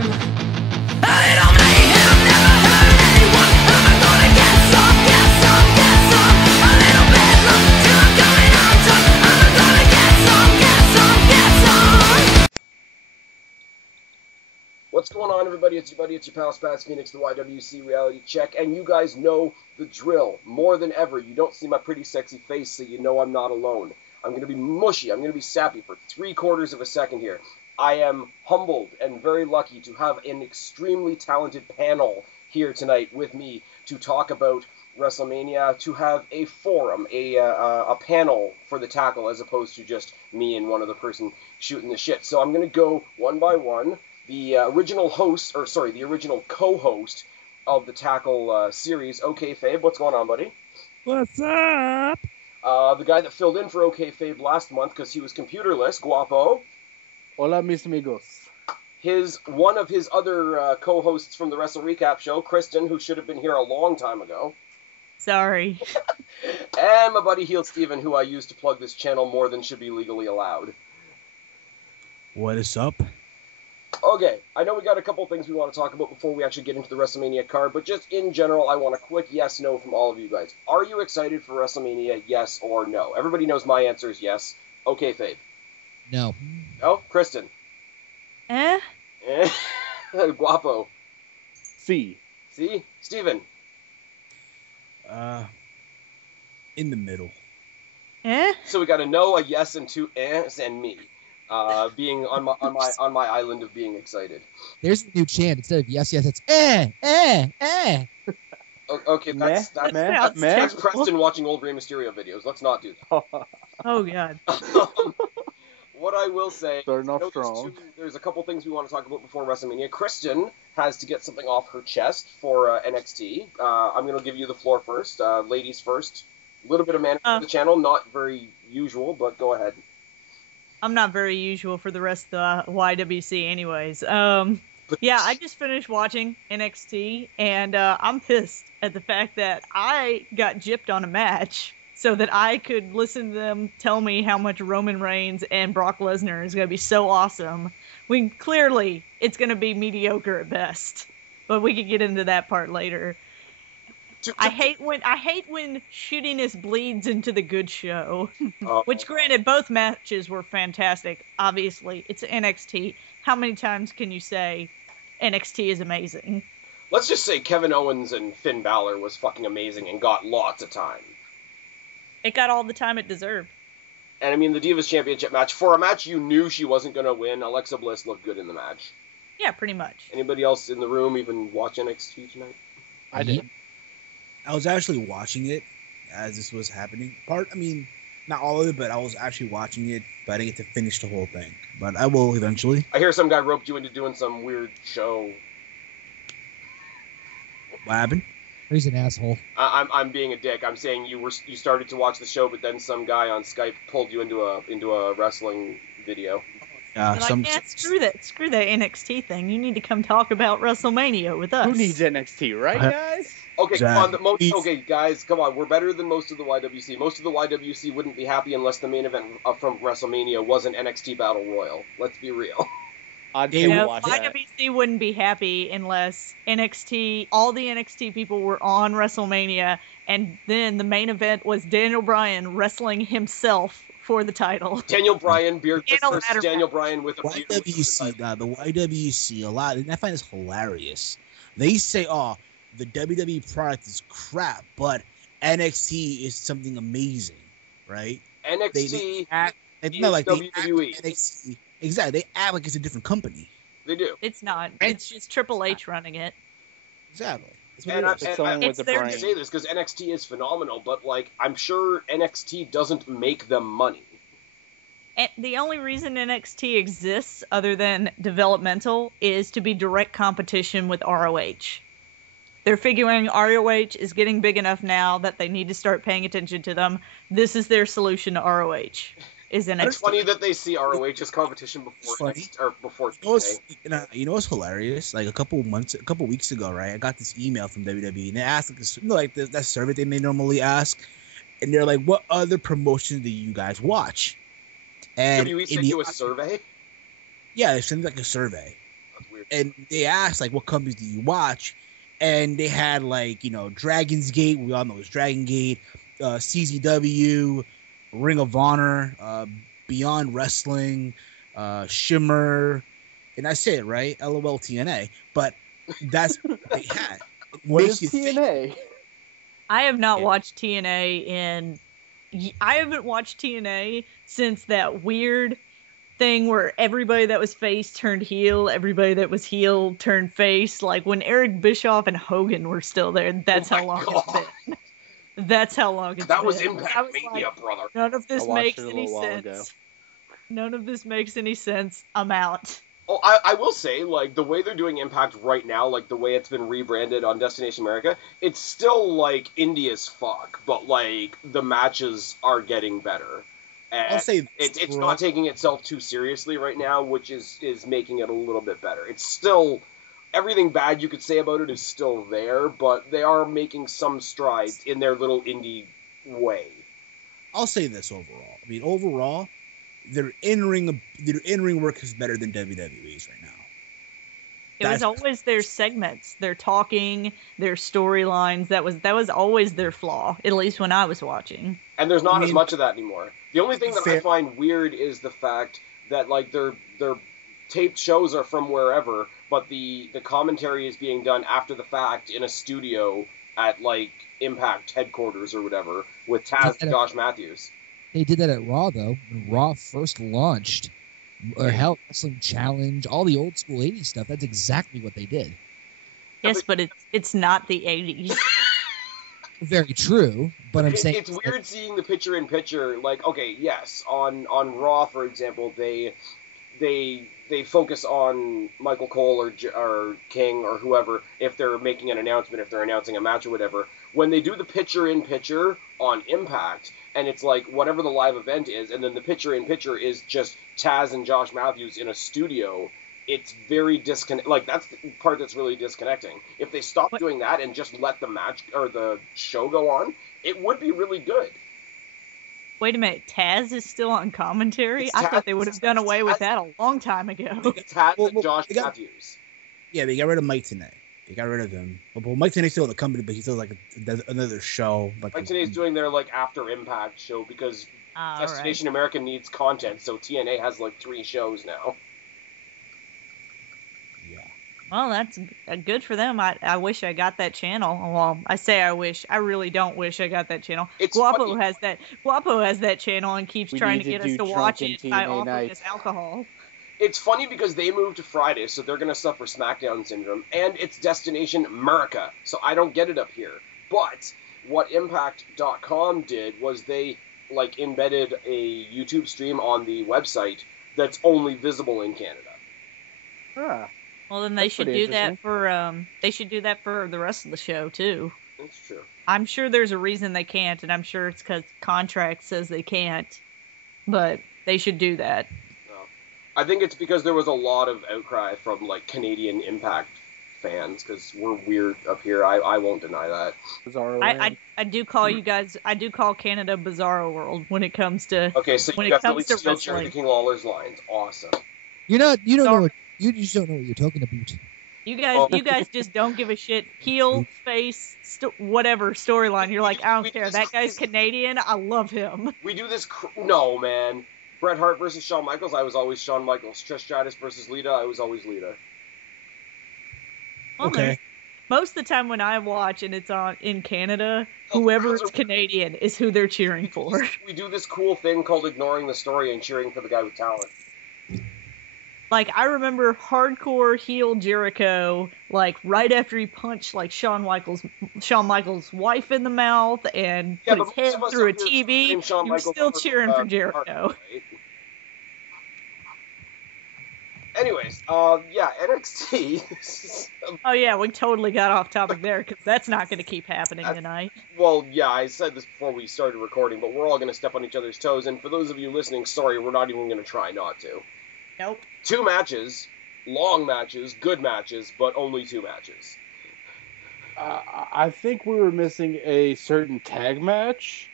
What's going on, everybody? It's your buddy, it's your pal Spaz Phoenix, the YWC Reality Check, and you guys know the drill. More than ever, you don't see my pretty sexy face, so you know I'm not alone. I'm going to be mushy, I'm going to be sappy for 3/4 of a second here. I am humbled and very lucky to have an extremely talented panel here tonight with me to talk about WrestleMania, to have a forum, a panel for the tackle, as opposed to just me and one other person shooting the shit. So I'm going to go one by one. The original host, or sorry, the original co-host of the Tackle series, OKAYFABE. What's going on, buddy? What's up? The guy that filled in for OKAYFABE last month because he was computerless, Guapo. Hola, mis amigos. One of his other co-hosts from the Wrestle Recap show, Kristen, who should have been here a long time ago. Sorry. And my buddy Heel Steven, who I use to plug this channel more than should be legally allowed. What is up? Okay, I know we got a couple things we want to talk about before we actually get into the WrestleMania card, but just in general, I want a quick yes-no from all of you guys. Are you excited for WrestleMania, yes or no? Everybody knows my answer is yes. Okay, Fabe. No. No? Kristen? Eh? Guapo? C. See? Steven? In the middle. Eh? So we got a no, a yes, and two ehs, and me. Being on my island of being excited. There's a new chant. Instead of yes, yes, it's Okay, that's Preston watching old Rey Mysterio videos. Let's not do that. Oh, God. What I will say, Starting off strong. There's a couple things we want to talk about before WrestleMania. Kristen has to get something off her chest for NXT. I'm going to give you the floor first. Ladies first. A little bit of management of the channel, not very usual, but go ahead. I'm not very usual for the rest of the YWC anyways. Yeah, I just finished watching NXT, and I'm pissed at the fact that I got gypped on a match so that I could listen to them tell me how much Roman Reigns and Brock Lesnar is going to be so awesome, when clearly it's going to be mediocre at best. But we could get into that part later. I hate when shittiness bleeds into the good show. Which, granted, both matches were fantastic. Obviously, it's NXT. How many times can you say NXT is amazing? Let's just say Kevin Owens and Finn Balor was fucking amazing and got lots of time. It got all the time it deserved. And I mean, the Divas Championship match, for a match you knew she wasn't going to win, Alexa Bliss looked good in the match. Yeah, pretty much. Anybody else in the room even watch NXT tonight? I did. I was actually watching it as this was happening. Not all of it, but I was actually watching it, but I didn't get to finish the whole thing. But I will eventually. I hear some guy roped you into doing some weird show. What happened? He's an asshole. I'm being a dick. I'm saying you started to watch the show, but then some guy on Skype pulled you into a wrestling video. Screw that NXT thing. You need to come talk about WrestleMania with us. Who needs NXT, right, guys? Okay, exactly. Come on. Okay, guys, come on. We're better than most of the YWC. Most of the YWC wouldn't be happy unless the main event from WrestleMania was an NXT Battle Royal. Let's be real. YWC wouldn't be happy unless all the NXT people were on WrestleMania, and then the main event was Daniel Bryan wrestling himself for the title. Daniel Bryan, beardless versus Daniel Bryan with a beard. The YWC, a lot, and I find this hilarious. They say, the WWE product is crap, but NXT is something amazing, right? NXT WWE. NXT, exactly. They act like it's a different company. They do. It's not. It's just Triple H running it. Exactly. I say this because NXT is phenomenal, but I'm sure NXT doesn't make them money. And the only reason NXT exists, other than developmental, is to be direct competition with ROH. They're figuring ROH is getting big enough now that they need to start paying attention to them. This is their solution to ROH. Is NXT. It's funny that they see ROH as competition before You know what's hilarious? Like a couple weeks ago, right? I got this email from WWE, and they asked that survey thing they normally ask, and they're like, "What other promotions do you guys watch?" And WWE sent you a survey? Yeah, they sent a survey. That's weird. and they asked like, "What companies do you watch?" And they had like, Dragon's Gate. We all know it's Dragon Gate, CZW, Ring of Honor, Beyond Wrestling, Shimmer, and that's it, right? LOL TNA. But that's what they had. It What makes is you think. TNA? I have not Yeah. watched TNA I haven't watched TNA since that weird thing where everybody that was face turned heel, everybody that was heel turned face. Like when Eric Bischoff and Hogan were still there. That's Oh how my long God. it's been. That's how long it's been. That was I Impact was Mania, like, brother. none of this I watched makes it a any little while ago. sense. None of this makes any sense. I'm out. Oh, I will say, like, the way they're doing Impact right now, like, the way it's been rebranded on Destination America, it's still, like, indie as fuck, but, like, the matches are getting better. And I'll say it's not taking itself too seriously right now, which is making it a little bit better. It's still, everything bad you could say about it is still there, but they are making some strides in their little indie way. I'll say this overall. I mean, overall, their in-ring work is better than WWE's right now. It was always their segments, their talking, their storylines. That was always their flaw, at least when I was watching. And there's not as much of that anymore. The only thing that I Fair. find weird is the fact that, like, their taped shows are from wherever, but the commentary is being done after the fact in a studio at, like, Impact headquarters or whatever with Taz and Josh Matthews. They did that at Raw, though. When Raw first launched, or hell, Wrestling Challenge, all the old school 80s stuff, that's exactly what they did. Yes, but it's not the 80s. Very true, but I'm saying... It's weird seeing the picture-in-picture, like, okay, yes, on Raw, for example, they focus on Michael Cole or King or whoever if they're making an announcement, if they're announcing a match or whatever. When they do the picture-in-picture on Impact, and it's like whatever the live event is, and then the picture-in-picture is just Taz and Josh Matthews in a studio, it's very like, that's the part that's really disconnecting. If they stopped doing that and just let the match or the show go on, it would be really good. Wait a minute, Taz is still on commentary? I thought they would have done away with that a long time ago. Taz and Josh Matthews. Yeah, they got rid of Mike Tenay. They got rid of him. Well, Mike Tenay's still in the company, but he still like does another show. Like Mike Tenay's doing their like after Impact show because Destination America needs content, so TNA has like 3 shows now. Yeah. Well, that's good for them. I wish I got that channel. Well, I say I wish. I really don't wish I got that channel. Guapo has that channel and keeps trying to get us to watch it by offering us alcohol. It's funny because they moved to Friday, so they're going to suffer SmackDown syndrome, and it's Destination America, so I don't get it up here. But what Impact.com did was they like embedded a YouTube stream on the website that's only visible in Canada. Ah. Well, then they should do that for the rest of the show too. That's true. I'm sure there's a reason they can't, and I'm sure it's because contract says they can't. But they should do that. I think it's because there was a lot of outcry from like Canadian Impact fans because we're weird up here. I won't deny that. I do call you guys. I do call Canada Bizarro World when it comes to. Okay, so you definitely still cherry King Lawler's lines. Awesome. You just don't know what you're talking about. You guys just don't give a shit. Heel, face, whatever storyline. You're like, I don't care. That guy's Canadian. I love him. We do this. No, man. Bret Hart versus Shawn Michaels, I was always Shawn Michaels. Trish Stratus versus Lita, I was always Lita. Well, okay. Most of the time when I watch and it's on in Canada, whoever's Canadian is who they're cheering for. We do this cool thing called ignoring the story and cheering for the guy with talent. Like, I remember hardcore heel Jericho, like, right after he punched, like, Shawn Michaels' wife in the mouth and put his head through a TV. You're still cheering for Jericho. Right? Anyways, yeah, NXT. Oh, yeah, we totally got off topic there, because that's not going to keep happening tonight. Well, yeah, I said this before we started recording, but we're all going to step on each other's toes, and for those of you listening, sorry, we're not even going to try not to. Nope. 2 matches, long matches, good matches, but only 2 matches. I think we were missing a certain tag match.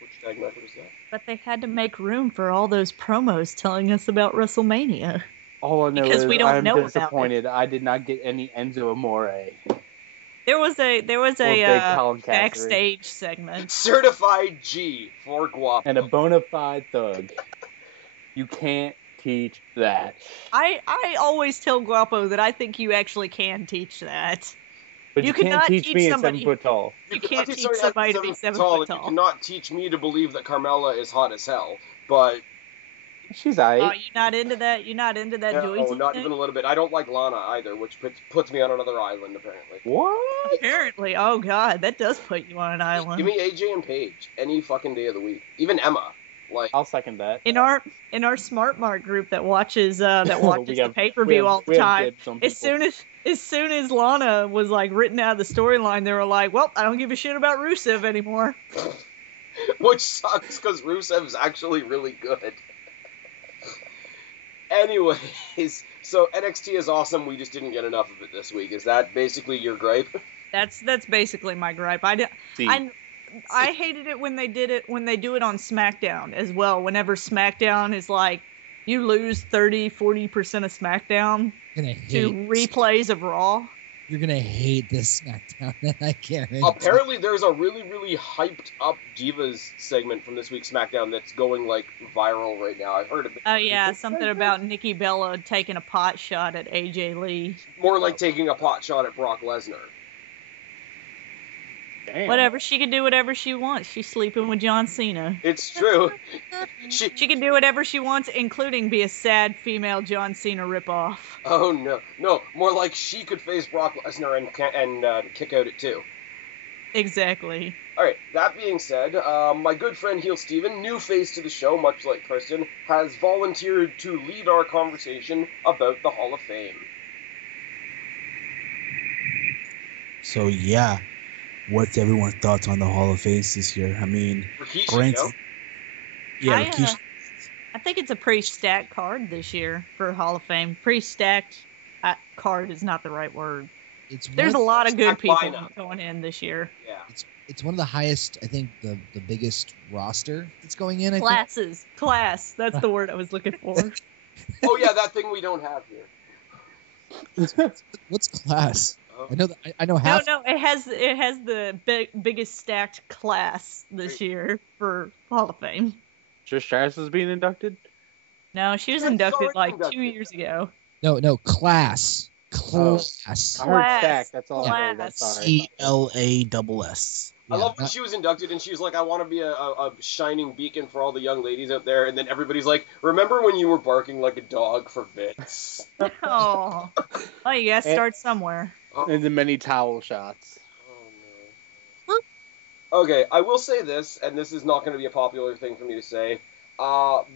Which tag match was that? But they had to make room for all those promos telling us about WrestleMania. All I know Because is we don't I'm know about it. disappointed I did not get any Enzo Amore. There was a big Colin Cassidy. backstage segment. Certified G for Guapo. And a bona fide thug. You can't teach that. I always tell Guapo that I think you actually can teach that. But you can't cannot teach me at 7 somebody- foot tall. You can't teach somebody to be 7 foot You tall. cannot teach me to believe that Carmella is hot as hell. But She's aight. Oh, you're not into that? You're not into that no, Joyce not thing? even a little bit. I don't like Lana either, which puts me on another island apparently. What? Apparently. Oh god, that does put you on an island. Give me AJ and Paige any fucking day of the week. Even Emma. Like, I'll second that. In our Smart Mark group that watches the pay-per-view we have- all the we have time, dibs on as soon as Lana was like written out of the storyline, they were like, "Well, I don't give a shit about Rusev anymore." which sucks because Rusev's actually really good. Anyways, so NXT is awesome. We just didn't get enough of it this week. Is that basically your gripe? That's basically my gripe. I hated it when they do it on SmackDown as well. Whenever SmackDown is like, you lose 30-40% of SmackDown to replays of Raw. You're gonna hate this SmackDown, I guarantee. Apparently, there's a really, really hyped up Divas segment from this week's SmackDown that's going like viral right now. I've heard of it. Oh yeah, something about Nikki Bella taking a pot shot at AJ Lee. More like taking a pot shot at Brock Lesnar. Damn. Whatever, she can do whatever she wants. She's sleeping with John Cena. It's true. She can do whatever she wants, including be a sad female John Cena ripoff. Oh no, more like she could face Brock Lesnar and kick out at 2. Exactly. All right. That being said, my good friend Heel Steven, new face to the show, much like Kristen, has volunteered to lead our conversation about the Hall of Fame. So yeah, what's everyone's thoughts on the Hall of Fame this year? I mean, Rikishi, granted, yeah, Rikishi. I think it's a pretty stacked card this year for Hall of Fame. Pretty stacked card is not the right word. There's a lot of good people going in this year. Yeah. It's one of the highest, I think, the biggest roster that's going in. Class. That's the word I was looking for. Oh yeah, that thing we don't have here. What's class? Oh. I know half. No, it has the biggest stacked class this year for Hall of Fame. Trish Stratus is being inducted? No, she was inducted like 2 years ago. No, class. Class. I heard stack. That's all I heard. Class. That's sorry. CLASS. I love when she was inducted and she was like, I want to be a shining beacon for all the young ladies out there. And then everybody's like, remember when you were barking like a dog for Vince? Oh, well, you gotta start somewhere. And the many towel shots. Oh, no. Okay, I will say this, and this is not going to be a popular thing for me to say.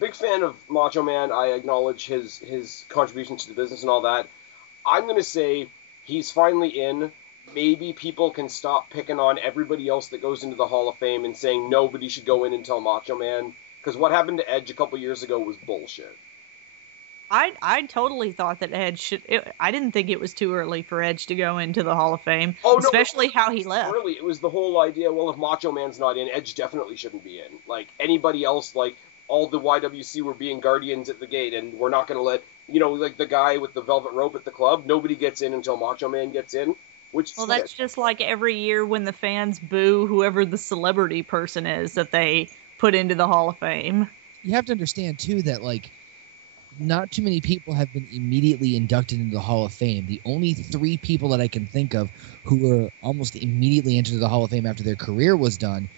Big fan of Macho Man. I acknowledge his contributions to the business and all that. I'm going to say he's finally in. Maybe people can stop picking on everybody else that goes into the Hall of Fame and saying nobody should go in until Macho Man. Because what happened to Edge a couple years ago was bullshit. I totally thought that Edge should. I didn't think it was too early for Edge to go into the Hall of Fame. Oh, especially no, how he left. Early, it was the whole idea. Well, if Macho Man's not in, Edge definitely shouldn't be in. Like anybody else, like all the YWC were being guardians at the gate, and we're not going to let like the guy with the velvet rope at the club. Nobody gets in until Macho Man gets in. That's just like every year when the fans boo whoever the celebrity person is that they put into the Hall of Fame. You have to understand too that not too many people have been immediately inducted into the Hall of Fame. The only 3 people that I can think of who were almost immediately entered the Hall of Fame after their career was done.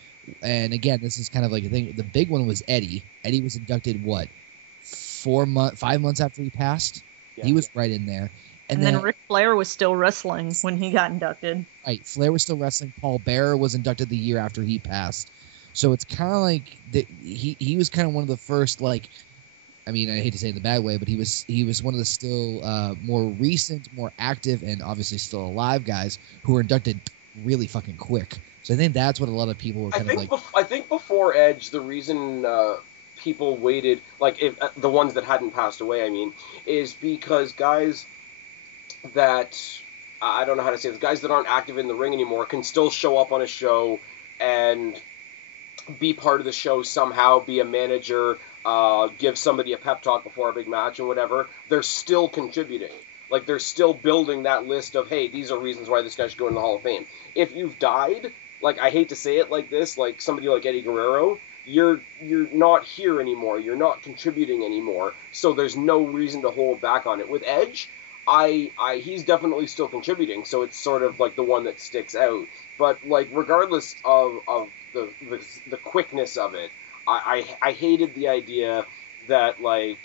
And again, this is kind of like a thing. The big one was Eddie. Eddie was inducted 5 months after he passed. Yeah. He was right in there. And then Ric Flair was still wrestling when he got inducted. Right, Flair was still wrestling. Paul Bearer was inducted the year after he passed. So it's kind of like he was kind of one of the first I mean, I hate to say it in the bad way, but he was one of the still more recent, more active, and obviously still alive guys who were inducted really fucking quick. So I think that's what a lot of people were I think before Edge, the reason people waited, if the ones that hadn't passed away, I mean, is because guys that, I don't know how to say this, guys that aren't active in the ring anymore can still show up on a show and be part of the show somehow, be a manager, give somebody a pep talk before a big match and whatever, they're still contributing. Like, they're still building that list of, hey, these are reasons why this guy should go in the Hall of Fame. If you've died, like, I hate to say it like this, like somebody like Eddie Guerrero, you're not here anymore. You're not contributing anymore. So there's no reason to hold back on it. With Edge, he's definitely still contributing, so it's sort of like the one that sticks out. But like, regardless of the quickness of it, I hated the idea that, like,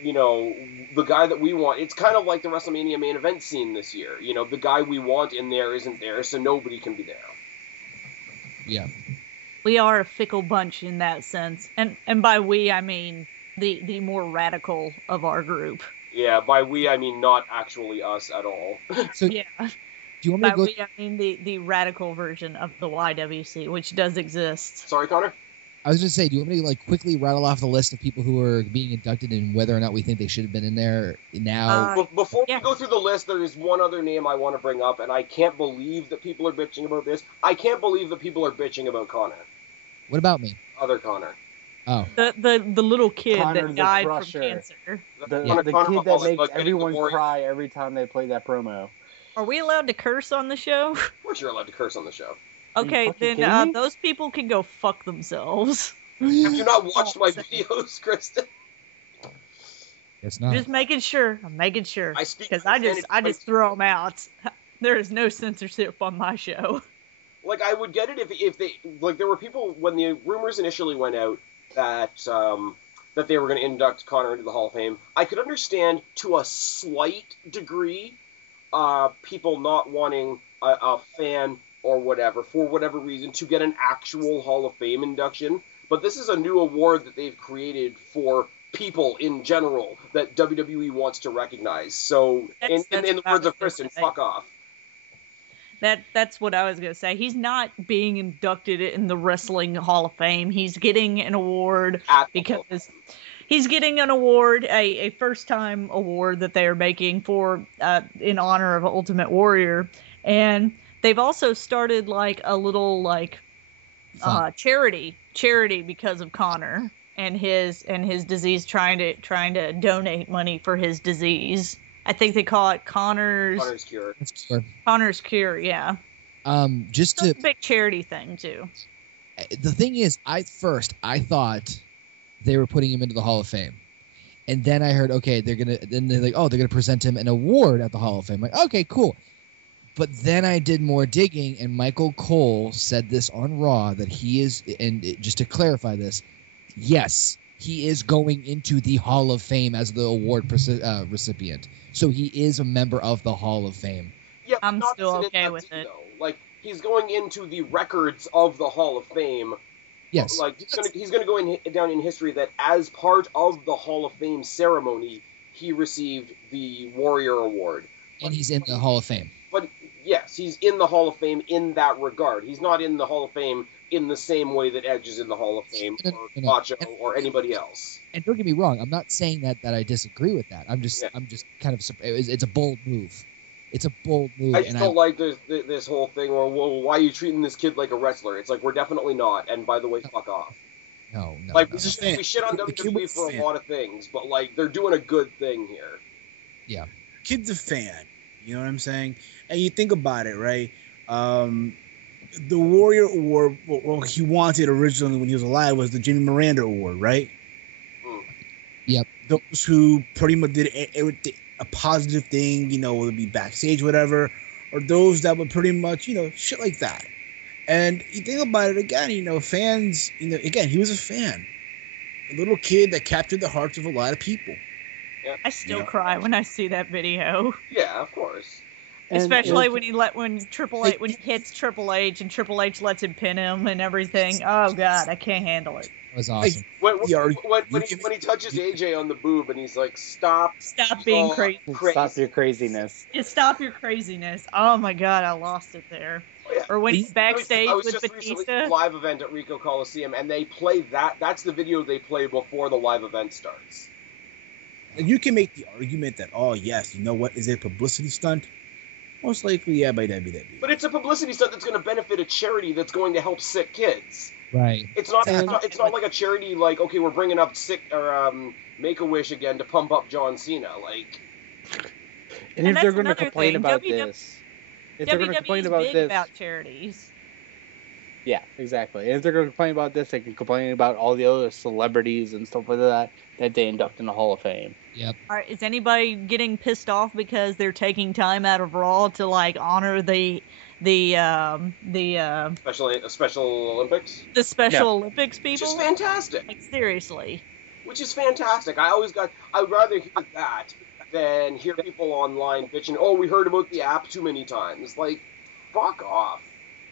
you know, the guy that we want, it's kind of like the WrestleMania main event scene this year. You know, the guy we want in there isn't there, so nobody can be there. Yeah. We are a fickle bunch in that sense. And by we, I mean the more radical of our group. Yeah, by we, I mean not actually us at all. So, Yeah. do you want me By to go? we, I mean the radical version of the YWC, which does exist. Sorry, Connor? I was just saying, do you want me to like quickly rattle off the list of people who are being inducted and whether or not we think they should have been in there now? Before yeah. we go through the list, there is one other name I want to bring up, and I can't believe that people are bitching about this. I can't believe that people are bitching about Connor. What about me? Other Connor. Oh, The little kid Connor that the died Crusher. from cancer. The Connor kid that Mahal is, makes like, getting everyone the cry every time they play that promo. Are we allowed to curse on the show? Of course you're allowed to curse on the show. Are you Okay, fucking then kidding me? those people can go fuck themselves. Have you not watched my videos, Kristen? it's not. Just making sure. I'm making sure. I speak Because from I just throw them out. There is no censorship on my show. Like, I would get it if they, like, there were people, when the rumors initially went out that that they were going to induct Connor into the Hall of Fame, I could understand to a slight degree people not wanting a fan or whatever, for whatever reason, to get an actual Hall of Fame induction. But this is a new award that they've created for people in general that WWE wants to recognize. So, in the words of Kristen, fuck off. That's what I was going to say. He's not being inducted in the Wrestling Hall of Fame. He's getting an award because he's getting an award, a first-time award that they are making for in honor of Ultimate Warrior. And they've also started like a little like charity because of Connor and his disease, trying to donate money for his disease. I think they call it Connor's Cure. Connor's Cure, yeah. Just It's to a big charity thing too. the thing is, I thought they were putting him into the Hall of Fame, and then I heard they're gonna present him an award at the Hall of Fame. I'm like, okay, cool. But then I did more digging, and Michael Cole said this on Raw that he is, and just to clarify this, yes, he is going into the Hall of Fame as the award recipient. So he is a member of the Hall of Fame. Yeah, I'm not still as an okay inductee, with it. though. Like, he's going into the records of the Hall of Fame. Yes. Like, he's gonna go down in history that as part of the Hall of Fame ceremony, he received the Warrior Award. And he's in the Hall of Fame. But yes, he's in the Hall of Fame in that regard. He's not in the Hall of Fame in the same way that Edge is in the Hall of Fame, or Macho, or anybody else. And don't get me wrong, I'm not saying that I disagree with that. I'm just kind of, it's a bold move. It's a bold move. I just don't like this whole thing where, well, why are you treating this kid like a wrestler? It's like, we're definitely not. And by the way, fuck off. No. Like, we shit on WWE for a lot of things, but like, they're doing a good thing here. Yeah. Kid's a fan. You know what I'm saying? And you think about it, right? The Warrior Award, what he wanted originally when he was alive was the Jimmy Miranda Award, right? Yep. Those who pretty much did a positive thing, you know, whether it be backstage, whatever, or those that would pretty much, you know, shit like that. And you think about it again, you know, fans, you know, again, he was a fan. A little kid that captured the hearts of a lot of people. Yeah. I still cry when I see that video. Yeah, of course. Especially when he hits Triple H and Triple H lets him pin him and everything. Oh God, I can't handle it. That was awesome. When he touches AJ on the boob and he's like, stop being crazy. Stop your craziness. Just stop your craziness. Oh my God, I lost it there. Oh, yeah. Or when he's backstage I was with just recently Batista. at a live event at Rico Coliseum, and they play that. That's the video they play before the live event starts. And you can make the argument that, oh yes, you know what, is it a publicity stunt? Most likely, yeah, by WWE. But it's a publicity stunt that's going to benefit a charity that's going to help sick kids. Right. It's not like a charity like, okay, we're bringing up sick or Make-A-Wish again to pump up John Cena. Like, And if that's they're going to another complain thing. about this, if they're going to complain WWE's about big this, about charities. yeah, exactly. And if they're going to complain about this, they can complain about all the other celebrities and stuff like that they induct in the Hall of Fame. Yep. All right, is anybody getting pissed off because they're taking time out of Raw to like honor the Special Olympics? the Special No. Olympics Which people? is fantastic. Like seriously. Which is fantastic. I'd rather hear that than hear people online bitching, oh, we heard about the app too many times. Like, fuck off.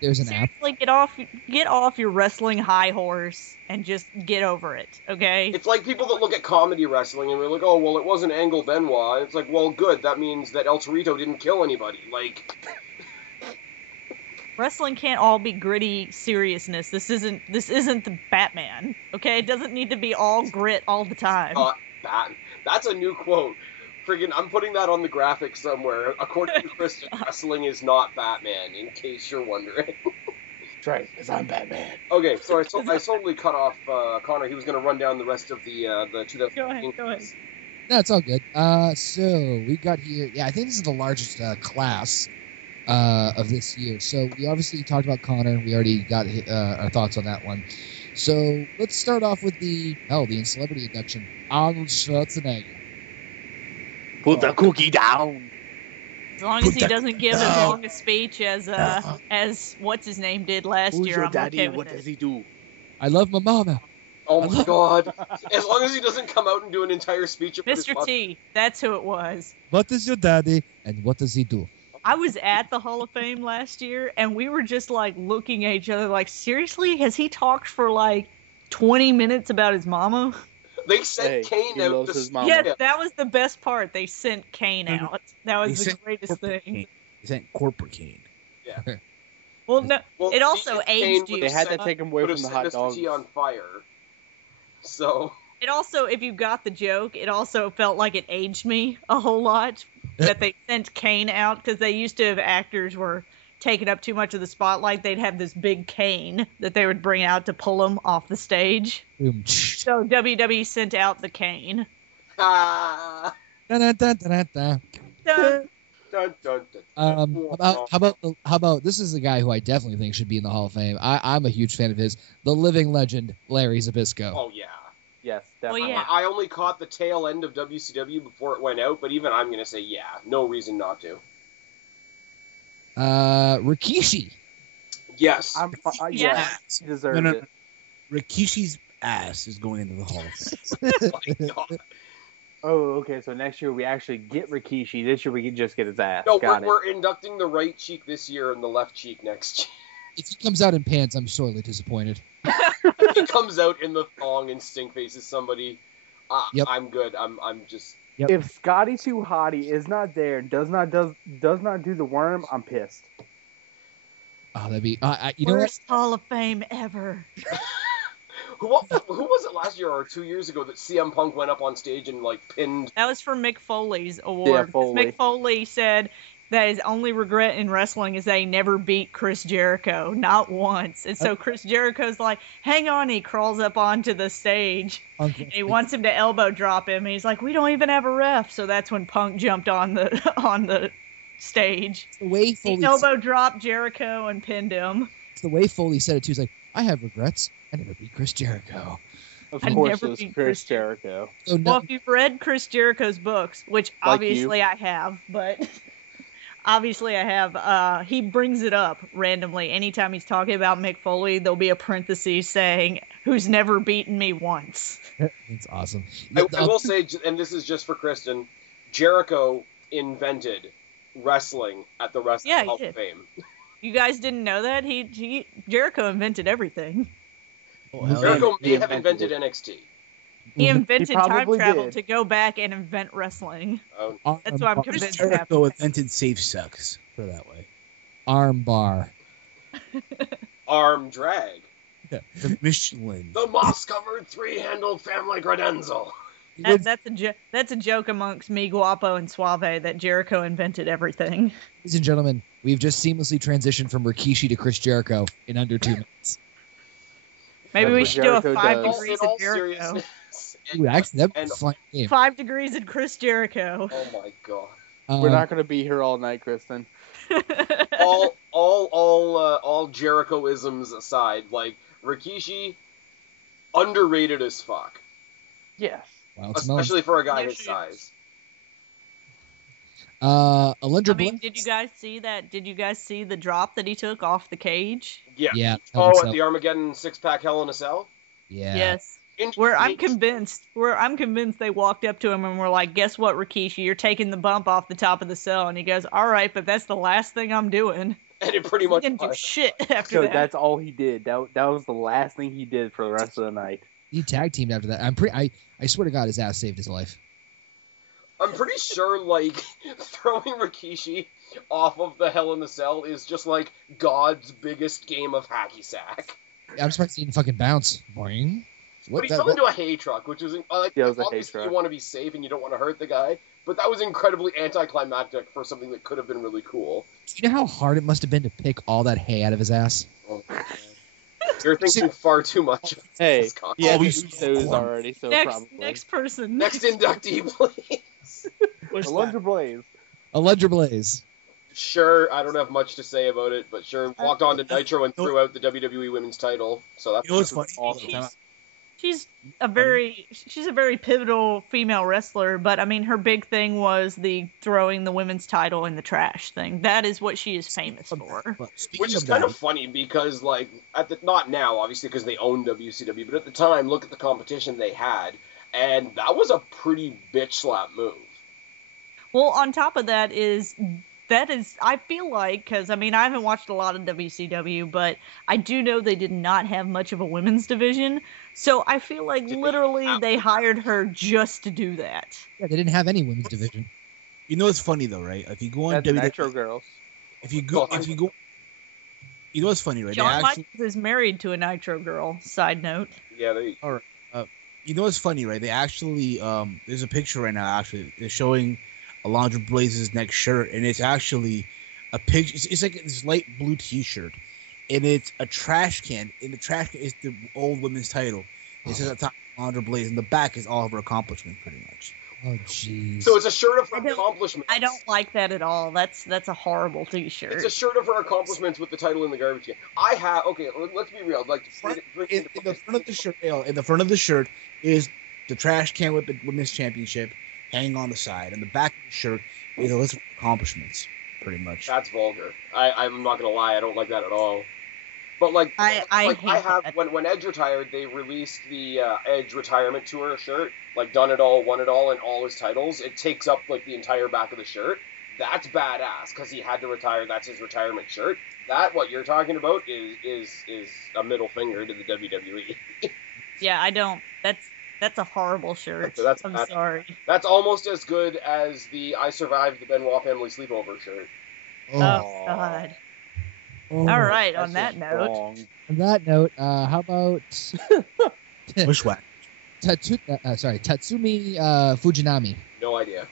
There's an app. Seriously, get off your wrestling high horse and just get over it, okay? It's like people that look at comedy wrestling and we're like, oh, well, it wasn't Angle Benoit. And it's like, well, good. That means that El Torito didn't kill anybody. Like, Wrestling can't all be gritty seriousness. This isn't the Batman, okay? It doesn't need to be all grit all the time. that's a new quote. Friggin', I'm putting that on the graphic somewhere. According to Kristen, wrestling is not Batman, in case you're wondering. That's right, because I'm Batman. Okay, so I totally cut off Connor. He was going to run down the rest of the 2015. Go ahead. No, it's all good. So we got here. Yeah, I think this is the largest class of this year. So we obviously talked about Connor. We already got our thoughts on that one. So let's start off with the celebrity induction. Arnold Schwarzenegger. Put the cookie down. As long as he doesn't give as long a speech as what's his name did last Who's year, your I'm daddy? okay with What it. does he do? I love my mama. Oh my god. As long as he doesn't come out and do an entire speech about his Mr. mother. T, that's who it was. What is your daddy and what does he do? I was at the Hall of Fame last year, and we were just like looking at each other like, seriously, has he talked for like 20 minutes about his mama? They sent Kane he out loves to his mama. Yeah, that was the best part. They sent Kane out. That was They the sent greatest corporate thing. Kane. They sent corporate Kane. Yeah. Well, no, Well, it also Kane aged would you. They had to Set- take him away Would from have the hot set dogs. Mr. T on fire. So, It also, if you got the joke, it also felt like it aged me a whole lot that they sent Kane out, because they used to have actors were taking up too much of the spotlight. They'd have this big cane that they would bring out to pull him off the stage. Boom. So WWE sent out the cane. ah, Dun-dun-dun-dun-dun. Dun. dun, dun, dun. How about this is a guy who I definitely think should be in the Hall of Fame. I'm a huge fan of his. The living legend, Larry Zbyszko. Oh yeah. Yes, Well, definitely. yeah. I only caught the tail end of WCW before it went out, but even I'm gonna say yeah, no reason not to. Rikishi. Yes. Yeah. Yes, he deserved No. it. Rikishi's ass is going into the Hall of Fame. Oh my God. Oh, okay. So next year we actually get Rikishi. This year we can just get his ass. No, Got it. we're inducting the right cheek this year and the left cheek next year. If he comes out in pants, I'm sorely disappointed. He comes out in the thong and stink faces somebody. Yep. I'm good. I'm just. If Scotty Too Hottie is not there, does not do the worm, I'm pissed. Oh, that'd be. You know what? Worst Hall of Fame ever. Who was it last year or 2 years ago that CM Punk went up on stage and like pinned? That was for Mick Foley's award. 'Cause Foley. Mick Foley said that his only regret in wrestling is that he never beat Chris Jericho, not once. And so Chris Jericho's like, hang on, he crawls up onto the stage. And he wants him to elbow drop him, and he's like, we don't even have a ref. So that's when Punk jumped on the stage. The way He Foley, elbow dropped Jericho and pinned him. the way Foley said it too. He's like, I have regrets. I never beat Chris Jericho. Of I course, never it was beat Chris Chris Jericho. So Well, no, if you've read Chris Jericho's books, which Like obviously I have, but obviously I have, he brings it up randomly. Anytime he's talking about Mick Foley, there'll be a parenthesis saying, who's never beaten me once. it's awesome. I will say, and this is just for Kristen, Jericho invented wrestling at the Wrestling Yeah, he Hall did. of Fame. You guys didn't know that? Jericho invented everything. Oh, hell Jericho He may have invented invented NXT. He invented time probably travel did. to go back and invent wrestling. Oh, That's what I'm Chris convinced Jericho happened. invented safe sucks. Put it that way. Arm bar. arm drag. The Michelin. The moss-covered three-handled family credenzel. That's a joke amongst me, Guapo, and Suave that Jericho invented everything. Ladies and gentlemen, we've just seamlessly transitioned from Rikishi to Chris Jericho in under 2 minutes. Maybe we should do a Jericho 5 does. degrees In all of Jericho. seriousness, Ooh, actually, that'd be a and fun game. 5 degrees of Chris Jericho. oh my god. We're not going to be here all night, Kristen. All Jericho-isms aside, like Rikishi, underrated as fuck, Yes. Wild Smells. especially for a guy Yes, his he is. size. Alundra I mean, Bliss. did you guys see that? Did you guys see the drop that he took off the cage? Yeah. Yeah. Oh, so. at the Armageddon six-pack Hell in a Cell. Yeah. Yes. Where I'm convinced they walked up to him and were like, "Guess what, Rikishi? You're taking the bump off the top of the cell." And he goes, "All right, but that's the last thing I'm doing." And it pretty He much didn't do was. shit after So that. that's all he did. That was the last thing he did for the rest of the night. He tag teamed after that. I swear to God, his ass saved his life. I'm pretty sure, like, throwing Rikishi off of the Hell in the Cell is just, like, God's biggest game of hacky sack. I'm surprised he didn't fucking bounce. Boing. But he fell into a hay truck, which was, like, Yeah, it was a hay obviously you truck. want to be safe and you don't want to hurt the guy, but that was incredibly anticlimactic for something that could have been really cool. Do you know how hard it must have been to pick all that hay out of his ass? Oh, man. You're thinking far too much. Hey, This concept. yeah, we we Usos already, so probably. Next person. Next inductee, please. Alundra Blaze. Alundra Blaze. Sure, I don't have much to say about it, but sure, walked on to Nitro and threw out the WWE Women's title. So that's You know what's funny? Awesome. She's a very pivotal female wrestler, but I mean her big thing was the throwing the women's title in the trash thing. That is what she is famous for. Which is kind of funny because, like, not now, obviously, because they own WCW, but at the time, look at the competition they had, and that was a pretty bitch slap move. Well, on top of that is I feel like, because I mean I haven't watched a lot of WCW, but I do know they did not have much of a women's division, so I feel like literally they hired her just to do that. Yeah, they didn't have any women's division. You know what's funny though, right? If you go on That's WWE, Nitro Girls. you know what's funny, right? Shawn Michaels is married to a Nitro girl. Side note. Yeah, they. You know what's funny, right? They actually, there's a picture right now. Actually, they're showing Alundra Blaze's next shirt, and it's actually a picture. It's like this light blue T-shirt, and it's a trash can. In the trash can is the old women's title. It says at the top Alundra Blaze, and the back is all of her accomplishments, pretty much. Oh, jeez. So it's a shirt of her accomplishments. I don't like that at all. That's a horrible T-shirt. It's a shirt of her accomplishments with the title in the garbage can. Let's be real. Like, In the front of the shirt, in the front of the shirt is the trash can with the women's championship hanging on the side, and the back of the shirt is a list of accomplishments, pretty much. That's vulgar. I'm not gonna lie. I don't like that at all. But like, I have that. when Edge retired, they released the Edge Retirement Tour shirt, like done it all, won it all, and all his titles. It takes up like the entire back of the shirt. That's badass because he had to retire. That's his retirement shirt. That what you're talking about is a middle finger to the WWE. Yeah, I don't. That's a horrible shirt. I'm sorry. That's almost as good as the I Survived the Benoit Family Sleepover shirt. Oh God. Oh. All right. That's On that just note. wrong. On that note, how about Bushwhack. Tatsumi Fujinami? No idea.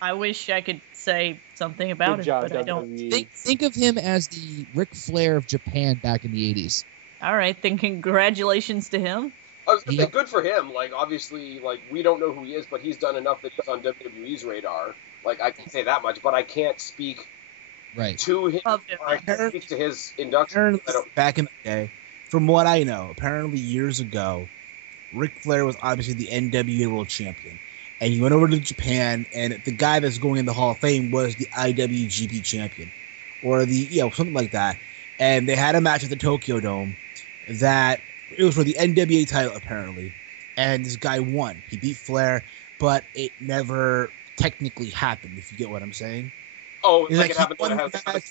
I wish I could say something about Good it, job, but I don't. WWE. Think of him as the Ric Flair of Japan back in the 80s. All right, then congratulations to him. I was gonna Yep. say, good for him. Like, obviously, like, we don't know who he is, but he's done enough that he's on WWE's radar. Like, I can say that much, but I can't speak Right. to him. Of him. I can't speak to his induction. Apparently, back in the day, from what I know, apparently years ago, Ric Flair was obviously the NWA World Champion. And he went over to Japan, and the guy that's going in the Hall of Fame was the IWGP Champion. Or something like that. And they had a match at the Tokyo Dome that it was for the NWA title, apparently. And this guy won. He beat Flair, but it never technically happened, if you get what I'm saying. Oh, It's like it happened he when I won have. the match.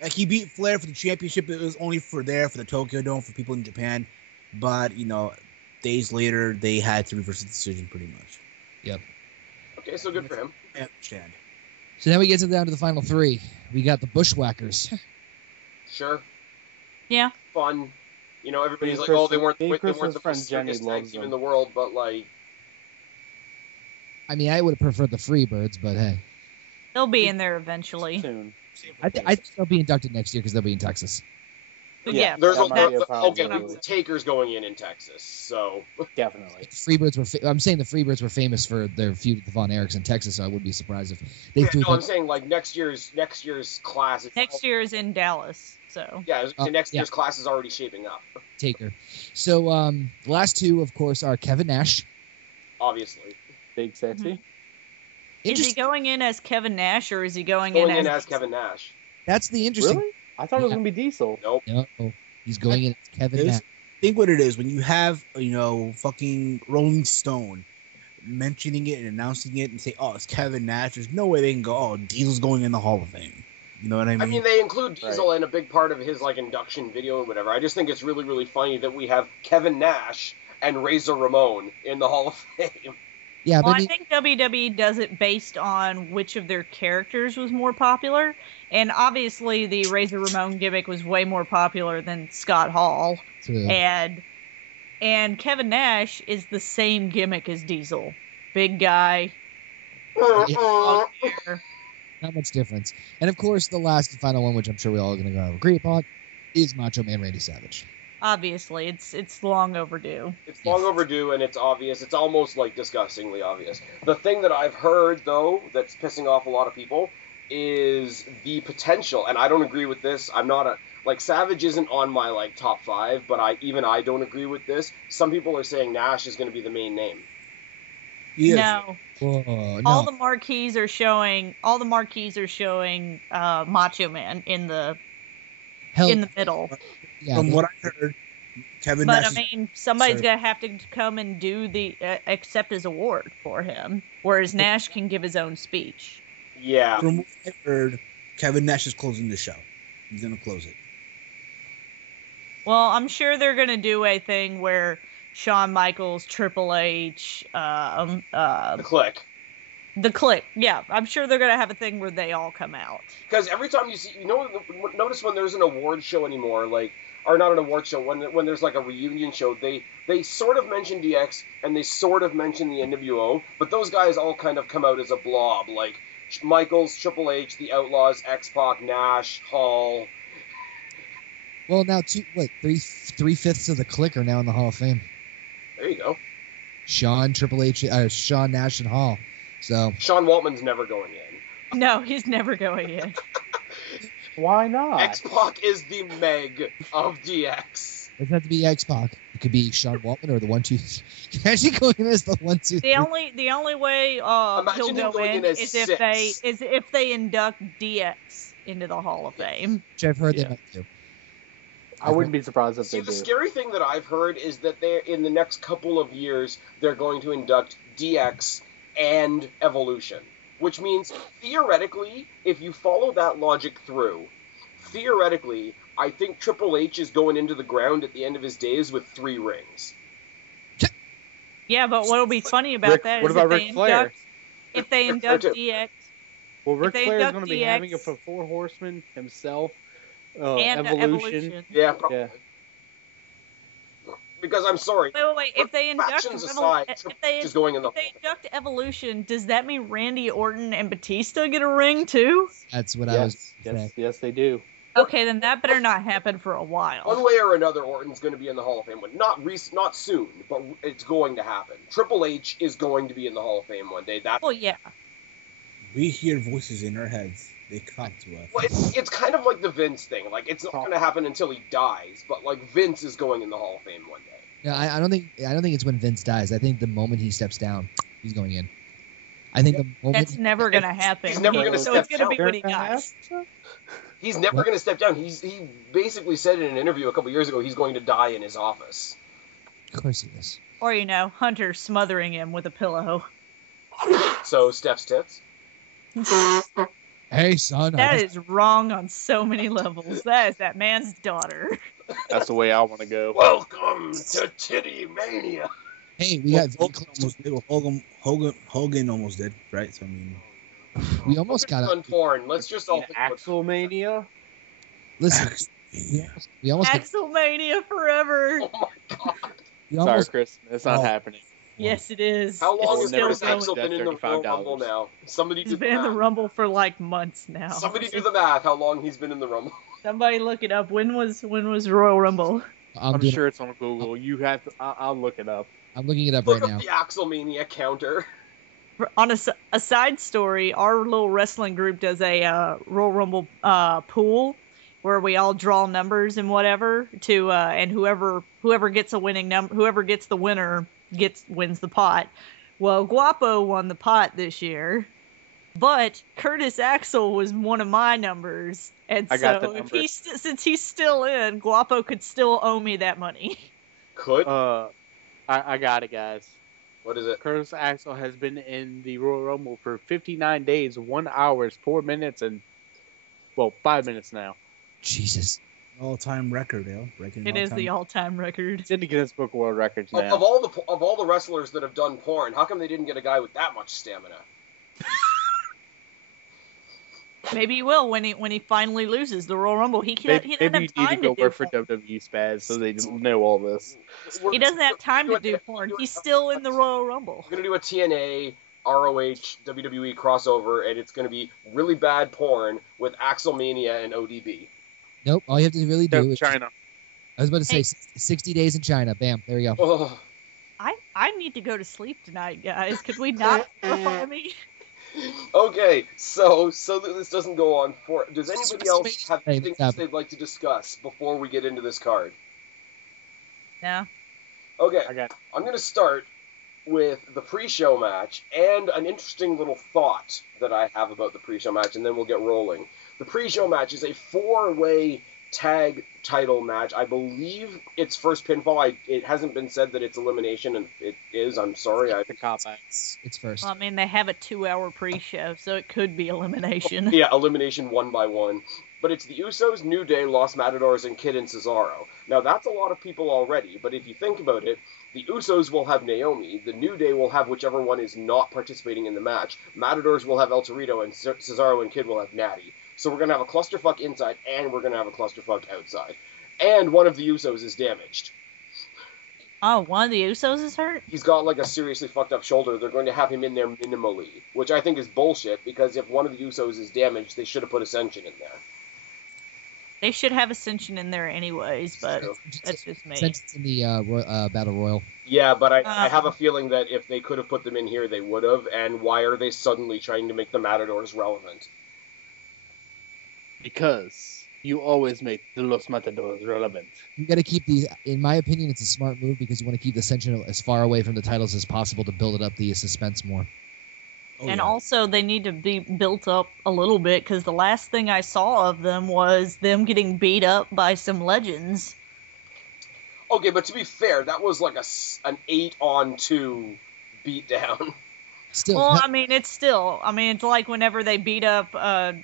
Like he beat Flair for the championship. It was only for the Tokyo Dome for people in Japan. But, days later, they had to reverse the decision pretty much. Yep. Okay, so good for him. I understand. So now we get down to the final three. We got the Bushwhackers. Sure. Yeah. Fun. Everybody's Me like, and oh, they Kristen's weren't the friend most Jenny circus tag loves team them. in the world, but like, I mean, I would have preferred the Freebirds, but hey. They'll be in there eventually. Soon. I think they'll be inducted next year because they'll be in Texas. Yeah, There's that might be a okay, possibility. the Taker's going in Texas, so Definitely. Freebirds were. I'm saying the Freebirds were famous for their feud with the Von Erichs in Texas, so I wouldn't be surprised if they threw. No, I'm saying like next year's class. next year is in Dallas, so. Yeah, next year's class is already shaping up. Taker. So the last two, of course, are Kevin Nash. Obviously. Big sexy. Is he going in as Kevin Nash or is he going in in as Kevin Nash? That's the interesting. Really? I thought it was gonna be Diesel. Nope. No, he's going in as Kevin Nash. Think what it is when you have fucking Rolling Stone mentioning it and announcing it and say, oh, it's Kevin Nash. There's no way they can go, oh, Diesel's going in the Hall of Fame. You know what I mean? I mean, they include Diesel in a big part of his like induction video and whatever. I just think it's really, really funny that we have Kevin Nash and Razor Ramon in the Hall of Fame. Yeah, well, I think WWE does it based on which of their characters was more popular, and obviously the Razor Ramon gimmick was way more popular than Scott Hall, and Kevin Nash is the same gimmick as Diesel, big guy, long hair. Not much difference. And of course, the last and final one, which I'm sure we're all going to agree upon, is Macho Man Randy Savage. Obviously, it's long overdue. It's long overdue, and it's obvious. It's almost like disgustingly obvious. The thing that I've heard, though, that's pissing off a lot of people is the potential, and I don't agree with this. I'm not Savage isn't on my like top 5, but I don't agree with this. Some people are saying Nash is going to be the main name. No. Whoa, no. All the marquees are showing Macho Man in the middle. Yeah, From what I heard, Kevin Nash. But I mean, somebody's gonna have to come and do the accept his award for him, whereas Nash can give his own speech. Yeah. From what I heard, Kevin Nash is closing the show. He's gonna close it. Well, I'm sure they're gonna do a thing where Shawn Michaels, Triple H, the Click. Yeah, I'm sure they're gonna have a thing where they all come out. Because every time you see, notice when there's an award show anymore, or not an award show, when there's like a reunion show, they sort of mention DX and they sort of mention the NWO, but those guys all kind of come out as a blob, like Michaels, Triple H, the Outlaws, X-Pac, Nash, Hall. Well, now three-fifths of the Click are now in the Hall of Fame. There you go. Shawn, Triple H, Shawn, Nash, and Hall. So Sean Waltman's never going in. No, he's never going in. Why not? X-Pac is the Meg of DX. It doesn't have to be X-Pac. It could be Sean Waltman or the 1, 2, 3. Actually, going in as the 1, 2, 3. The only way he'll go in is if they induct DX into the Hall of Fame. Which I've heard they might do. I wouldn't be surprised if they do. The scary thing that I've heard is that in the next couple of years they're going to induct DX and Evolution, which means theoretically, if you follow that logic through, theoretically, I think Triple H is going into the ground at the end of his days with 3 rings. Yeah, but what'll be funny about that is if they induct DX. Well, Ric Flair is going to be having it for 4 Horsemen himself. And Evolution. Yeah, probably. Yeah. Because I'm sorry. Wait. If they induct induct Evolution, does that mean Randy Orton and Batista get a ring too? That's what I was. Yes, they do. Okay, then that better not happen for a while. One way or another, Orton's going to be in the Hall of Fame. Not soon, but it's going to happen. Triple H is going to be in the Hall of Fame one day. Well, yeah. We hear voices in our heads. They come to us. Well, it's kind of like the Vince thing. Like, it's not going to happen until he dies, but like Vince is going in the Hall of Fame one day. No, I don't think it's when Vince dies. I think the moment he steps down, he's going in. I think the moment that's never going to happen. He's never going to step down. So it's going to be when he dies. He's never going to step down. He basically said in an interview a couple years ago he's going to die in his office. Of course he is. Or Hunter smothering him with a pillow. So Steph's tits. Hey, son. That is wrong on so many levels. That is that man's daughter. That's the way I want to go. Welcome to Titty Mania. Hey, we got Hogan almost did, right? So I mean, we almost got on porn. Let's just all Axel Mania. Listen, we almost Axel Mania forever. Oh my god. Sorry, Chris, it's not happening. Yes, it is. How long It's has Curtis still going. Axel been in the Royal $35. Rumble now? Somebody He's do the been in the math. Rumble for like months now. Somebody do the math. How long he's been in the Rumble? Somebody look it up. When was Royal Rumble? I'm sure it's on Google. You have to. I'll look it up. I'm looking it up Look right up now. the Axelmania counter. On a side story, our little wrestling group does a Royal Rumble pool where we all draw numbers and whatever to and whoever gets a winning number, whoever gets the winner wins the pot. Well, Guapo won the pot this year, but Curtis Axel was one of my numbers, and I got the so if number. since he's still in, Guapo could still owe me that money. Could? I got it, guys. What is it? Curtis Axel has been in the Royal Rumble for 59 days, 1 hour, 4 minutes, and 5 minutes now. Jesus. All-time record, breaking. It is the all-time record. It's in the Guinness Book of World Records now. Of all the wrestlers that have done porn, how come they didn't get a guy with that much stamina? Maybe he will when he finally loses the Royal Rumble. He doesn't Maybe have you need to time go to work do for porn. WWE Spaz so they know all this. He doesn't have time to do porn. He's still in the Royal Rumble. We're going to do a TNA, ROH, WWE crossover, and it's going to be really bad porn with Axelmania and ODB. Nope. All you have to really do is China. I was about to say 60 days in China. Bam. There you go. Oh. I need to go to sleep tonight, guys. Could we not glorify me? Okay, so that this doesn't go on for... Does anybody else have anything else they'd like to discuss before we get into this card? No. Okay, I got I'm going to start with the pre-show match and an interesting little thought that I have about the pre-show match, and then we'll get rolling. The pre-show match is a 4-way tag title match. I believe it's first pinfall. It hasn't been said that it's elimination, and it is. I'm sorry. It's first. Well, I mean, they have a 2-hour pre-show, so it could be elimination. Yeah, elimination 1 by 1. But it's the Usos, New Day, Los Matadors, and Kid and Cesaro. Now, that's a lot of people already, but if you think about it, the Usos will have Naomi, the New Day will have whichever one is not participating in the match, Matadors will have El Torito, and Cesaro and Kid will have Natty. So we're going to have a clusterfuck inside, and we're going to have a clusterfuck outside. And one of the Usos is damaged. Oh, one of the Usos is hurt? He's got like a seriously fucked up shoulder. They're going to have him in there minimally, which I think is bullshit, because if one of the Usos is damaged, they should have put Ascension in there. They should have Ascension in there anyways, but that's just me. Since it's in the Battle Royal. Yeah, but I have a feeling that if they could have put them in here, they would have, and why are they suddenly trying to make the Matadors relevant? Because you always make the Los Matadors relevant. You got to keep these. In my opinion, it's a smart move because you want to keep the Ascension as far away from the titles as possible to build it up the suspense more. Also, they need to be built up a little bit because the last thing I saw of them was them getting beat up by some legends. Okay, but to be fair, that was like an 8-on-2 beatdown. Still, well, I mean, it's like whenever they beat up. Slater?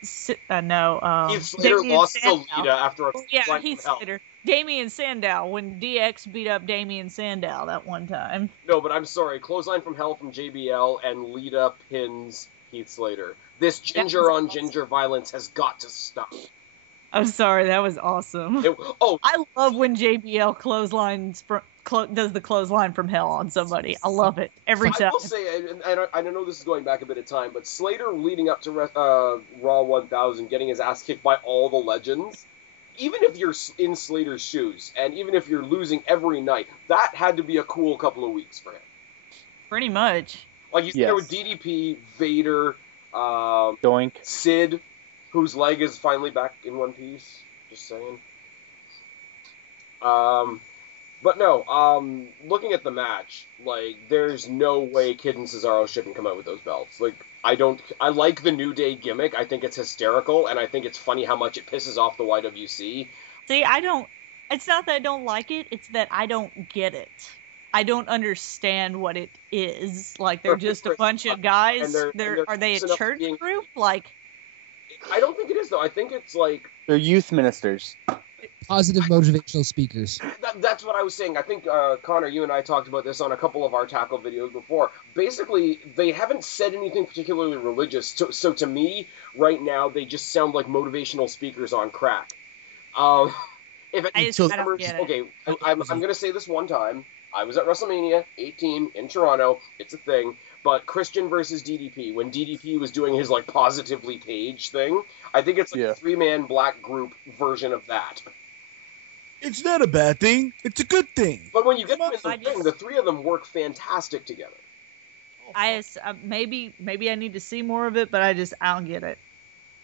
Heath Slater Damian lost Sandow. to Lita after a Yeah, Heath Slater. Damian Sandow, when DX beat up Damian Sandow that one time. No, but I'm sorry. Clothesline from Hell from JBL and Lita pins Heath Slater. This ginger-on-ginger violence has got to stop. I'm sorry, that was awesome. I love when JBL does the clothesline from Hell on somebody. I love it every time. I will say, and I know this is going back a bit of time, but Slater leading up to Raw 1000, getting his ass kicked by all the legends, even if you're in Slater's shoes, and even if you're losing every night, that had to be a cool couple of weeks for him. Pretty much. Like, he's there with DDP, Vader, Doink, Sid, whose leg is finally back in one piece. Just saying. But no, looking at the match, like, there's no way Kid and Cesaro shouldn't come out with those belts. Like, I like the New Day gimmick. I think it's hysterical, and I think it's funny how much it pisses off the YWC. See, it's not that I don't like it, it's that I don't get it. I don't understand what it is. Like, they're just a bunch of guys. Are they a church group? Like, I don't think it is, though. I think it's like... They're youth ministers. Positive motivational speakers. That's what I was saying. I think, Connor, you and I talked about this on a couple of our tackle videos before. Basically, they haven't said anything particularly religious. So to me, right now, they just sound like motivational speakers on crack. If I it, don't get it. okay, I'm going to say this one time. I was at WrestleMania 18 in Toronto. It's a thing. But Christian versus DDP, when DDP was doing his like Positively Page thing, I think it's like a 3-man black group version of that. It's not a bad thing. It's a good thing. But when you get them in the ring, the three of them work fantastic together. Maybe I need to see more of it, but I don't get it.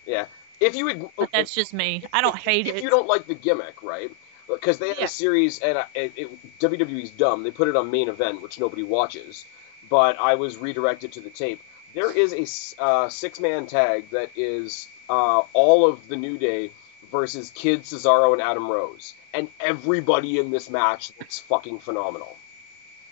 Yeah. If you would, but that's just me. I don't hate it. If you don't like the gimmick, right? Because they had a series, and WWE's dumb. They put it on Main Event, which nobody watches. But I was redirected to the tape. There is a 6-man tag that is all of the New Day versus Kid, Cesaro, and Adam Rose. And everybody in this match looks fucking phenomenal.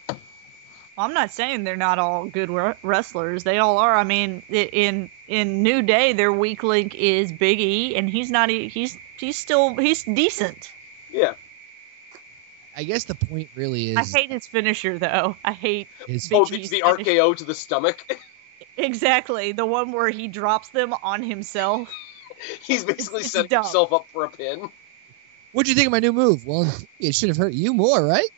Well, I'm not saying they're not all good wrestlers. They all are. I mean, in New Day, their weak link is Big E, and he's decent. Yeah. I guess the point really is... I hate his finisher, though. I hate his... Oh, it's the RKO to the stomach? Exactly. The one where he drops them on himself. He's basically setting himself up for a pin. What'd you think of my new move? Well, it should have hurt you more, right?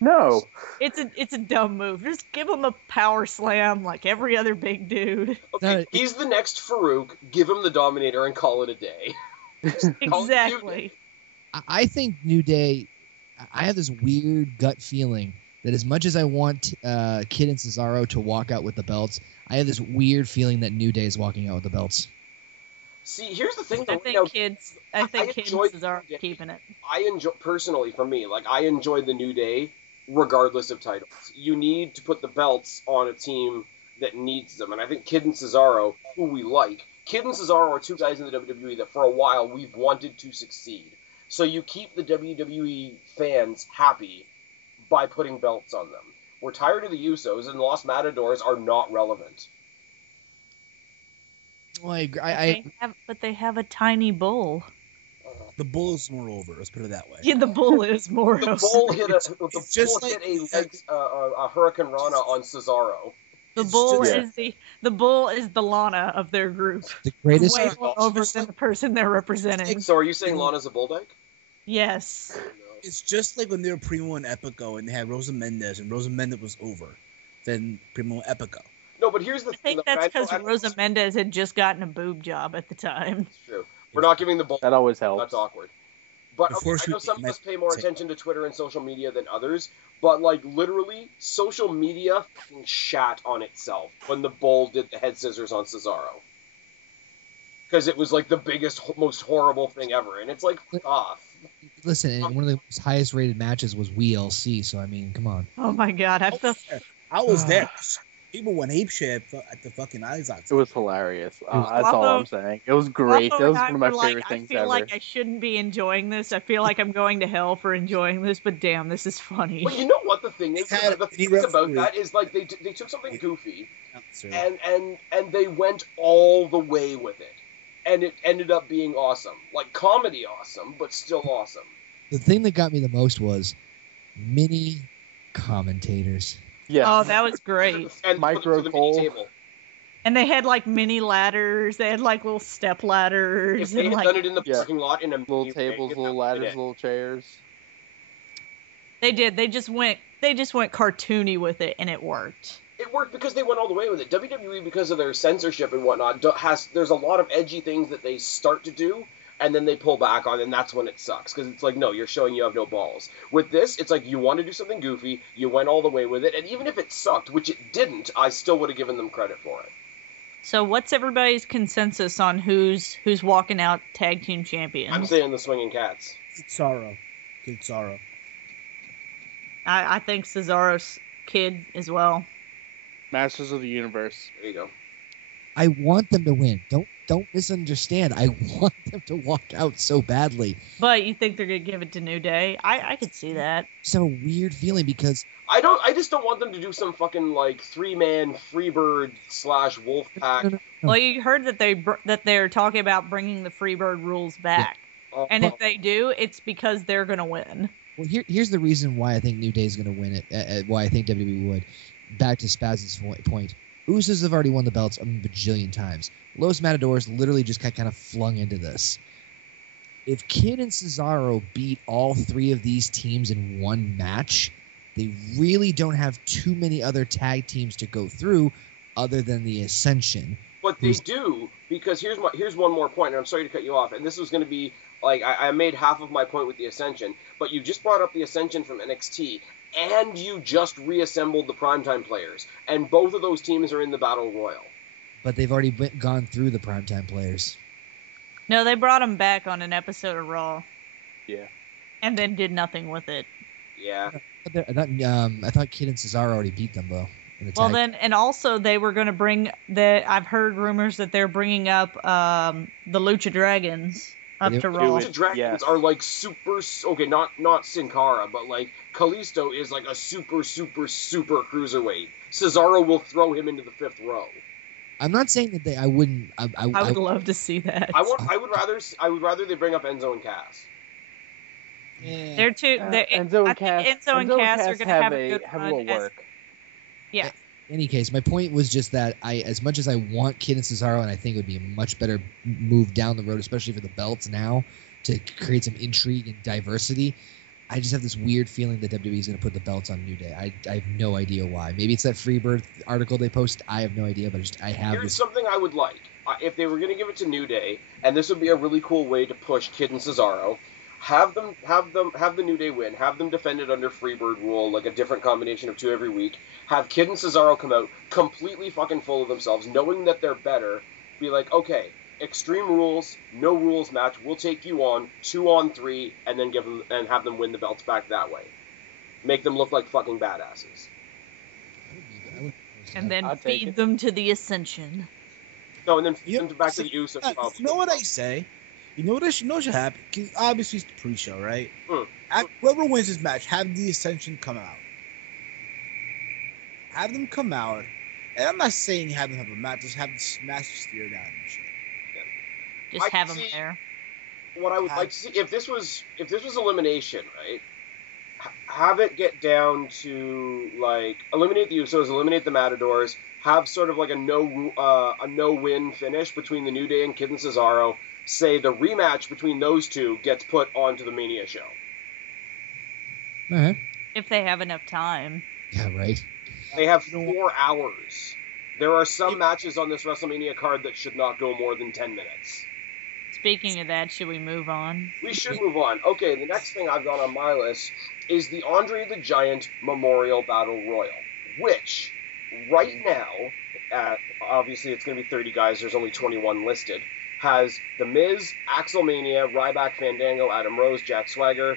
No. It's a dumb move. Just give him a power slam like every other big dude. Okay, he's the next Farouk. Give him the Dominator and call it a day. Exactly. I think New Day... I have this weird gut feeling that as much as I want Kid and Cesaro to walk out with the belts, I have this weird feeling that New Day is walking out with the belts. See, here's the thing. I think Kid and Cesaro are keeping it. I enjoy, personally, for me, I enjoy the New Day regardless of titles. You need to put the belts on a team that needs them, and I think Kid and Cesaro, who we like, Kid and Cesaro are two guys in the WWE that for a while we've wanted to succeed. So you keep the WWE fans happy by putting belts on them. We're tired of the Usos, and Los Matadors are not relevant. Well, I agree. But they have a tiny bull. The bull is more over. Let's put it that way. Yeah, the bull is more over. The bull hit a Hurricane Rana on Cesaro. The bull is the Lana of their group. The greatest way more over than the person they're representing. So are you saying Lana's a bull dyke? Yes. It's just like when they were Primo and Epico and they had Rosa Mendez, and Rosa Mendez was over than Primo and Epico. No, but here's the thing. I think that's because Rosa Mendez had just gotten a boob job at the time. It's true. We're not giving the bull. That always helps. That's awkward. But I know some of us pay more attention to Twitter and social media than others, but literally, social media fucking shat on itself when the bull did the head scissors on Cesaro. Because it was the biggest, most horrible thing ever, and it's off. Listen, one of the highest rated matches was WLC, so I mean, come on. Oh my god, I was there. People went apeshit at the fucking Isaacs. It was hilarious. That's all I'm saying. It was great. That was one of my favorite things ever. I feel like I shouldn't be enjoying this. I feel like I'm going to hell for enjoying this, but damn, this is funny. Well, you know what the thing is? The thing about that is they took something goofy and they went all the way with it. And it ended up being awesome. Comedy awesome, but still awesome. The thing that got me the most was mini commentators. Yeah. Oh, that was great. And micro pole. And they had mini ladders. They had little step ladders. If they had done it in the parking lot in a little tables, little ladders, little chairs. They did. They just went cartoony with it, and it worked. It worked because they went all the way with it. WWE, because of their censorship and whatnot, there's a lot of edgy things that they start to do, and then they pull back on, and that's when it sucks. Because it's no, you're showing you have no balls. With this, it's you want to do something goofy, you went all the way with it, and even if it sucked, which it didn't, I still would have given them credit for it. So what's everybody's consensus on who's walking out tag team champions? I'm saying the Swinging Cats. Cesaro. I think Cesaro's Kid as well. Masters of the Universe. There you go. I want them to win. Don't misunderstand. I want them to walk out so badly. But you think they're gonna give it to New Day? I could see that. It's a weird feeling because I just don't want them to do some fucking 3-man Freebird / Wolfpack. No. Well, you heard that they're talking about bringing the Freebird rules back, and if they do, it's because they're gonna win. Well, here's the reason why I think New Day is gonna win it. Why I think WWE would. Back to Spaz's point. Usos have already won the belts a bajillion times. Los Matadors literally just got kind of flung into this. if Kid and Cesaro beat all three of these teams in one match, they really don't have too many other tag teams to go through other than the Ascension. But they do, because here's one more point, and I'm sorry to cut you off, and this was going to be, like, I made half of my point with the Ascension, but you just brought up the Ascension from NXT, and you just reassembled the Primetime players, and both of those teams are in the Battle Royal. But they've already gone through the Primetime players. No, they brought them back on an episode of Raw. Yeah. And then did nothing with it. Yeah. I thought Kid and Cesaro already beat them, though. Well, then, and also they were going to bring I've heard rumors that they're bringing up the Lucha Dragons up to Raw. The Lucha Dragons are like super. Okay, not Sin Cara, but like Kalisto is like a super cruiserweight. Cesaro will throw him into the fifth row. I'm not saying that they. I wouldn't. I would love to see that. I would rather they bring up Enzo and Cass. Yeah. They're too. Enzo and Cass are going to have a good have a little work. Yeah. In any case, my point was just that as much as I want Kid and Cesaro, and I think it would be a much better move down the road, especially for the belts now, to create some intrigue and diversity. I just have this weird feeling that WWE is going to put the belts on New Day. I have no idea why. Maybe it's that Freebird article they post. I have no idea, but Here's something I would like. If they were going to give it to New Day, and this would be a really cool way to push Kid and Cesaro, have the New Day win, have them defend it under Freebird rule, like a different combination of two every week. Have Kid and Cesaro come out completely fucking full of themselves, knowing that they're better. Be like, okay, Extreme Rules, no rules match. We'll take you on 2-on-3, and then have them win the belts back that way. Make them look like fucking badasses. And then feed them to the Ascension. No, and then feed them back to the Usos. You know what I say? You know what should happen? Because obviously it's the pre-show, right? Whoever wins this match, have the Ascension come out. Have them come out, and I'm not saying have them have a match. Just have them smash the steer down and shit. Just have them there. What I would like to see, if this was elimination, right? Have it get down to like eliminate the Usos, eliminate the Matadors, have sort of like a no-win finish between the New Day and Kid and Cesaro. Say the rematch between those two gets put onto the Mania show. All right. If they have enough time. Yeah, right. They have 4 hours. There are some matches on this WrestleMania card that should not go more than 10 minutes. Speaking of that, should we move on? We should move on. Okay, the next thing I've got on my list is the Andre the Giant Memorial Battle Royal, which, right now, obviously it's going to be 30 guys, there's only 21 listed, has The Miz, Axelmania, Ryback, Fandango, Adam Rose, Jack Swagger,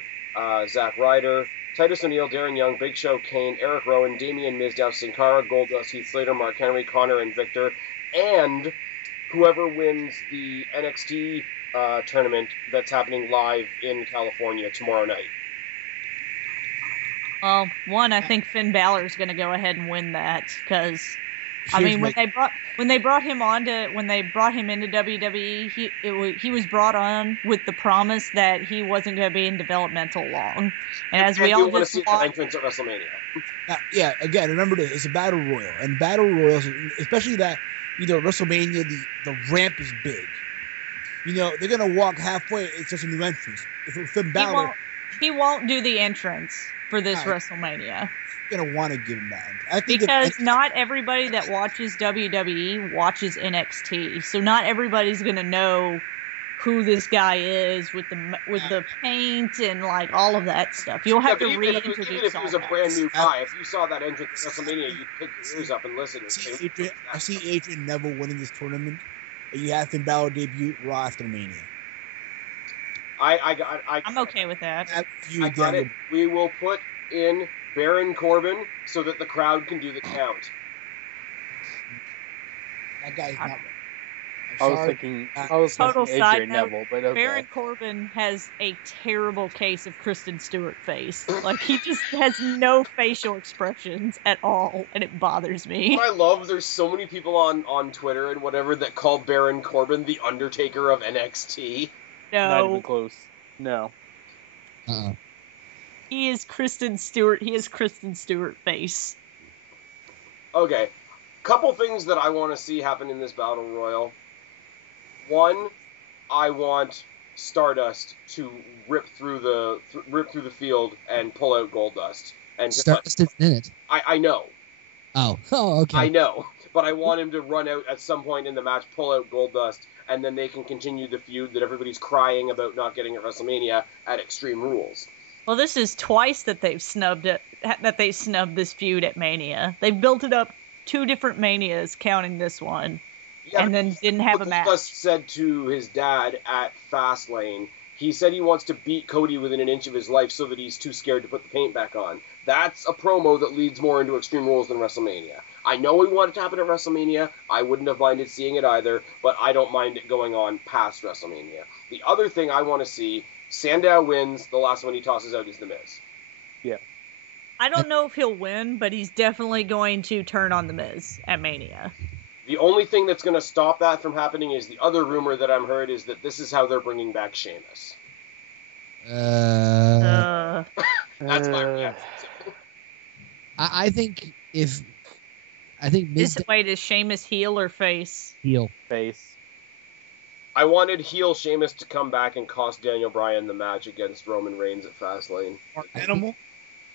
Zack Ryder, Titus O'Neil, Darren Young, Big Show, Kane, Eric Rowan, Damian Mizdow, Sin Cara, Goldust, Heath Slater, Mark Henry, Connor, and Victor, and whoever wins the NXT tournament that's happening live in California tomorrow night. Well, I think Finn Balor is going to go ahead and win that because, I mean, when they brought him into WWE, he was brought on with the promise that he wasn't going to be in developmental long, and as we all want to see the entrance at WrestleMania. Yeah, again, remember this: it's a battle royal, and battle royals, especially that, WrestleMania, the ramp is big. They're gonna walk halfway. It's just a new entrance. If Finn Balor, he won't do the entrance for this WrestleMania. You're gonna want to give him that. I think because not everybody that watches WWE watches NXT, so not everybody's gonna know who this guy is with the paint and like all of that stuff. You'll have to reintroduce. Even if he was a brand new guy, if you saw that entrance at WrestleMania, you'd pick your ears up and listen. I see Adrian Neville winning this tournament. And you have Finn Balor debut Raw after Mania. I'm okay with that. I got it. We will put in Baron Corbin so that the crowd can do the count. That guy's not. I was thinking Adrian Neville, but okay. Baron Corbin has a terrible case of Kristen Stewart face. Like, he just has no facial expressions at all, and it bothers me. I love there's so many people on Twitter and whatever that call Baron Corbin the Undertaker of NXT. No. Not even close. No. He is Kristen Stewart. He has Kristen Stewart face. Okay. Couple things that I want to see happen in this Battle Royal. One, I want Stardust to rip through the field and pull out Goldust. And Stardust isn't in it. I know. Oh, okay. I know, but I want him to run out at some point in the match, pull out Goldust, and then they can continue the feud that everybody's crying about not getting at WrestleMania at Extreme Rules. Well, this is twice that they've snubbed this feud at Mania. They've built it up 2 different Manias, counting this one, and then didn't have a match. Goldust said to his dad at Fastlane, he said he wants to beat Cody within an inch of his life so that he's too scared to put the paint back on. That's a promo that leads more into Extreme Rules than WrestleMania. I know we want it to happen at WrestleMania. I wouldn't have minded seeing it either, but I don't mind it going on past WrestleMania. The other thing I want to see, Sandow wins, the last one he tosses out is The Miz. Yeah. I don't know if he'll win, but he's definitely going to turn on The Miz at Mania. The only thing that's going to stop that from happening is the other rumor that I'm heard is that this is how they're bringing back Sheamus. That's my reaction. I think Miz. Wait, is Sheamus heel or face? Heel. Face. I wanted heel Sheamus to come back and cost Daniel Bryan the match against Roman Reigns at Fastlane. Farm animal?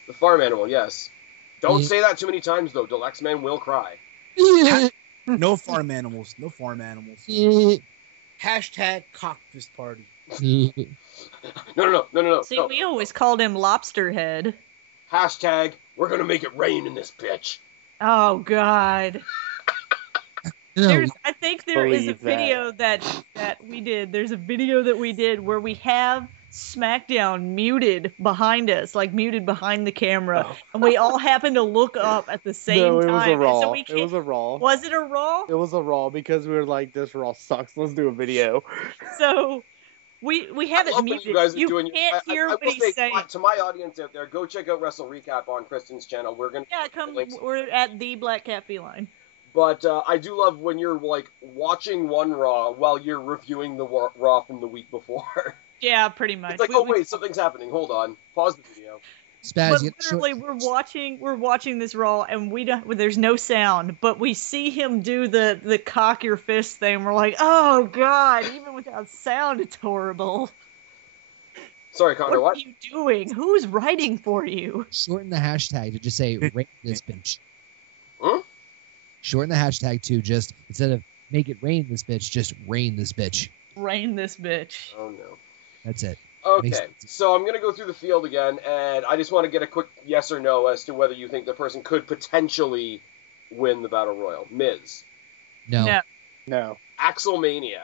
The farm animal, yes. Don't say that too many times, though. Deluxe Man will cry. No farm animals. No farm animals. Hashtag cockfist party. No. See, we always called him Lobster Head. Hashtag, we're going to make it rain in this bitch. Oh, God. No. I think there is a video that we did. There's a video that we did where we have SmackDown muted behind us, like muted behind the camera, and we all happened to look up at the same time. No, it was a Raw. So it was a Raw. Was it a Raw? It was a Raw because we were like, this Raw sucks. Let's do a video. So we have it muted. You can't hear what he's saying. To my audience out there, go check out Wrestle Recap on Kristen's channel. We're at the Black Cat Feline. But I do love when you're like watching one Raw while you're reviewing the Raw from the week before. Yeah, pretty much. It's like, wait, something's happening. Hold on, pause the video. Spaz, but literally, we're watching this Raw, and there's no sound, but we see him do the cock your fist thing. We're like, oh God! Even without sound, it's horrible. Sorry, Connor. What are you doing? Who's writing for you? Shorten the hashtag to just say "rain this bitch." Huh? Shorten the hashtag to just, instead of "make it rain this bitch," just "rain this bitch." Rain this bitch. Oh no. That's it. Okay, so I'm going to go through the field again, and I just want to get a quick yes or no as to whether you think the person could potentially win the Battle Royal. Miz. No. Axelmania.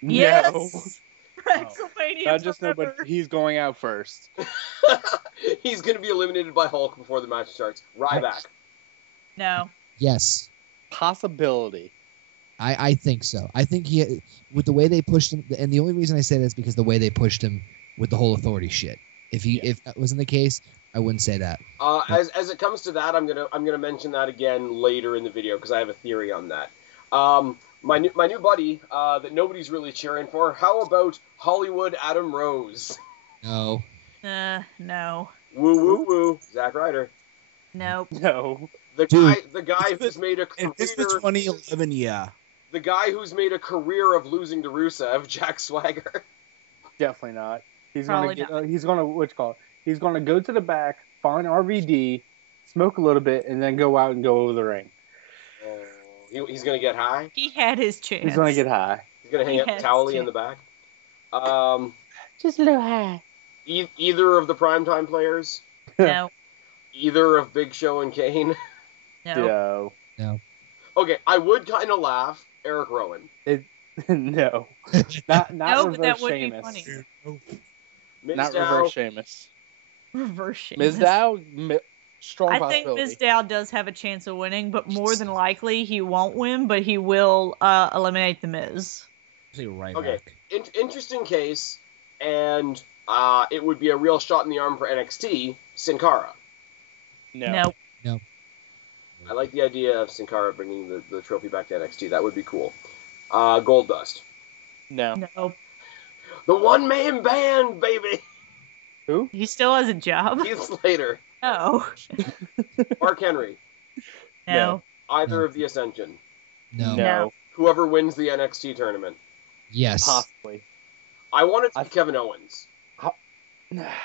Yes. No. Axelmania. Not just no, but he's going out first. He's going to be eliminated by Hulk before the match starts. Ryback. No. Yes. Possibility. I think so. I think with the way they pushed him, and the only reason I say that is because the way they pushed him with the whole authority shit. If that wasn't the case, I wouldn't say that. As it comes to that, I'm gonna mention that again later in the video because I have a theory on that. My new buddy that nobody's really cheering for. How about Hollywood Adam Rose? No. No. Woo. Zack Ryder. Nope. No. The guy who's made a career. If this was 2011, yeah. The guy who's made a career of losing to Rusev, Jack Swagger. Definitely not. He's gonna go to the back, find RVD, smoke a little bit, and then go out and go over the ring. He's gonna get high. He had his chance. He's gonna get high. He's gonna hang out with Towley in the back. Just a little high. Either of the primetime players. No. Either of Big Show and Kane. No. Okay, I would kind of laugh. Eric Rowan. No. Not no, reverse but that would Sheamus. be funny. Not reverse Sheamus. Reverse Sheamus. Mizdow, strong I think possibility. Mizdow does have a chance of winning, but more than likely he won't win, but he will eliminate The Miz. Okay, interesting case, and it would be a real shot in the arm for NXT, Sin Cara. No. I like the idea of Sin Cara bringing the trophy back to NXT. That would be cool. Goldust. No. The one-man band, baby! Who? He still has a job? Heath Slater. No. Mark Henry. No. Either of the Ascension. No. Whoever wins the NXT tournament. Yes. Possibly. I want it to be Kevin Owens.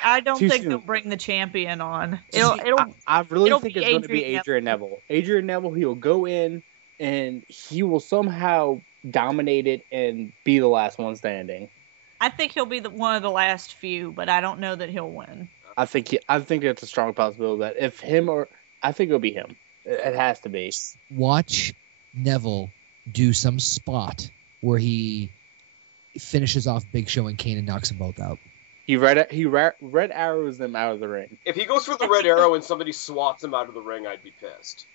I don't Too think soon. they'll bring the champion on. I really it'll think be it's going to be Adrian Adrian Neville. Adrian Neville, he'll go in and he will somehow dominate it and be the last one standing. I think he'll be one of the last few, but I don't know that he'll win. I think it's a strong possibility that if him or I think it'll be him. It has to be. Watch Neville do some spot where he finishes off Big Show and Kane and knocks them both out. He red arrows them out of the ring. If he goes for the red arrow and somebody swats him out of the ring, I'd be pissed.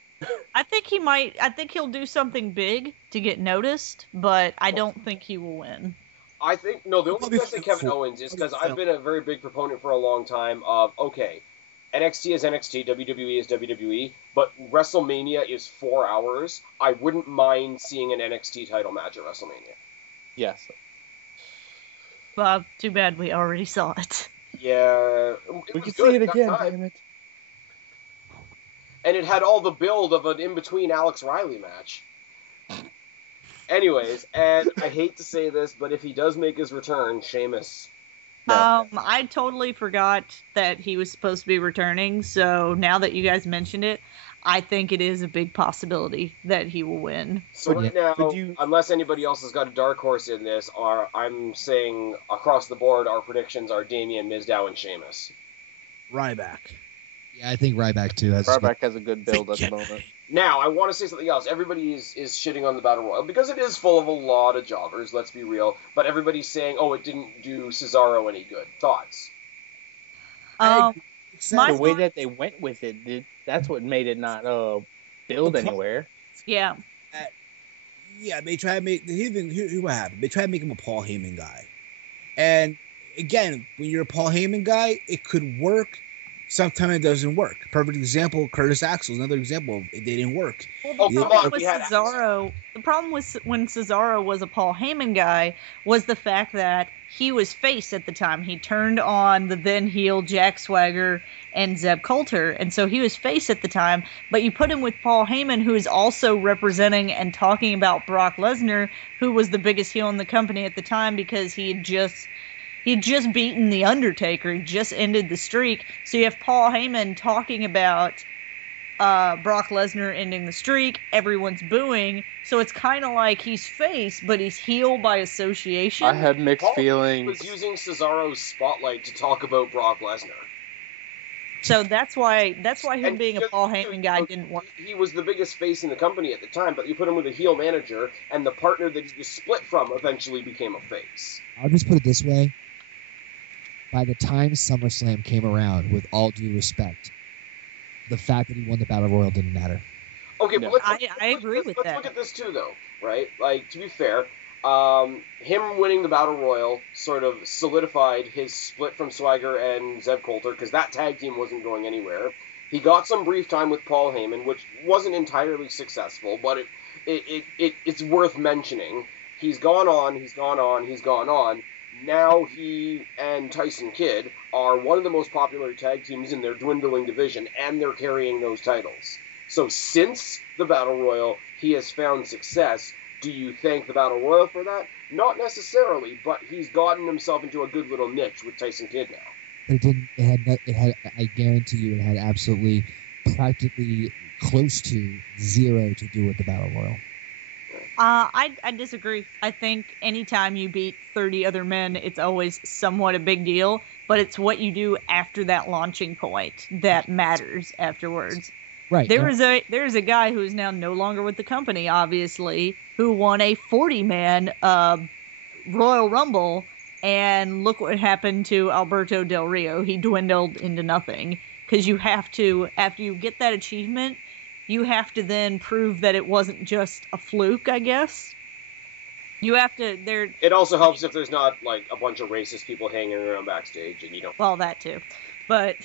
I think he'll do something big to get noticed, but I don't think he will win. I think, no, the only reason I say Kevin Owens is because I've been a very big proponent for a long time of, okay, NXT is NXT, WWE is WWE, but WrestleMania is 4 hours. I wouldn't mind seeing an NXT title match at WrestleMania. Yes. Well, too bad we already saw it. Yeah. We can see it again, damn it. And it had all the build of an in-between Alex Riley match. Anyways, and I hate to say this, but if he does make his return, Sheamus. I totally forgot that he was supposed to be returning, so now that you guys mentioned it, I think it is a big possibility that he will win. So right now, unless anybody else has got a dark horse in this, I'm saying across the board, our predictions are Damian, Mizdow, and Sheamus. Ryback. Yeah, I think Ryback too. Ryback has a good build at the moment. Now, I want to say something else. Everybody is shitting on the Battle Royal because it is full of a lot of jobbers, let's be real. But everybody's saying, oh, it didn't do Cesaro any good. Thoughts? The way that they went with it, that's what made it not build anywhere. Yeah. Yeah, they try to make... Here's what happened. They try to make him a Paul Heyman guy. And, again, when you're a Paul Heyman guy, it could work. Sometimes it doesn't work. Perfect example, Curtis Axel is another example of it didn't work. Well, the problem with when Cesaro was a Paul Heyman guy was the fact that he was face at the time. He turned on the then heel Jack Swagger and Zeb Coulter, and so he was face at the time. But you put him with Paul Heyman, who is also representing and talking about Brock Lesnar, who was the biggest heel in the company at the time because he had just beaten The Undertaker. He just ended the streak. So you have Paul Heyman talking about Brock Lesnar ending the streak. Everyone's booing. So it's kind of like he's face, but he's heel by association. I had mixed feelings. He was using Cesaro's spotlight to talk about Brock Lesnar. So that's why him being a Paul Heyman guy didn't work. He was the biggest face in the company at the time, but you put him with a heel manager, and the partner that he just split from eventually became a face. I'll just put it this way. By the time SummerSlam came around, with all due respect, the fact that he won the Battle Royal didn't matter. Okay, but I agree with that. Let's look at this too, though, right? Like, to be fair, him winning the Battle Royal sort of solidified his split from Swagger and Zeb Coulter, because that tag team wasn't going anywhere. He got some brief time with Paul Heyman, which wasn't entirely successful, but it's worth mentioning. He's gone on. Now he and Tyson Kidd are one of the most popular tag teams in their dwindling division, and they're carrying those titles. So since the Battle Royal, he has found success. Do you thank the Battle Royal for that? Not necessarily, but he's gotten himself into a good little niche with Tyson Kidd now. It had. I guarantee you, it had absolutely, practically close to zero to do with the Battle Royal. I disagree. I think anytime you beat 30 other men, it's always somewhat a big deal, but it's what you do after that launching point that matters afterwards. Right. There is a guy who is now no longer with the company, obviously, who won a 40-man Royal Rumble, and look what happened to Alberto Del Rio. He dwindled into nothing, because you have to, after you get that achievement, you have to then prove that it wasn't just a fluke, I guess. You have to... It also helps if there's not, like, a bunch of racist people hanging around backstage, and you don't... Well, that too. But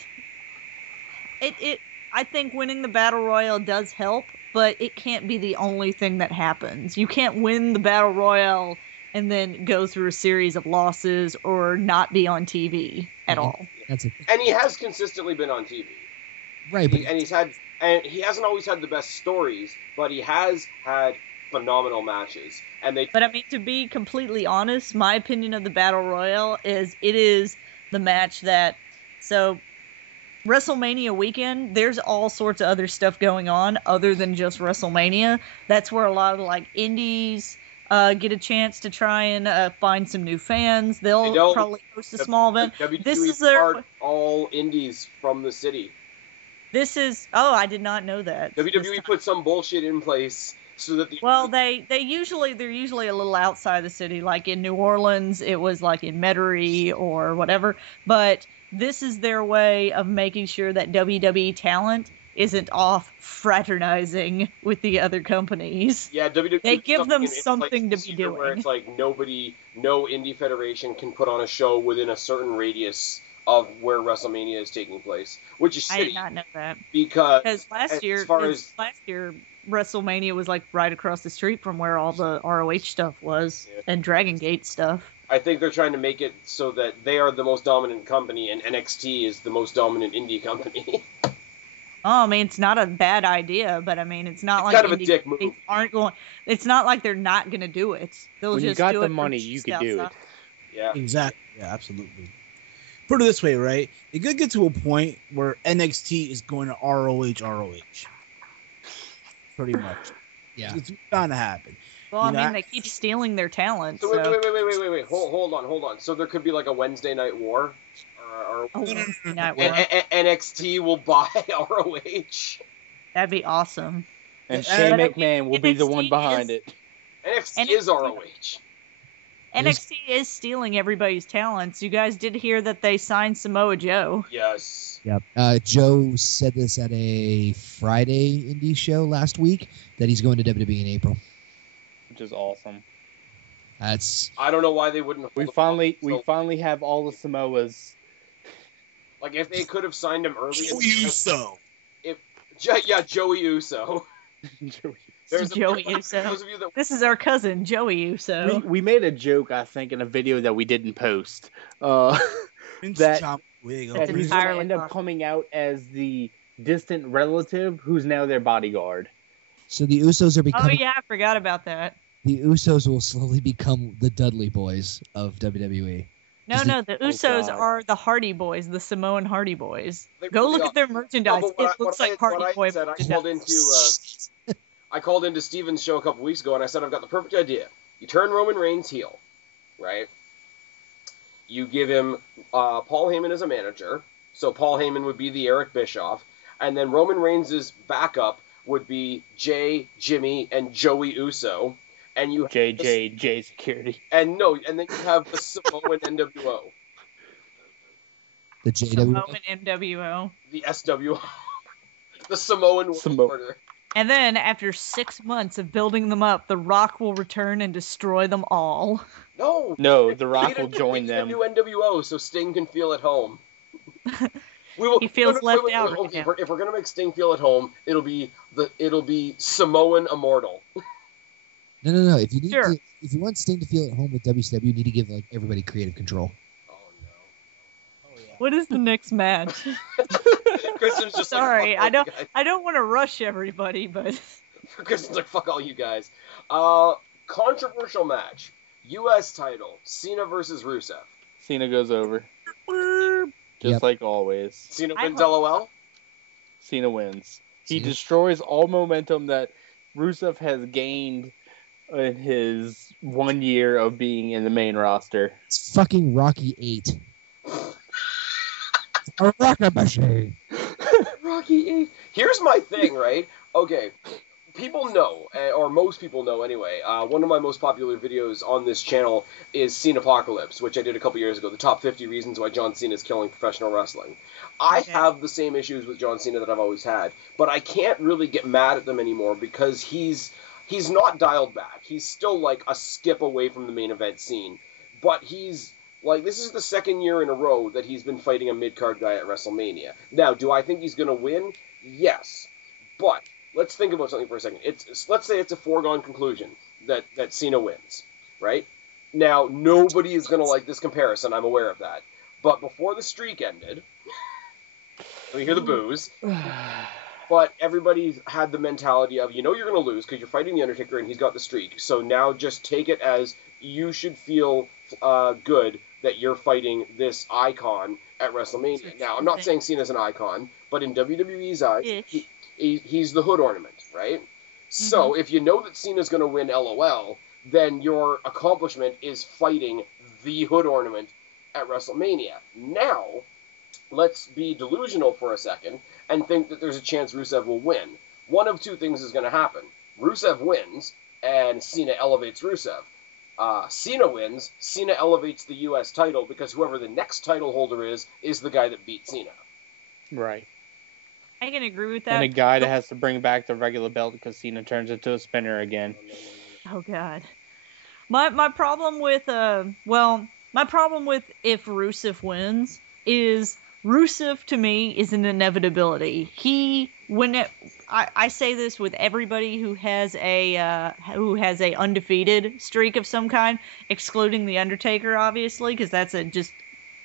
I think winning the Battle Royal does help, but it can't be the only thing that happens. You can't win the Battle Royal and then go through a series of losses or not be on TV at all. That's it. And he has consistently been on TV. Right. And he hasn't always had the best stories, but he has had phenomenal matches. And they. But I mean, to be completely honest, my opinion of the Battle Royal is it is the match that. So, WrestleMania weekend, there's all sorts of other stuff going on other than just WrestleMania. That's where a lot of like indies get a chance to try and find some new fans. They'll probably host a small event. This is their all indies from the city. This is I did not know that. WWE put some bullshit in place so that they're usually a little outside the city. Like in New Orleans, it was like in Metairie or whatever. But this is their way of making sure that WWE talent isn't off fraternizing with the other companies. Yeah, WWE. They give them something to be doing. Where it's like no indie federation can put on a show within a certain radius of where WrestleMania is taking place, which is shitty. I did not know that because last year WrestleMania was like right across the street from where all the ROH stuff was and Dragon Gate stuff. I think they're trying to make it so that they are the most dominant company and NXT is the most dominant indie company. I mean, it's not a bad idea, but I mean, it's not like kind of a dick move. They aren't going. It's not like they're not going to do it. They'll when just you got do the it money, you could do it. Yeah, exactly. Yeah, absolutely. Put it this way, right? It could get to a point where NXT is going to ROH. Pretty much. Yeah, it's bound to happen. Well, I mean, they keep stealing their talent. So wait. Hold on. So there could be like a Wednesday night war. Wednesday night war. NXT will buy ROH. That'd be awesome. And Shane McMahon will be the one behind it. NXT is ROH. NXT is stealing everybody's talents. You guys did hear that they signed Samoa Joe. Yes. Yep. Joe said this at a Friday indie show last week that he's going to WWE in April. Which is awesome. I don't know why they wouldn't. We finally have all the Samoas. Like if they could have signed him earlier. Joey Uso. Joey Uso. Joey Uso. This is our cousin Joey Uso. We made a joke, I think, in a video that we didn't post. That he's going to end up coming out as the distant relative who's now their bodyguard. So the Usos are becoming. Oh yeah, I forgot about that. The Usos will slowly become the Dudley Boys of WWE. No, the Usos are the Hardy Boys, the Samoan Hardy Boys. Go look at their merchandise. It looks like Hardy Boy merchandise. I called into Steven's show a couple weeks ago, and I said, I've got the perfect idea. You turn Roman Reigns heel, right? You give him Paul Heyman as a manager, so Paul Heyman would be the Eric Bischoff, and then Roman Reigns' backup would be Jay, Jimmy, and Joey Uso. And you J Security. And then you have the Samoan NWO. The JWO? Samoan NWO. The SWO. The Samoan Order. And then, after 6 months of building them up, The Rock will return and destroy them all. No, The Rock will join them. New NWO, so Sting can feel at home. He feels left out. Okay, if we're gonna make Sting feel at home, it'll be Samoan Immortal. No. If you want Sting to feel at home with WCW, you need to give everybody creative control. Oh no. What is the next match? Kristen's just sorry. Like, I don't want to rush everybody, but Kristen's like, fuck all you guys. Controversial match. U.S. title. Cena versus Rusev. Cena goes over. Just like always. Cena wins LOL? Cena wins. He destroys all momentum that Rusev has gained in his 1 year of being in the main roster. It's fucking Rocky 8. A rocket machine. Rocky 8. Here's my thing, right? Okay. People know, or most people know anyway, one of my most popular videos on this channel is Cena Apocalypse, which I did a couple years ago, the top 50 reasons why John Cena is killing professional wrestling. I have the same issues with John Cena that I've always had, but I can't really get mad at them anymore because he's not dialed back. He's still like a skip away from the main event scene, but he's like, this is the second year in a row that he's been fighting a mid-card guy at WrestleMania. Now, do I think he's going to win? Yes, but let's think about something for a second. Let's say it's a foregone conclusion that Cena wins, right? Now, nobody is going to like this comparison. I'm aware of that. But before the streak ended, let me hear the boos. But everybody had the mentality of, you're going to lose because you're fighting The Undertaker and he's got the streak. So now just take it as you should feel good that you're fighting this icon at WrestleMania. Now, I'm not saying Cena's an icon, but in WWE's eyes, he's the hood ornament, right? So if you know that Cena's going to win LOL, then your accomplishment is fighting the hood ornament at WrestleMania. Now, let's be delusional for a second and think that there's a chance Rusev will win. One of two things is going to happen. Rusev wins, and Cena elevates Rusev. Cena wins, Cena elevates the U.S. title because whoever the next title holder is the guy that beat Cena. Right. I can agree with that. And a guy that has to bring back the regular belt because Cena turns into a spinner again. Oh, God. My problem with if Rusev wins is Rusev to me is an inevitability. I say this with everybody who has a undefeated streak of some kind, excluding the Undertaker, obviously, because that's a just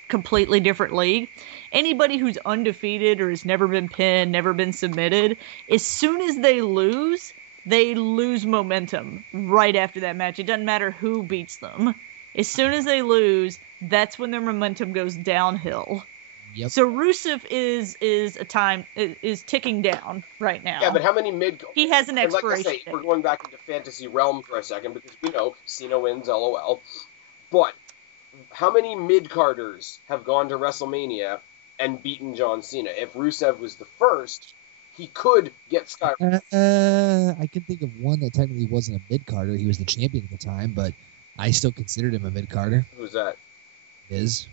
completely different league. Anybody who's undefeated or has never been pinned, never been submitted, as soon as they lose momentum right after that match. It doesn't matter who beats them. As soon as they lose, that's when their momentum goes downhill. Yep. So Rusev is ticking down right now. Yeah, but how many mid? He has an expiration. Like I say, we're going back into fantasy realm for a second because we know Cena wins, LOL. But how many mid-carders have gone to WrestleMania and beaten John Cena? If Rusev was the first, he could get skyrocketed. I can think of one that technically wasn't a mid-carder. He was the champion at the time, but I still considered him a mid-carder. Who's that? Miz.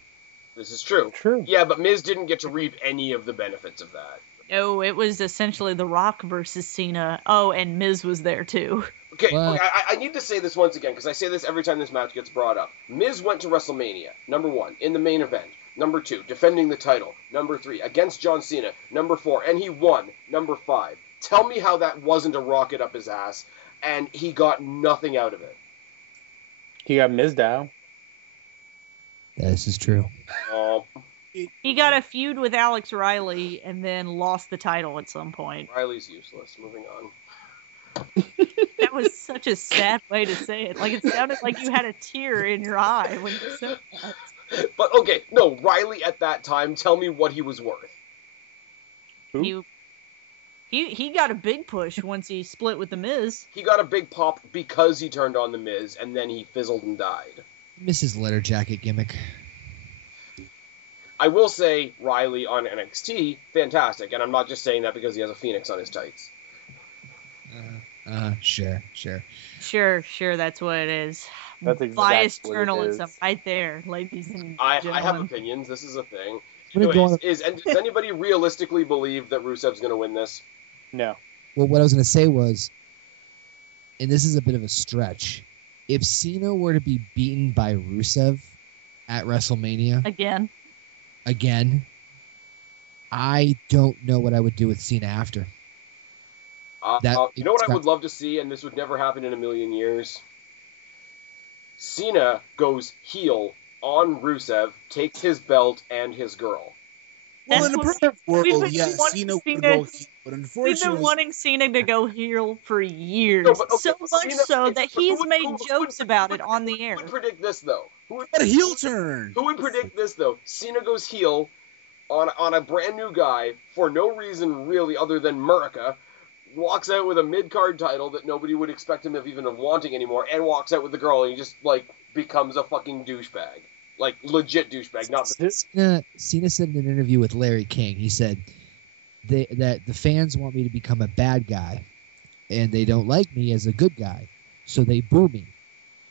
This is true. True. Yeah, but Miz didn't get to reap any of the benefits of that. No, it was essentially The Rock versus Cena. Oh, and Miz was there too. Okay, I need to say this once again, because I say this every time this match gets brought up. Miz went to WrestleMania, number 1, in the main event. Number 2, defending the title. Number 3, against John Cena. Number 4, and he won. Number 5. Tell me how that wasn't a rocket up his ass, and he got nothing out of it. He got Miz down. This is true. He got a feud with Alex Riley and then lost the title at some point. Riley's useless. Moving on. That was such a sad way to say it. Like, it sounded like you had a tear in your eye when you said that. But, okay, no, Riley at that time, tell me what he was worth. Who? He got a big push once he split with The Miz. He got a big pop because he turned on The Miz, and then he fizzled and died. Mrs. Letter Jacket gimmick. I will say Riley on NXT, fantastic, and I'm not just saying that because he has a phoenix on his tights. Sure. Sure, that's what it is. That's exactly biased what journalism it is. right there, ladies and I gentlemen. have opinions. This is a thing. Does Anybody realistically believe that Rusev's going to win this? No. Well, what I was going to say was, and this is a bit of a stretch, if Cena were to be beaten by Rusev at WrestleMania again, I don't know what I would do with Cena after. You know what I would love to see, and this would never happen in a million years? Cena goes heel on Rusev, takes his belt and his girl. Well, in a perfect world, Cena would go heel, but unfortunately... We've been wanting Cena to go heel for years. So much so that he's made jokes about it on the air. Who would predict this, though? A heel turn! Who would predict this, though? Cena goes heel on a brand new guy for no reason, really, other than Murica, walks out with a mid-card title that nobody would expect him of even wanting anymore, and walks out with the girl, and he just, becomes a fucking douchebag. Legit douchebag, not the... Cena said in an interview with Larry King, he said that the fans want me to become a bad guy, and they don't like me as a good guy, so they boo me.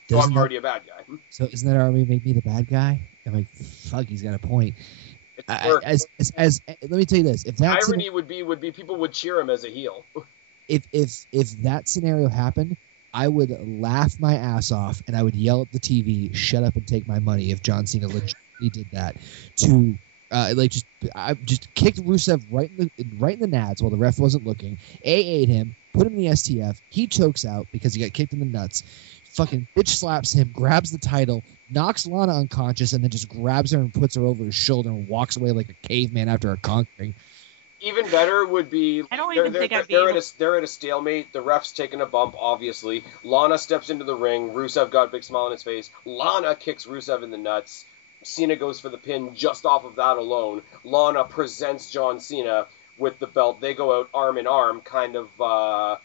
So I'm already a bad guy. So isn't that already made me the bad guy? I'm like, fuck, he's got a point. Let me tell you this: if that irony would be people would cheer him as a heel. If that scenario happened, I would laugh my ass off and I would yell at the TV, "Shut up and take my money!" If John Cena legitimately did that to just kicked Rusev right in the nads while the ref wasn't looking, AA'd him, put him in the STF. He chokes out because he got kicked in the nuts. Fucking bitch slaps him, grabs the title, knocks Lana unconscious, and then just grabs her and puts her over his shoulder and walks away like a caveman after a conquering. Even better would be they're at a stalemate. The ref's taking a bump, obviously. Lana steps into the ring. Rusev got a big smile on his face. Lana kicks Rusev in the nuts. Cena goes for the pin just off of that alone. Lana presents John Cena with the belt. They go out arm in arm, kind of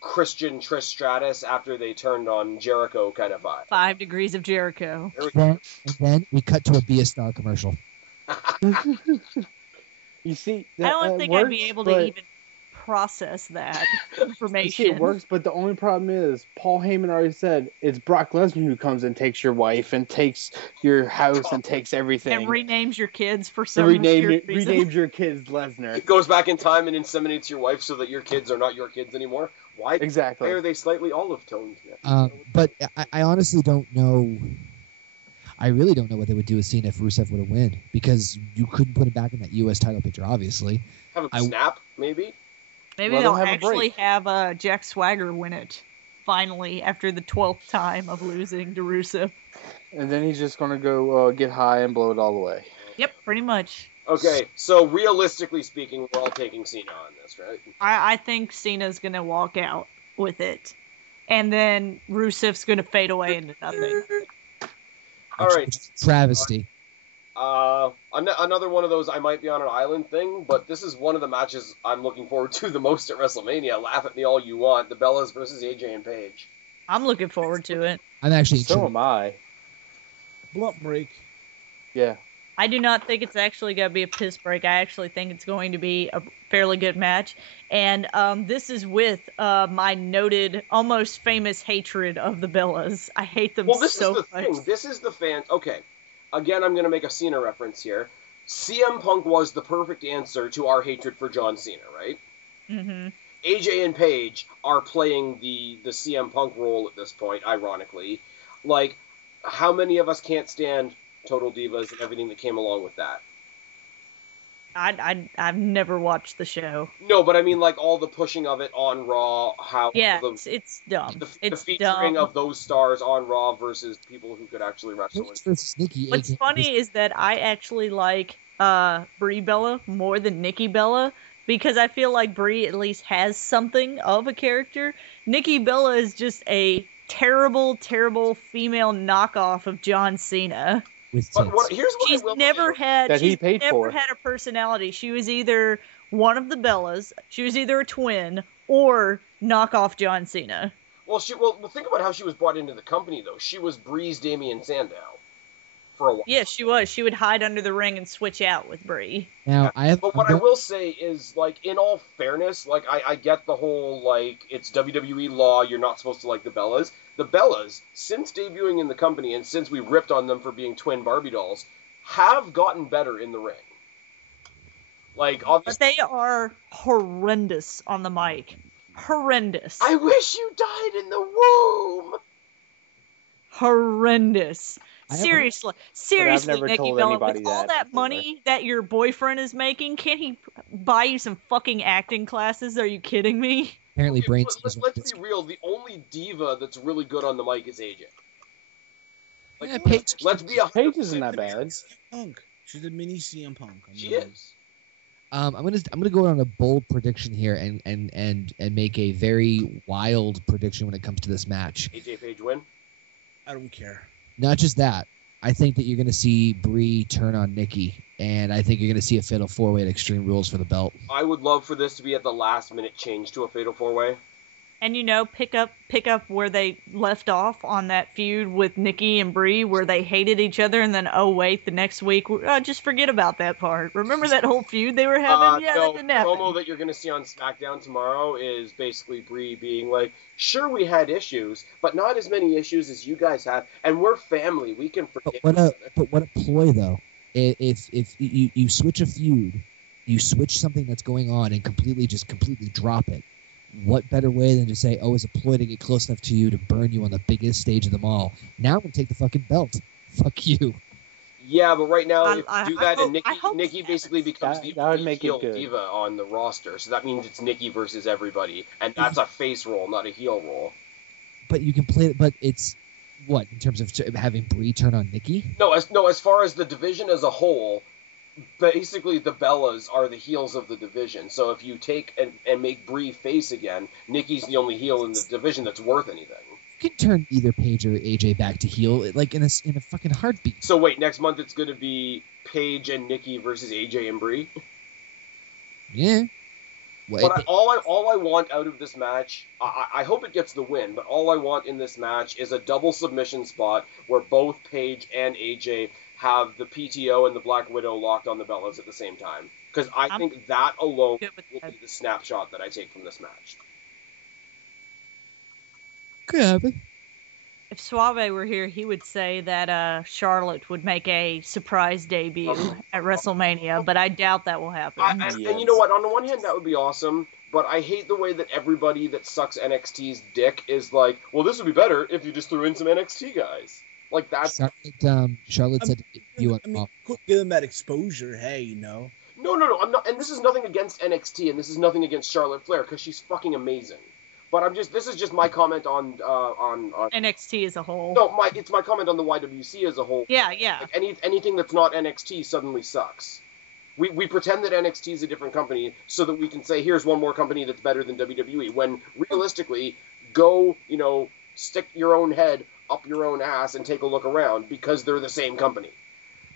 Christian Trish Stratus after they turned on Jericho kind of vibe. 5 Degrees of Jericho. And then we cut to a Be a Star commercial. You see, I don't think I'd be able to even process that information. It works, but the only problem is Paul Heyman already said it's Brock Lesnar who comes and takes your wife and takes your house and takes everything. And renames your kids for some reason. Renames your kids Lesnar. It goes back in time and inseminates your wife so that your kids are not your kids anymore. Why? Exactly. Why are they slightly olive-toned? But I honestly don't know. I really don't know what they would do with Cena if Rusev would have win, because you couldn't put him back in that U.S. title picture, obviously. Have a snap, maybe? Maybe they'll actually have Jack Swagger win it, finally, after the 12th time of losing to Rusev. And then he's just going to go get high and blow it all away. Yep, pretty much. Okay, so realistically speaking, we're all taking Cena on this, right? I think Cena's going to walk out with it. And then Rusev's going to fade away into nothing. All right. Travesty. Another one of those I might be on an island thing, but this is one of the matches I'm looking forward to the most at WrestleMania. Laugh at me all you want. The Bellas versus AJ and Paige. I'm looking forward to it. I'm actually. So am I. Blunt break. Yeah. I do not think it's actually going to be a piss break. I actually think it's going to be a fairly good match. And this is with my noted, almost famous hatred of the Bellas. I hate them so much. Well, this is the thing. This is the fan... Okay. Again, I'm going to make a Cena reference here. CM Punk was the perfect answer to our hatred for John Cena, right? Mm-hmm. AJ and Paige are playing the CM Punk role at this point, ironically. Like, how many of us can't stand Total Divas and everything that came along with that? I've never watched the show. No, but I mean, like, all the pushing of it on Raw, how... Yeah, it's dumb. The featuring of those stars on Raw versus people who could actually wrestle. What's funny is that I actually like Brie Bella more than Nikki Bella, because I feel like Brie at least has something of a character. Nikki Bella is just a terrible, terrible female knockoff of John Cena. She's never had a personality. She was either one of the Bellas, she was either a twin, or knockoff John Cena. Well, think about how she was brought into the company, though. She was Brie's Damian Sandow for a while. Yeah, she was. She would hide under the ring and switch out with Brie. But what I will say is, like, in all fairness, like, I get the whole, like, it's WWE law, you're not supposed to like the Bellas. The Bellas, since debuting in the company and since we ripped on them for being twin Barbie dolls, have gotten better in the ring. Like, obviously, but they are horrendous on the mic. Horrendous. I wish you died in the womb. Horrendous. Seriously, Nikki Bella, with all that money that your boyfriend is making, can't he buy you some fucking acting classes? Are you kidding me? Apparently, let's be real. The only diva that's really good on the mic is AJ. Like, Paige. Let's be Paige isn't that bad. Punk. She's a mini CM Punk. She is. I'm gonna go on a bold prediction here and make a very wild prediction when it comes to this match. AJ Paige win? I don't care. Not just that. I think that you're going to see Brie turn on Nikki, and I think you're going to see a Fatal 4-Way at Extreme Rules for the belt. I would love for this to be at the last minute change to a Fatal 4-Way. And, pick up where they left off on that feud with Nikki and Brie, where they hated each other, and then, oh, wait, the next week, just forget about that part. Remember that whole feud they were having? Yeah, that didn't happen. The promo that you're going to see on SmackDown tomorrow is basically Brie being like, sure, we had issues, but not as many issues as you guys have, and we're family. We can forget. But what a ploy, though. If you switch a feud, you switch something that's going on and completely drop it. What better way than to say, oh, it's a ploy to get close enough to you to burn you on the biggest stage of them all. Now I'm going to take the fucking belt. Fuck you. Yeah, but right now, if you do that, and Nikki basically becomes the only heel diva on the roster. So that means it's Nikki versus everybody. And that's a face roll, not a heel roll. But you can play it, but it's, what, in terms of having Brie turn on Nikki? No, as far as the division as a whole, basically the Bellas are the heels of the division. So if you take and make Brie face again, Nikki's the only heel in the division that's worth anything. You can turn either Paige or AJ back to heel, like in a fucking heartbeat. So wait, next month it's going to be Paige and Nikki versus AJ and Brie? Yeah. Well, but all I want out of this match, I hope it gets the win, but all I want in this match is a double submission spot where both Paige and AJ have the PTO and the Black Widow locked on the Bellas at the same time. Because I think that alone will be the snapshot that I take from this match. Could happen. If Suave were here, he would say that Charlotte would make a surprise debut at WrestleMania, but I doubt that will happen. And you know what? On the one hand, that would be awesome, but I hate the way that everybody that sucks NXT's dick is like, well, this would be better if you just threw in some NXT guys. Like, that's... Charlotte said... give them that exposure, hey, you know? No, I'm not... And this is nothing against NXT, and this is nothing against Charlotte Flair, because she's fucking amazing. But this is just my comment on NXT as a whole. No, it's my comment on the YWC as a whole. Yeah. Like anything that's not NXT suddenly sucks. We pretend that NXT is a different company so that we can say, here's one more company that's better than WWE, when realistically, go, stick your own head up your own ass and take a look around, because they're the same company.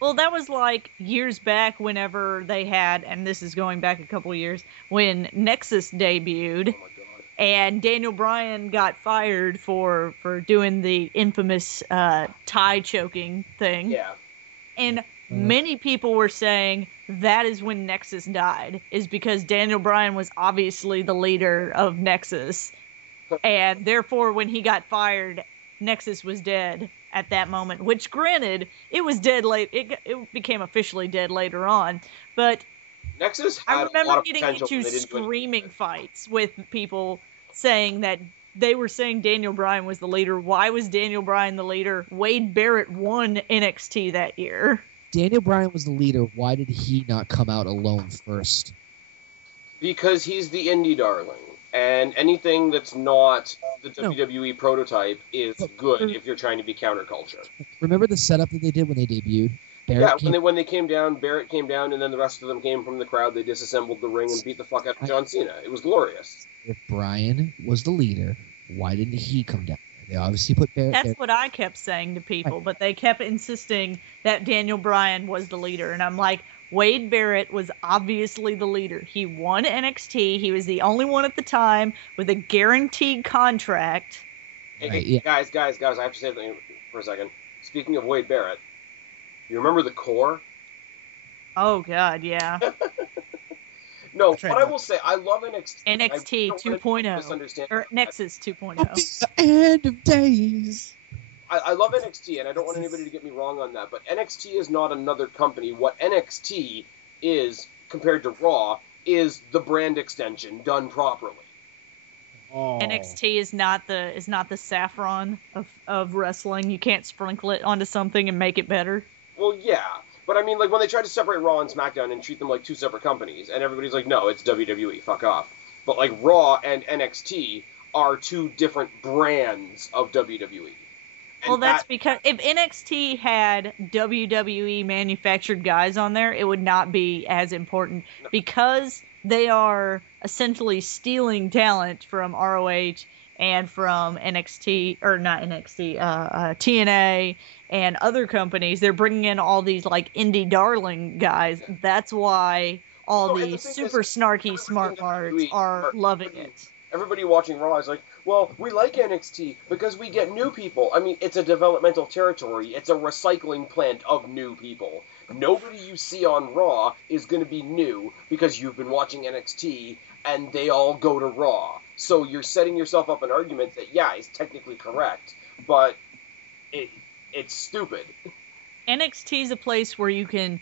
Well, that was like years back whenever they had, and this is going back a couple years, when Nexus debuted. Oh my God. And Daniel Bryan got fired for doing the infamous tie choking thing. Yeah. And many people were saying that is when Nexus died, is because Daniel Bryan was obviously the leader of Nexus. And therefore, when he got fired, Nexus was dead at that moment. Which, granted, it was dead late. It became officially dead later on. But... Nexus I remember getting into screaming fights with people saying that they were saying Daniel Bryan was the leader. Why was Daniel Bryan the leader? Wade Barrett won NXT that year. Daniel Bryan was the leader. Why did he not come out alone first? Because he's the indie darling. And anything that's not the WWE prototype is good if you're trying to be counterculture. Remember the setup that they did when they debuted? When they came down, Barrett came down, and then the rest of them came from the crowd. They disassembled the ring and beat the fuck out of John Cena. It was glorious. If Bryan was the leader, why didn't he come down? They obviously put Barrett there. That's what I kept saying to people, but they kept insisting that Daniel Bryan was the leader. And I'm like, Wade Barrett was obviously the leader. He won NXT. He was the only one at the time with a guaranteed contract. Hey, guys, I have to say something for a second. Speaking of Wade Barrett, you remember the Core? Oh, God, yeah. No, but I will say, I love NXT. NXT 2.0. Or Nexus 2.0. The end of days. I love NXT, and I don't want anybody to get me wrong on that, but NXT is not another company. What NXT is, compared to Raw, is the brand extension done properly. Oh. NXT is not the saffron of wrestling. You can't sprinkle it onto something and make it better. Well, yeah, but I mean, like, when they tried to separate Raw and SmackDown and treat them like two separate companies, and everybody's like, no, it's WWE, fuck off. But, like, Raw and NXT are two different brands of WWE. And well, that's because if NXT had WWE manufactured guys on there, it would not be as important, because they are essentially stealing talent from ROH and from NXT, or not NXT, TNA and other companies. They're bringing in all these like indie darling guys. That's why all the super snarky smart marks are loving it. Everybody watching Raw is like, well, we like NXT because we get new people. I mean, it's a developmental territory. It's a recycling plant of new people. Nobody you see on Raw is going to be new because you've been watching NXT and they all go to Raw. So you're setting yourself up an argument that, yeah, is technically correct, but it's stupid. NXT is a place where you can,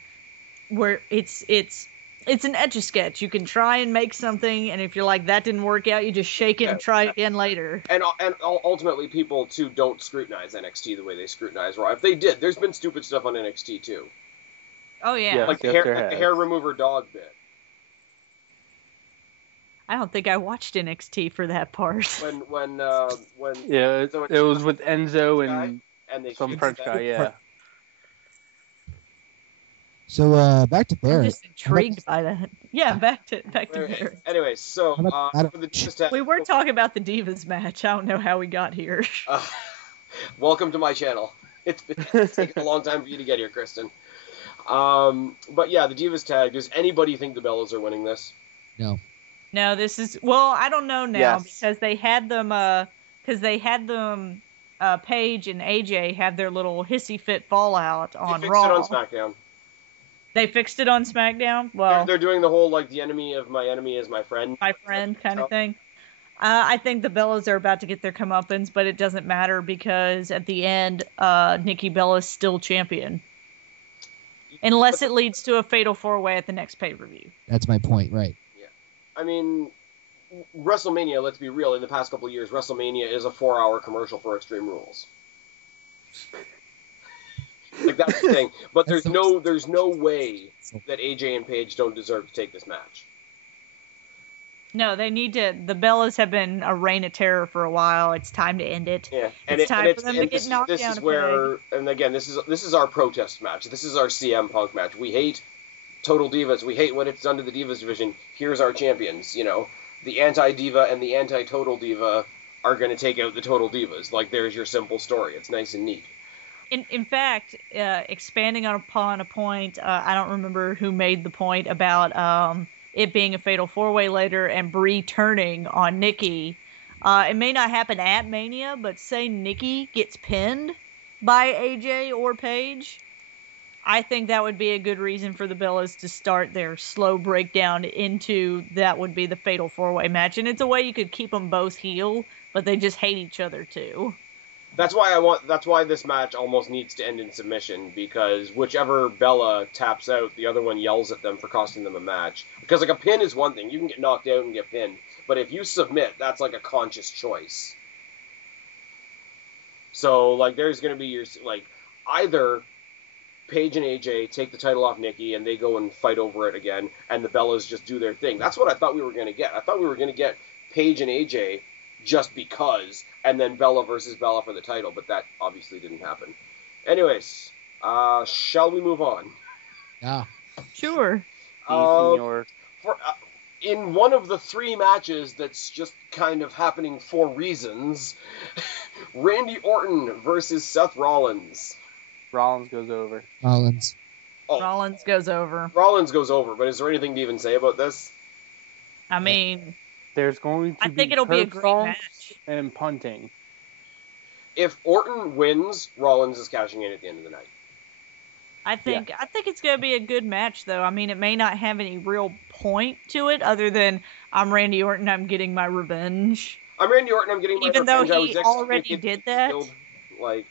where it's an Etch-a-Sketch. You can try and make something, and if you're like, that didn't work out, you just shake it and try again later. And ultimately, people, too, don't scrutinize NXT the way they scrutinize Raw. If they did, there's been stupid stuff on NXT, too. Oh, yeah. Like the hair remover dog bit. I don't think I watched NXT for that part. When yeah, it was with Enzo and some French guy, yeah. So back to Barrett. I'm just intrigued by that. Yeah, back to Barrett. Anyway, so for the Divas tag, we were talking about the Divas match. I don't know how we got here. Welcome to my channel. It's taken a long time for you to get here, Kristen. But yeah, the Divas tag. Does anybody think the Bellas are winning this? No. No, this is I don't know now because they had them. Paige and AJ had their little hissy fit fallout on Raw. They fixed it on SmackDown. They fixed it on SmackDown? Well, they're doing the whole, like, the enemy of my enemy is my friend. My friend kind of thing. I think the Bellas are about to get their comeuppance, but it doesn't matter because at the end, Nikki Bella is still champion. Unless it leads to a fatal 4-way at the next pay-per-view. That's my point, right. Yeah. I mean, WrestleMania, let's be real, in the past couple of years, WrestleMania is a 4-hour commercial for Extreme Rules. Like, that's the thing. But there's no way that AJ and Paige don't deserve to take this match. No, they need to. The Bellas have been a reign of terror for a while. It's time to end it. Yeah, it's time for them to get knocked down. This is where, and again, this is our protest match. This is our CM Punk match. We hate Total Divas. We hate what it's done to the Divas division. Here's our champions. You know, the anti-Diva and the anti-Total Diva are going to take out the Total Divas. Like, there's your simple story. It's nice and neat. In fact, expanding upon a point, I don't remember who made the point about it being a fatal 4-way later and Brie turning on Nikki. It may not happen at Mania, but say Nikki gets pinned by AJ or Paige, I think that would be a good reason for the Bellas to start their slow breakdown into that would be the fatal 4-way match. And it's a way you could keep them both heel, but they just hate each other too. That's why this match almost needs to end in submission, because whichever Bella taps out, the other one yells at them for costing them a match. Because, like, a pin is one thing. You can get knocked out and get pinned. But if you submit, that's, like, a conscious choice. So, like, there's going to be either Paige and AJ take the title off Nikki and they go and fight over it again, and the Bellas just do their thing. That's what I thought we were going to get. I thought we were going to get Paige and AJ just because, and then Bella versus Bella for the title, but that obviously didn't happen. Anyways, shall we move on? Yeah. Sure. In one of the 3 matches that's just kind of happening for reasons, Randy Orton versus Seth Rollins. Rollins goes over. Rollins. Oh, Rollins goes over. Rollins goes over, but is there anything to even say about this? I mean, there's going to I think it'll be a great match. And punting. If Orton wins, Rollins is cashing in at the end of the night. I think it's going to be a good match, though. I mean, it may not have any real point to it other than I'm Randy Orton, I'm getting my revenge. I'm Randy Orton, I'm getting my revenge. Even though he already did that. Like,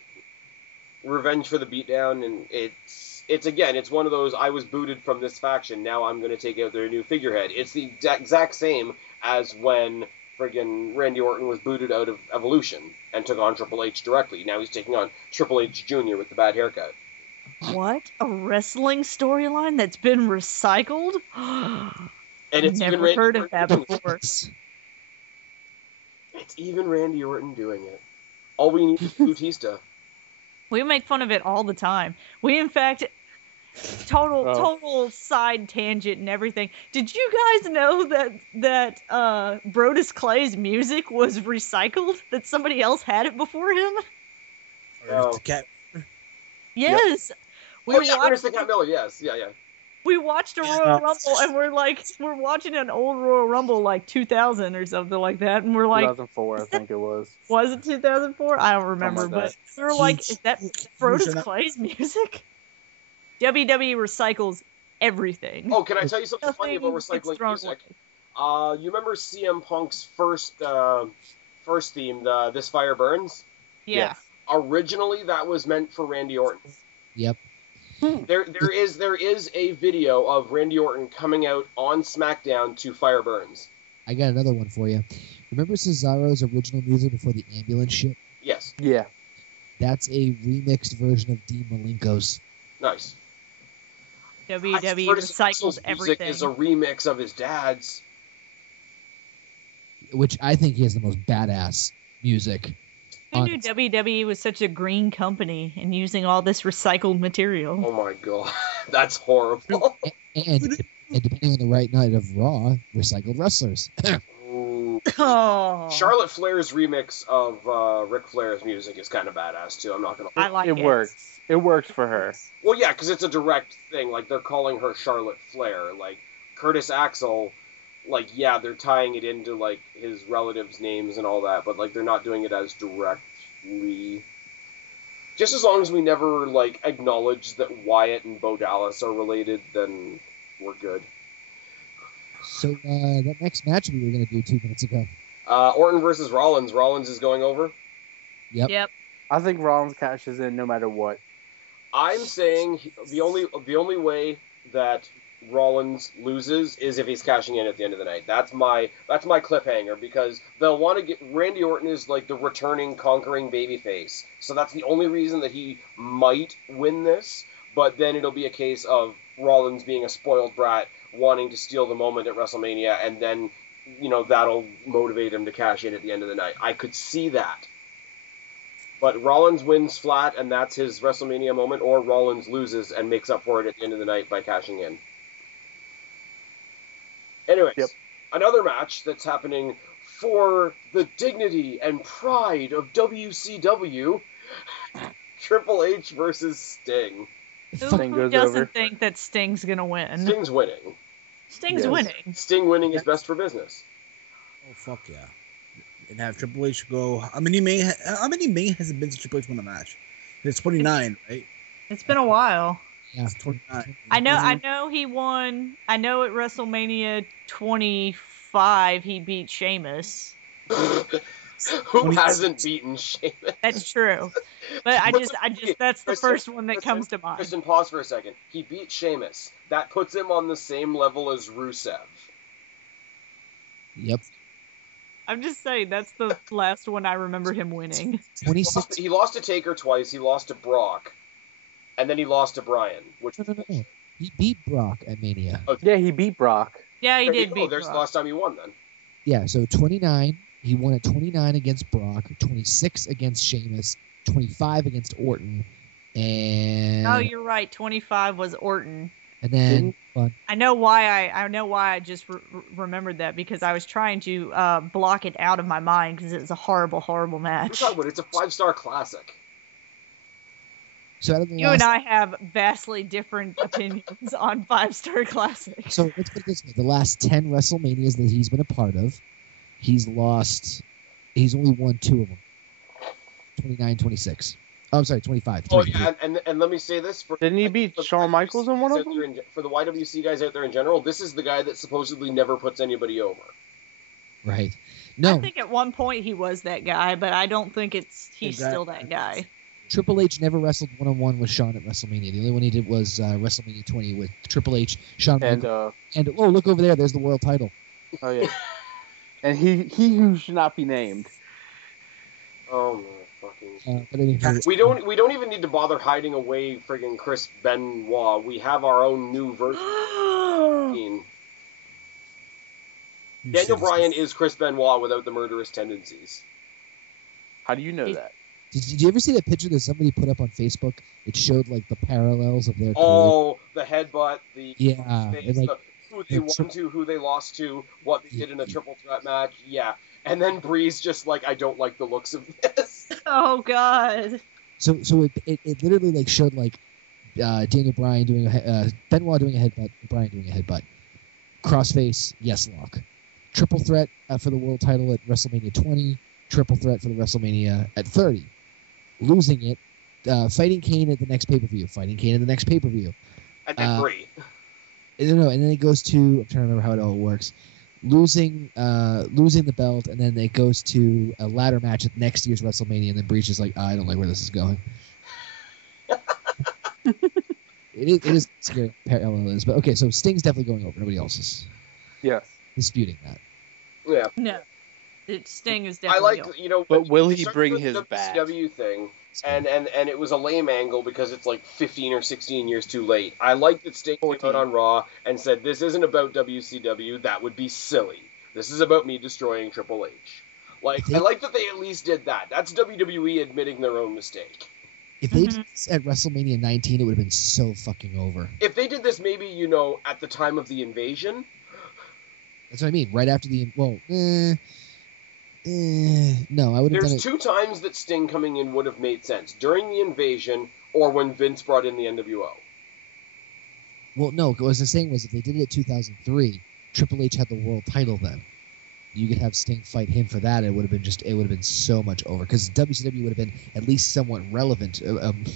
revenge for the beatdown, and it's one of those, I was booted from this faction, now I'm going to take out their new figurehead. It's the exact same as when friggin' Randy Orton was booted out of Evolution and took on Triple H directly. Now he's taking on Triple H Jr. with the bad haircut. What? A wrestling storyline that's been recycled? And it's never heard of that before. It's even Randy Orton doing it. All we need is Bautista. We make fun of it all the time. We, in fact, total side tangent and everything. Did you guys know that Brodus Clay's music was recycled? That somebody else had it before him? Oh. Yes. Yep. Ernest the Cat Miller, yes. Yeah. We watched a Royal Rumble, and we're watching an old Royal Rumble, like 2000 or something like that, and we're like... 2004, I think it was. Was it 2004? I don't remember, but we were like, is that Brodus Clay's music? WWE recycles everything. Oh, can I tell you something funny about recycling music? You remember CM Punk's first theme, This Fire Burns? Yeah. Yes. Originally, that was meant for Randy Orton. Yep. There is a video of Randy Orton coming out on SmackDown to Fire Burns. I got another one for you. Remember Cesaro's original music before the ambulance ship? Yes. Yeah. That's a remixed version of Dean Malenko's. Nice. WWE recycles everything. Music is a remix of his dad's. Which I think he has the most badass music. Who knew WWE was such a green company and using all this recycled material? Oh my god, that's horrible. And depending on the right night of Raw, recycled wrestlers. Oh. Charlotte Flair's remix of Ric Flair's music is kind of badass too. I'm not gonna. I like it. It works. It works for her. Well, yeah, because it's a direct thing. Like they're calling her Charlotte Flair. Like Curtis Axel. Like yeah, they're tying it into like his relatives' names and all that, but like they're not doing it as directly. Just as long as we never like acknowledge that Wyatt and Bo Dallas are related, then we're good. So that next match we were going to do 2 minutes ago. Orton versus Rollins. Rollins is going over. Yep. I think Rollins cashes in no matter what. I'm saying the only way that Rollins loses is if he's cashing in at the end of the night. That's my cliffhanger, because they'll want to get Randy Orton is like the returning conquering babyface, so that's the only reason that he might win this. But then it'll be a case of Rollins being a spoiled brat, wanting to steal the moment at WrestleMania, and then that'll motivate him to cash in at the end of the night. I could see that. But Rollins wins flat, and that's his WrestleMania moment, or Rollins loses and makes up for it at the end of the night by cashing in. Anyways, Another match that's happening for the dignity and pride of WCW, Triple H versus Sting. Who doesn't think that Sting's going to win? Sting's winning. Sting's winning. Sting winning is best for business. Oh, fuck yeah. And have Triple H go. How many May has it been since Triple H won a match? It's 29, right? It's been a while. Yeah, it's 29. I know he won. I know at WrestleMania 25 he beat Sheamus. Who hasn't beaten Sheamus? That's true. But I just that's the first one that comes to mind. Kristen, pause for a second. He beat Sheamus. That puts him on the same level as Rusev. Yep. I'm just saying, that's the last one I remember him winning. He lost to Taker twice, he lost to Brock, and then he lost to Bryan. No. He beat Brock at Mania. Okay. Yeah, he beat Brock. Yeah, he did beat There's Brock. the last time he won, then. Yeah, so 29, he won at 29 against Brock, 26 against Sheamus, 25 against Orton, and... Oh, you're right, 25 was Orton. And then... I know why I just remembered that, because I was trying to block it out of my mind because it was a horrible, horrible match. It's a 5-star classic. So you and I have vastly different opinions on 5-star classics. So let's put it this way: the last 10 WrestleManias that he's been a part of, he's only won 2 of them. 29, 26. Oh, I'm sorry, 25. Oh, yeah, and let me say this. Didn't he beat Shawn Michaels in one of them? For the YWC guys out there in general, this is the guy that supposedly never puts anybody over. Right. No. I think at one point he was that guy, but I don't think he's still that guy. Triple H never wrestled one-on-one with Shawn at WrestleMania. The only one he did was WrestleMania 20 with Triple H, Shawn Michaels. And oh, look over there. There's the world title. Oh, yeah. And he who should not be named. Oh, my. We don't even need to bother hiding away friggin' Chris Benoit. We have our own new version. Daniel Bryan is Chris Benoit without the murderous tendencies. How do you know that? Did you ever see that picture that somebody put up on Facebook? It showed like the parallels of their career. Oh, the headbutt, who they won to, who they lost to, what they did in a triple threat match. Yeah. And then Breeze just like, I don't like the looks of this. Oh God. So it literally like showed like Daniel Bryan doing Benoit doing a headbutt, Bryan doing a headbutt, crossface, yes lock, triple threat for the world title at WrestleMania 20, triple threat for the WrestleMania at 30, losing it, fighting Kane at the next pay per view, And then 3. No, and then it goes to, I'm trying to remember how it all works. Losing the belt, and then it goes to a ladder match at next year's WrestleMania, and then Breach is like, I don't like where this is going. it is scary parallels, but okay, so Sting's definitely going over. Nobody else is disputing that. Yeah. No. Sting is definitely going. But will he bring his back? WCW thing, and it was a lame angle because it's like 15 or 16 years too late. I like that Sting came out on Raw and said, this isn't about WCW. That would be silly. This is about me destroying Triple H. Like, I like that they at least did that. That's WWE admitting their own mistake. If they did this at WrestleMania 19, it would have been so fucking over. If they did this maybe, at the time of the invasion. That's what I mean. Right after the... Well, no, I would have done it... There's 2 times that Sting coming in would have made sense. During the invasion or when Vince brought in the NWO. Well, no, what I was saying was if they did it at 2003, Triple H had the world title then. You could have Sting fight him for that. It would have been so much over because WCW would have been at least somewhat relevant,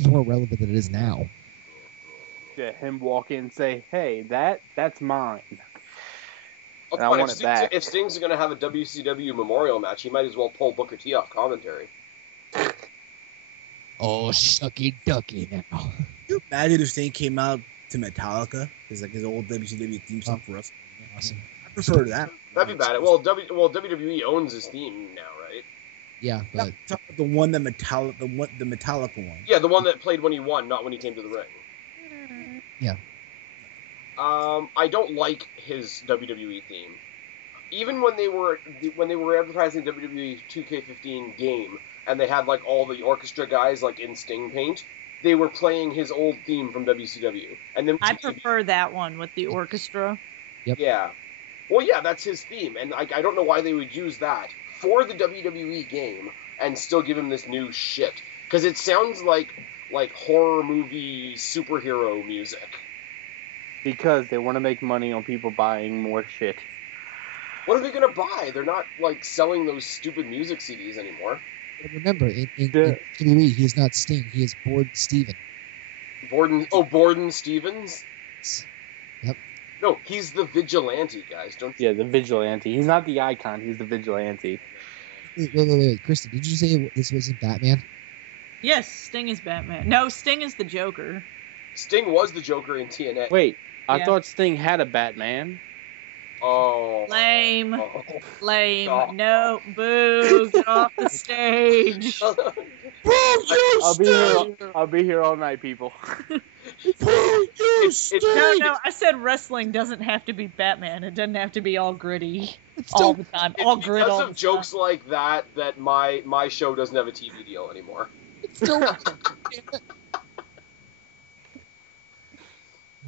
more relevant than it is now. Yeah, him walk in and say, "Hey, that's mine." Oh, I want it back. If Sting's going to have a WCW memorial match, he might as well pull Booker T off commentary. Oh, shucky ducky now. Can you imagine if Sting came out to Metallica? His old WCW theme song for us. Awesome. I prefer that. That'd be bad. Well, WWE owns his theme now, right? Yeah, but the one the Metallica one. Yeah, the one that played when he won, not when he came to the ring. Yeah. I don't like his WWE theme. Even when they were advertising WWE 2K15 game, and they had like all the orchestra guys like in Sting paint, they were playing his old theme from WCW. And then I prefer that one with the orchestra. Yep. Yeah. Well, yeah, that's his theme, and I don't know why they would use that for the WWE game and still give him this new shit. Because it sounds like horror movie superhero music. Because they want to make money on people buying more shit. What are they going to buy? They're not, selling those stupid music CDs anymore. But remember, in WWE, he is not Sting. He is Borden Steven. Borden Stevens? Yep. No, he's the vigilante, guys. Yeah, the vigilante. He's not the icon. He's the vigilante. Wait. Kristen, did you say this wasn't Batman? Yes, Sting is Batman. No, Sting is the Joker. Sting was the Joker in TNA. Wait, I thought Sting had a Batman. Oh. Lame. Oh. Lame. Stop. No. Boo. Get off the stage. I'll be here all night, people. No, I said wrestling doesn't have to be Batman. It doesn't have to be all gritty all the time. All grit all the time. Because of jokes like that my show doesn't have a TV deal anymore.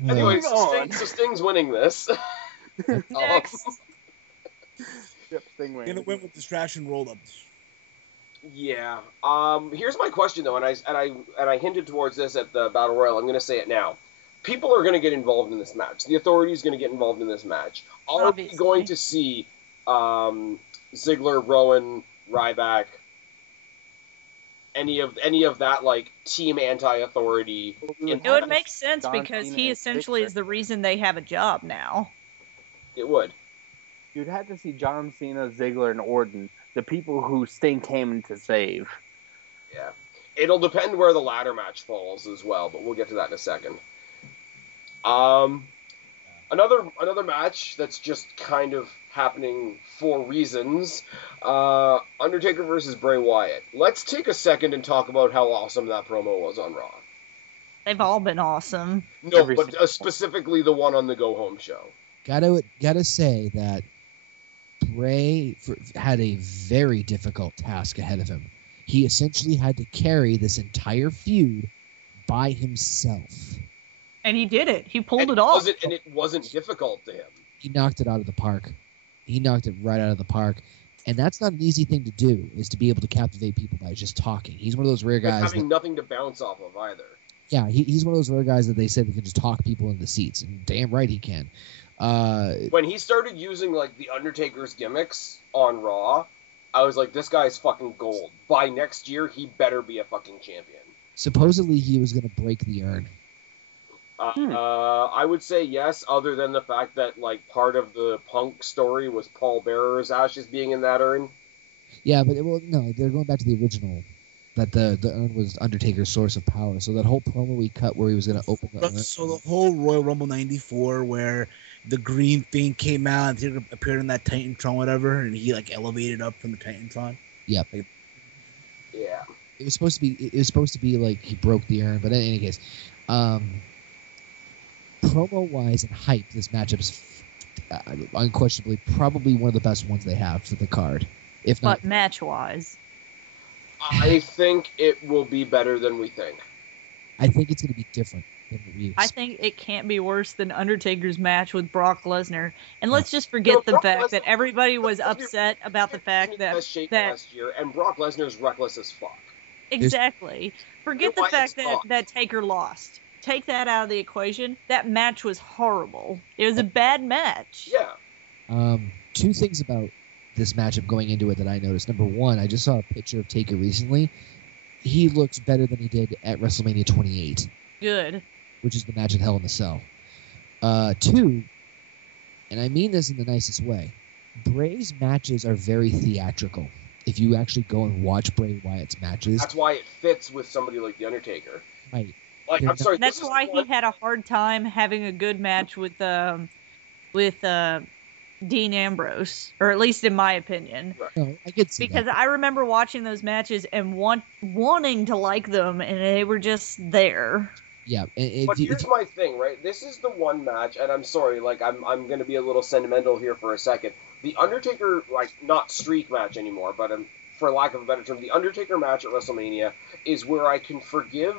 Anyway, so Sting's winning this. Next. Yep, Sting wins. Gonna win with distraction roll-ups. Yeah. Here's my question though, and I hinted towards this at the Battle Royal. I'm gonna say it now. People are gonna get involved in this match. The Authority is gonna get involved in this match. Are we going to see Ziggler, Rowan, Ryback, any of that team anti-Authority? It would make sense because he essentially is the reason they have a job now. It would. You'd have to see John Cena, Ziggler, and Orton, the people who Sting came in to save. Yeah. It'll depend where the ladder match falls as well, but we'll get to that in a second. Another match that's just kind of happening for reasons. Undertaker versus Bray Wyatt. Let's take a second and talk about how awesome that promo was on Raw. They've all been awesome. No, but specifically the one on the Go Home show. Gotta say that Bray had a very difficult task ahead of him. He essentially had to carry this entire feud by himself. And he did it. He pulled it off. And it wasn't difficult to him. He knocked it out of the park. He knocked it right out of the park. And that's not an easy thing to do, is to be able to captivate people by just talking. He's one of those rare guys. Having nothing to bounce off of either. Yeah, he's one of those rare guys that they said that can just talk people in the seats. And damn right he can. When he started using the Undertaker's gimmicks on Raw, I was like, this guy's fucking gold. By next year, he better be a fucking champion. Supposedly he was going to break the urn. I would say yes, other than the fact that part of the Punk story was Paul Bearer's ashes being in that urn. Yeah, but no, they're going back to the original. That the urn was Undertaker's source of power. So that whole promo we cut where he was going to open the urn. So the whole Royal Rumble '94 where the green thing came out, he appeared in that Titantron, whatever, and he elevated up from the Titantron. Yep. Yeah. It was supposed to be like he broke the urn, but in any case, promo wise and hype, this matchup is unquestionably probably one of the best ones they have for the card. If not, but match-wise, I think it will be better than we think. I think it's going to be different than what we expect. I think it can't be worse than Undertaker's match with Brock Lesnar. And let's just forget the fact that everybody was upset about the fact that last year, and Brock Lesnar's reckless as fuck. Exactly. Forget the fact that Taker lost. Take that out of the equation. That match was horrible. It was a bad match. Yeah. Two things about this matchup going into it that I noticed. Number one, I just saw a picture of Taker recently. He looks better than he did at WrestleMania 28. Good. Which is the match at Hell in a Cell. Two, and I mean this in the nicest way, Bray's matches are very theatrical. If you actually go and watch Bray Wyatt's matches, that's why it fits with somebody like The Undertaker. Right. Like, I'm sorry. That's why he had a hard time having a good match with Dean Ambrose, or at least in my opinion. Right. No, I could see because that. I remember watching those matches and wanting to like them, and they were just there. Yeah, but here's my thing, right? This is the one match, and I'm sorry, like I'm gonna be a little sentimental here for a second. The Undertaker, like, not streak match anymore, but for lack of a better term, the Undertaker match at WrestleMania is where I can forgive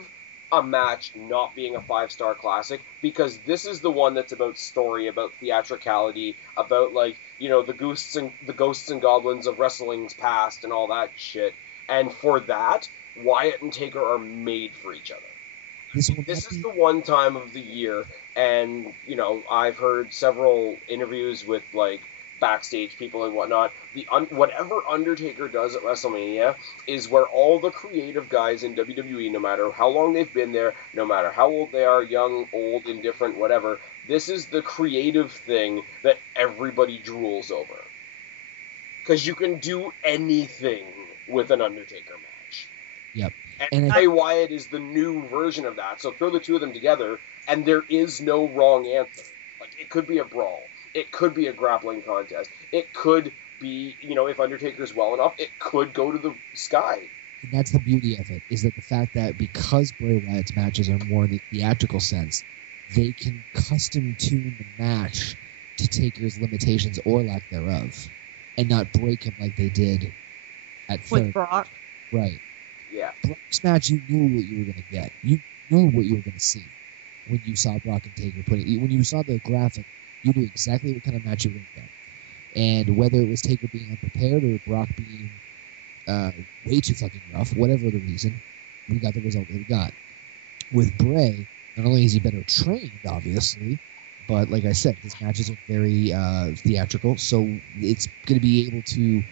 a match not being a 5-star classic, because this is the one that's about story, about theatricality, about, like, you know, the ghosts and goblins of wrestling's past and all that shit. And for that, Wyatt and Taker are made for each other. This is the one time of the year, and, you know, I've heard several interviews with, like, backstage people and whatnot. Whatever Undertaker does at WrestleMania is where all the creative guys in WWE, no matter how long they've been there, no matter how old they are, young, old, indifferent, whatever, this is the creative thing that everybody drools over. Because you can do anything with an Undertaker match. Yep. And Bray Wyatt is the new version of that. So throw the two of them together, and there is no wrong answer. Like, it could be a brawl. It could be a grappling contest. It could be, you know, if Undertaker's well enough, it could go to the sky. And that's the beauty of it, is that the fact that because Bray Wyatt's matches are more in the theatrical sense, they can custom tune the match to Taker's limitations or lack thereof, and not break him like they did at third. With Brock? Right. Yeah. Brock's match, you knew what you were going to get. You knew what you were going to see when you saw Brock and Taker put it. When you saw the graphic, you knew exactly what kind of match you were going to get. And whether it was Taker being unprepared or Brock being way too fucking rough, whatever the reason, we got the result that we got. With Bray, not only is he better trained, obviously, but like I said, his matches are very theatrical, so it's going to be able to,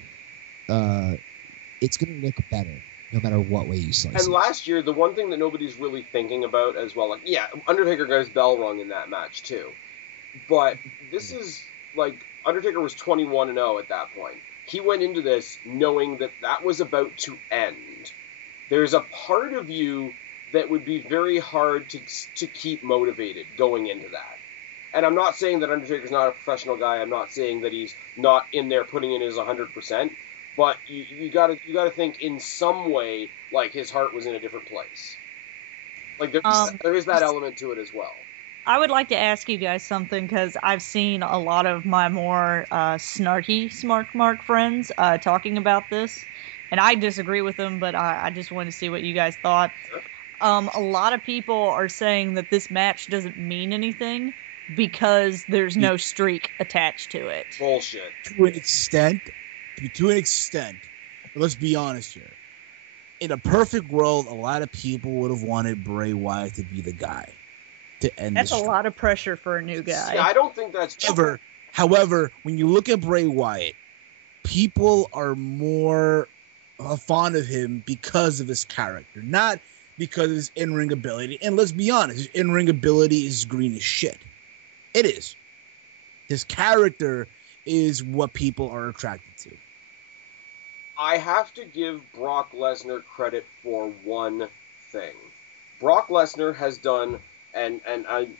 it's going to look better no matter what way you slice it. And last year, the one thing that nobody's really thinking about as well, like, yeah, Undertaker got his bell rung in that match too. But this is, like, Undertaker was 21-0 at that point. He went into this knowing that that was about to end. There's a part of you that would be very hard to keep motivated going into that. And I'm not saying that Undertaker's not a professional guy. I'm not saying that he's not in there putting in his 100%. But you gotta think in some way, like, his heart was in a different place. Like, there is that element to it as well. I would like to ask you guys something, because I've seen a lot of my more snarky Smart Mark friends talking about this, and I disagree with them, but I just wanted to see what you guys thought. A lot of people are saying that this match doesn't mean anything because there's no streak attached to it. Bullshit. To an extent, but let's be honest here. In a perfect world, a lot of people would have wanted Bray Wyatt to be the guy to end. That's a lot of pressure for a new guy. Yeah, I don't think that's true. However, when you look at Bray Wyatt, people are more fond of him because of his character, not because of his in-ring ability. And let's be honest, his in-ring ability is green as shit. It is. His character is what people are attracted to. I have to give Brock Lesnar credit for one thing. Brock Lesnar has done, and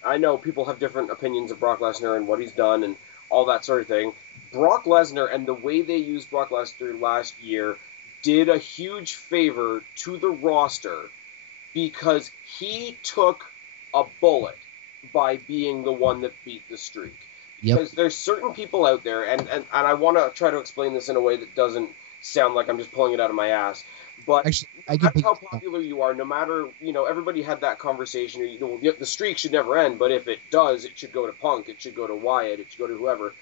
I know people have different opinions of Brock Lesnar and what he's done and all that sort of thing. Brock Lesnar and the way they used Brock Lesnar last year did a huge favor to the roster because he took a bullet by being the one that beat the streak. Yep. Because there's certain people out there, and I want to try to explain this in a way that doesn't sound like I'm just pulling it out of my ass. But actually, no matter how popular you are, no matter, everybody had that conversation, the streak should never end, but if it does, it should go to Punk, it should go to Wyatt, it should go to whoever.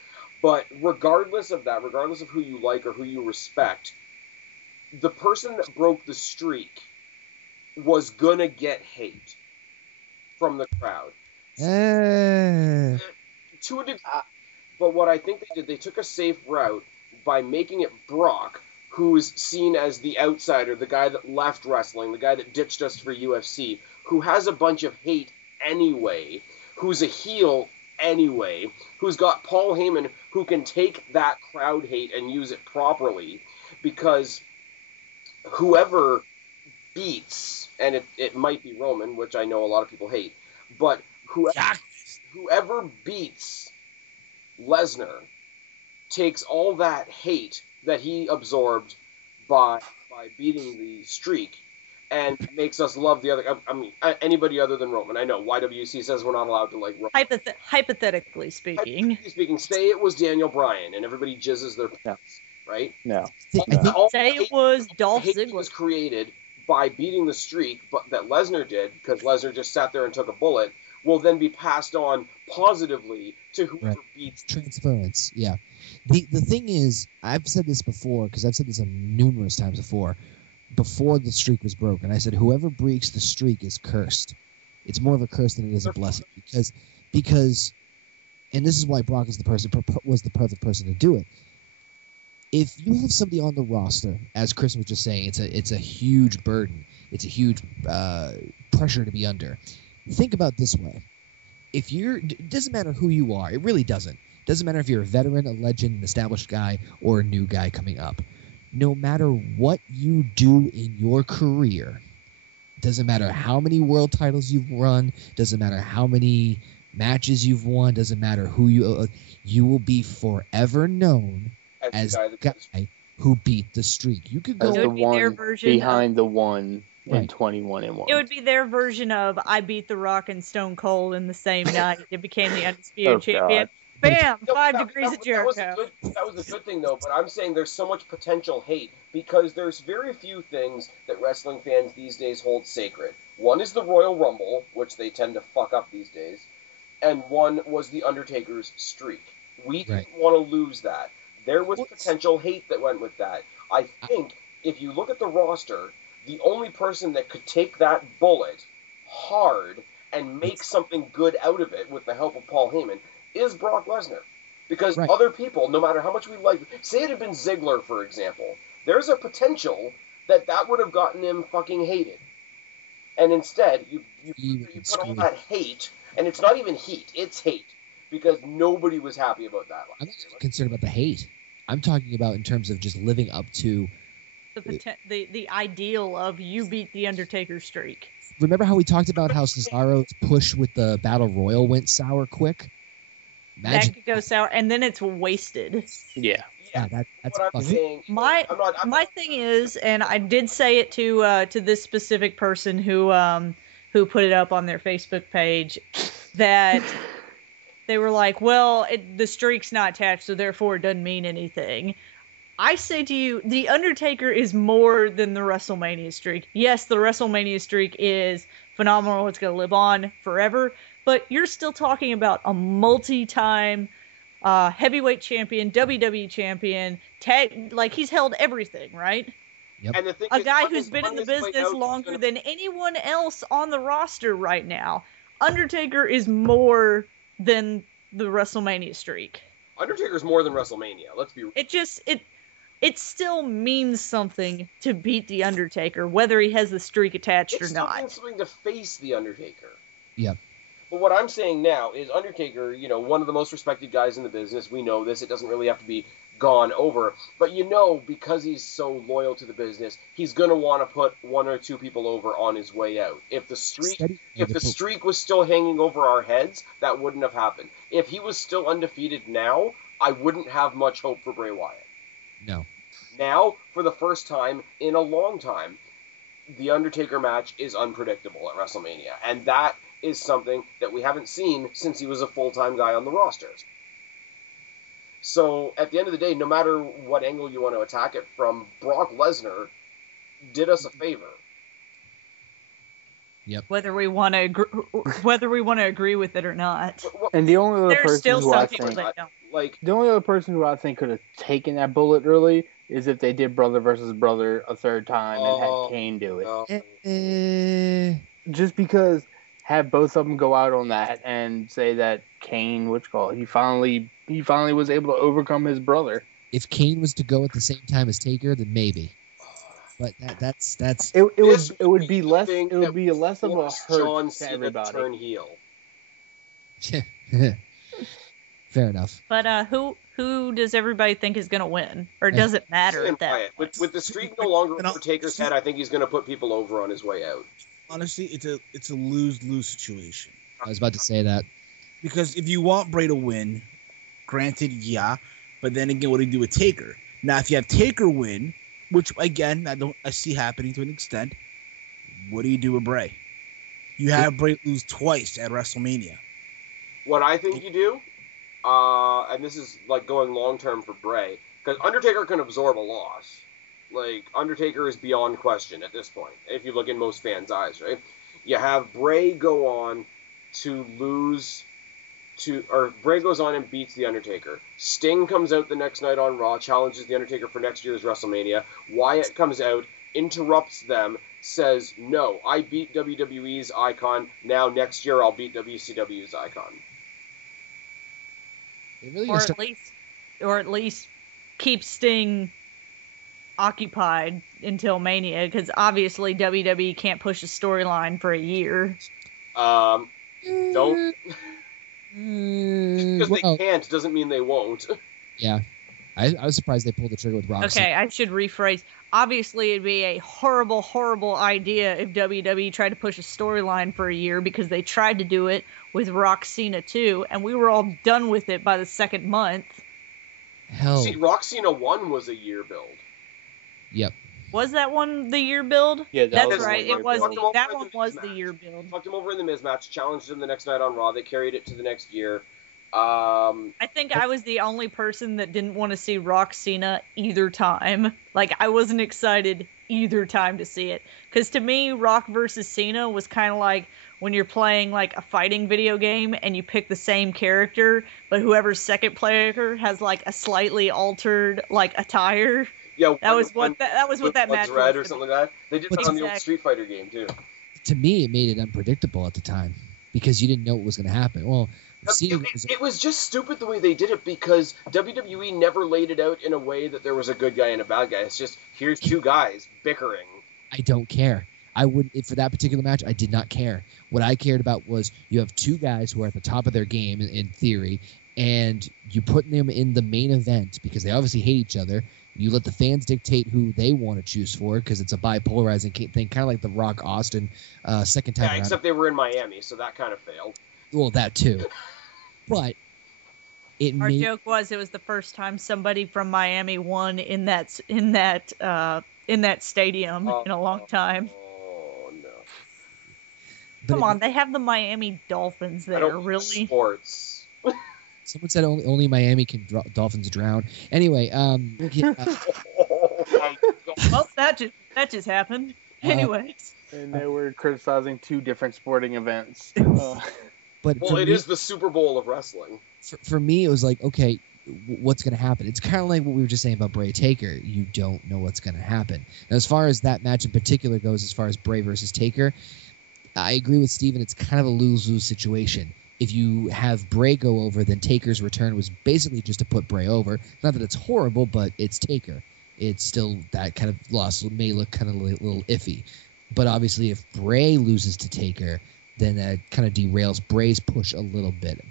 But regardless of that, regardless of who you like or who you respect, the person that broke the streak was gonna get hate from the crowd. To a degree. But what I think they did, they took a safe route by making it Brock, who is seen as the outsider, the guy that left wrestling, the guy that ditched us for UFC, who has a bunch of hate anyway, who's a heel anyway, who's got Paul Heyman, who can take that crowd hate and use it properly, because whoever beats, and it might be Roman, which I know a lot of people hate, but whoever beats Lesnar takes all that hate that he absorbed by beating the streak and makes us love the other. I mean, anybody other than Roman. I know YWC says we're not allowed to like Roman. Hypothetically speaking, say it was Daniel Bryan and everybody jizzes their pants, right? No. Say it was Dolph Ziggler. Was created by beating the streak, but that Lesnar did, because Lesnar just sat there and took a bullet, will then be passed on positively to whoever beats. Transference, yeah. The thing is, I've said this before, because I've said this numerous times before the streak was broken. I said whoever breaks the streak is cursed. It's more of a curse than it is a blessing, because, and this is why Brock was the perfect person to do it. If you have somebody on the roster, as Chris was just saying, it's a huge burden. It's a huge pressure to be under. Think about it this way. It doesn't matter who you are. It really doesn't. It doesn't matter if you're a veteran, a legend, an established guy, or a new guy coming up. No matter what you do in your career, doesn't matter how many world titles you've won, doesn't matter how many matches you've won, doesn't matter who you will be forever known as the guy who beat the streak. You could go as the one behind the one in 21-1. It would be their version of I beat The Rock and Stone Cold in the same night. It became the undisputed champion. Bam! 5 degrees of Jericho. That was a good thing, though, but I'm saying there's so much potential hate because there's very few things that wrestling fans these days hold sacred. One is the Royal Rumble, which they tend to fuck up these days, and one was The Undertaker's streak. We didn't want to lose that. There was potential hate that went with that. I think if you look at the roster, the only person that could take that bullet hard and make something good out of it with the help of Paul Heyman is Brock Lesnar. Because other people, no matter how much we like, say it had been Ziggler, for example, there's a potential that would have gotten him fucking hated. And instead, you put all that hate, and it's not even heat, it's hate. Because nobody was happy about that. I'm not concerned about the hate. I'm talking about in terms of just living up to the ideal of you beat the Undertaker streak. Remember how we talked about how Cesaro's push with the Battle Royal went sour quick? That could go sour, and then it's wasted. Yeah. That's what I'm saying. My thing is, and I did say it to this specific person who put it up on their Facebook page, that they were like, well, the streak's not attached, so therefore it doesn't mean anything. I say to you, The Undertaker is more than the WrestleMania streak. Yes, the WrestleMania streak is phenomenal. It's going to live on forever. But you're still talking about a multi-time heavyweight champion, WWE champion, he's held everything, right? Yep. And the thing a guy who's been in the business longer than anyone else on the roster right now. Undertaker is more than the WrestleMania streak. Undertaker's more than WrestleMania. Let's be real. It still means something to beat the Undertaker, whether he has the streak attached or not. It's something to face the Undertaker. Yep. But what I'm saying now is Undertaker, one of the most respected guys in the business. We know this. It doesn't really have to be gone over. But because he's so loyal to the business, he's going to want to put one or two people over on his way out. If the streak was still hanging over our heads, that wouldn't have happened. If he was still undefeated now, I wouldn't have much hope for Bray Wyatt. No. Now, for the first time in a long time, the Undertaker match is unpredictable at WrestleMania. And that is something that we haven't seen since he was a full-time guy on the roster. So at the end of the day, no matter what angle you want to attack it from, Brock Lesnar did us a favor. Yep. Whether we want to agree with it or not. And the only other person who I think, the only other person who I think could have taken that bullet early is if they did brother versus brother a third time and had Kane do it. Just because have both of them go out on that and say that Kane, he finally was able to overcome his brother. If Kane was to go at the same time as Taker, then maybe. But that's it would be less of a hurt John to everybody. Turn heel. Fair enough. But who does everybody think is going to win, or does it matter at that point? With the streak no longer over Taker's head, I think he's going to put people over on his way out. Honestly, it's a lose-lose situation. I was about to say that. Because if you want Bray to win, granted, yeah, but then again, what do you do with Taker? Now, if you have Taker win, which again I see happening to an extent, what do you do with Bray? You have Bray lose twice at WrestleMania. What I think you do, and this is like going long term for Bray, because Undertaker can absorb a loss. Like, Undertaker is beyond question at this point, if you look in most fans' eyes, right? You have Bray go on to lose or Bray goes on and beats The Undertaker. Sting comes out the next night on Raw, challenges The Undertaker for next year's WrestleMania. Wyatt comes out, interrupts them, says, no, I beat WWE's icon, now next year I'll beat WCW's icon. Really or at least keep Sting occupied until Mania, because obviously WWE can't push a storyline for a year. Don't. Because they can't doesn't mean they won't. Yeah. I was surprised they pulled the trigger with Roxy. Okay, I should rephrase. Obviously, it'd be a horrible, horrible idea if WWE tried to push a storyline for a year, because they tried to do it with Cena too, and we were all done with it by the second month. Hell. See, Cena 1 was a year build. Yep. Was that one the year build? Yeah, that's right. It was. That one was the year build. Fucked him over in the Miz match, challenged him the next night on Raw. They carried it to the next year. I think I was the only person that didn't want to see Cena either time. Like, I wasn't excited either time to see it. Because to me, Rock versus Cena was kind of like when you're playing like a fighting video game and you pick the same character, but whoever's second player has like a slightly altered like attire. Yeah, that was what that match was. Red or something like that. They did that on the old Street Fighter game too. To me, it made it unpredictable at the time because you didn't know what was going to happen. Well, it was just stupid the way they did it, because WWE never laid it out in a way that there was a good guy and a bad guy. It's just, here's two guys bickering. I don't care. I wouldn't, for that particular match, I did not care. What I cared about was you have two guys who are at the top of their game in theory, and you put them in the main event because they obviously hate each other. You let the fans dictate who they want to choose for because it's a bipolarizing thing, kind of like the Rock Austin second time. Yeah, except they were in Miami, so that kind of failed. Well, that too. But our joke was it was the first time somebody from Miami won in that stadium in a long time. Oh no! Come on, they have the Miami Dolphins there. I don't really? Sports. Someone said only Miami can Dolphins drown. Anyway, yeah, well, that just happened. Anyways, and they were criticizing two different sporting events. But it is the Super Bowl of wrestling. For me, it was like, okay, what's going to happen? It's kind of like what we were just saying about Bray Taker. You don't know what's going to happen. Now, as far as that match in particular goes, as far as Bray versus Taker, I agree with Steven. It's kind of a lose-lose situation. If you have Bray go over, then Taker's return was basically just to put Bray over. Not that it's horrible, but it's Taker. It's still that kind of loss may look kind of a little iffy. But obviously, if Bray loses to Taker, then that kind of derails Bray's push a little bit.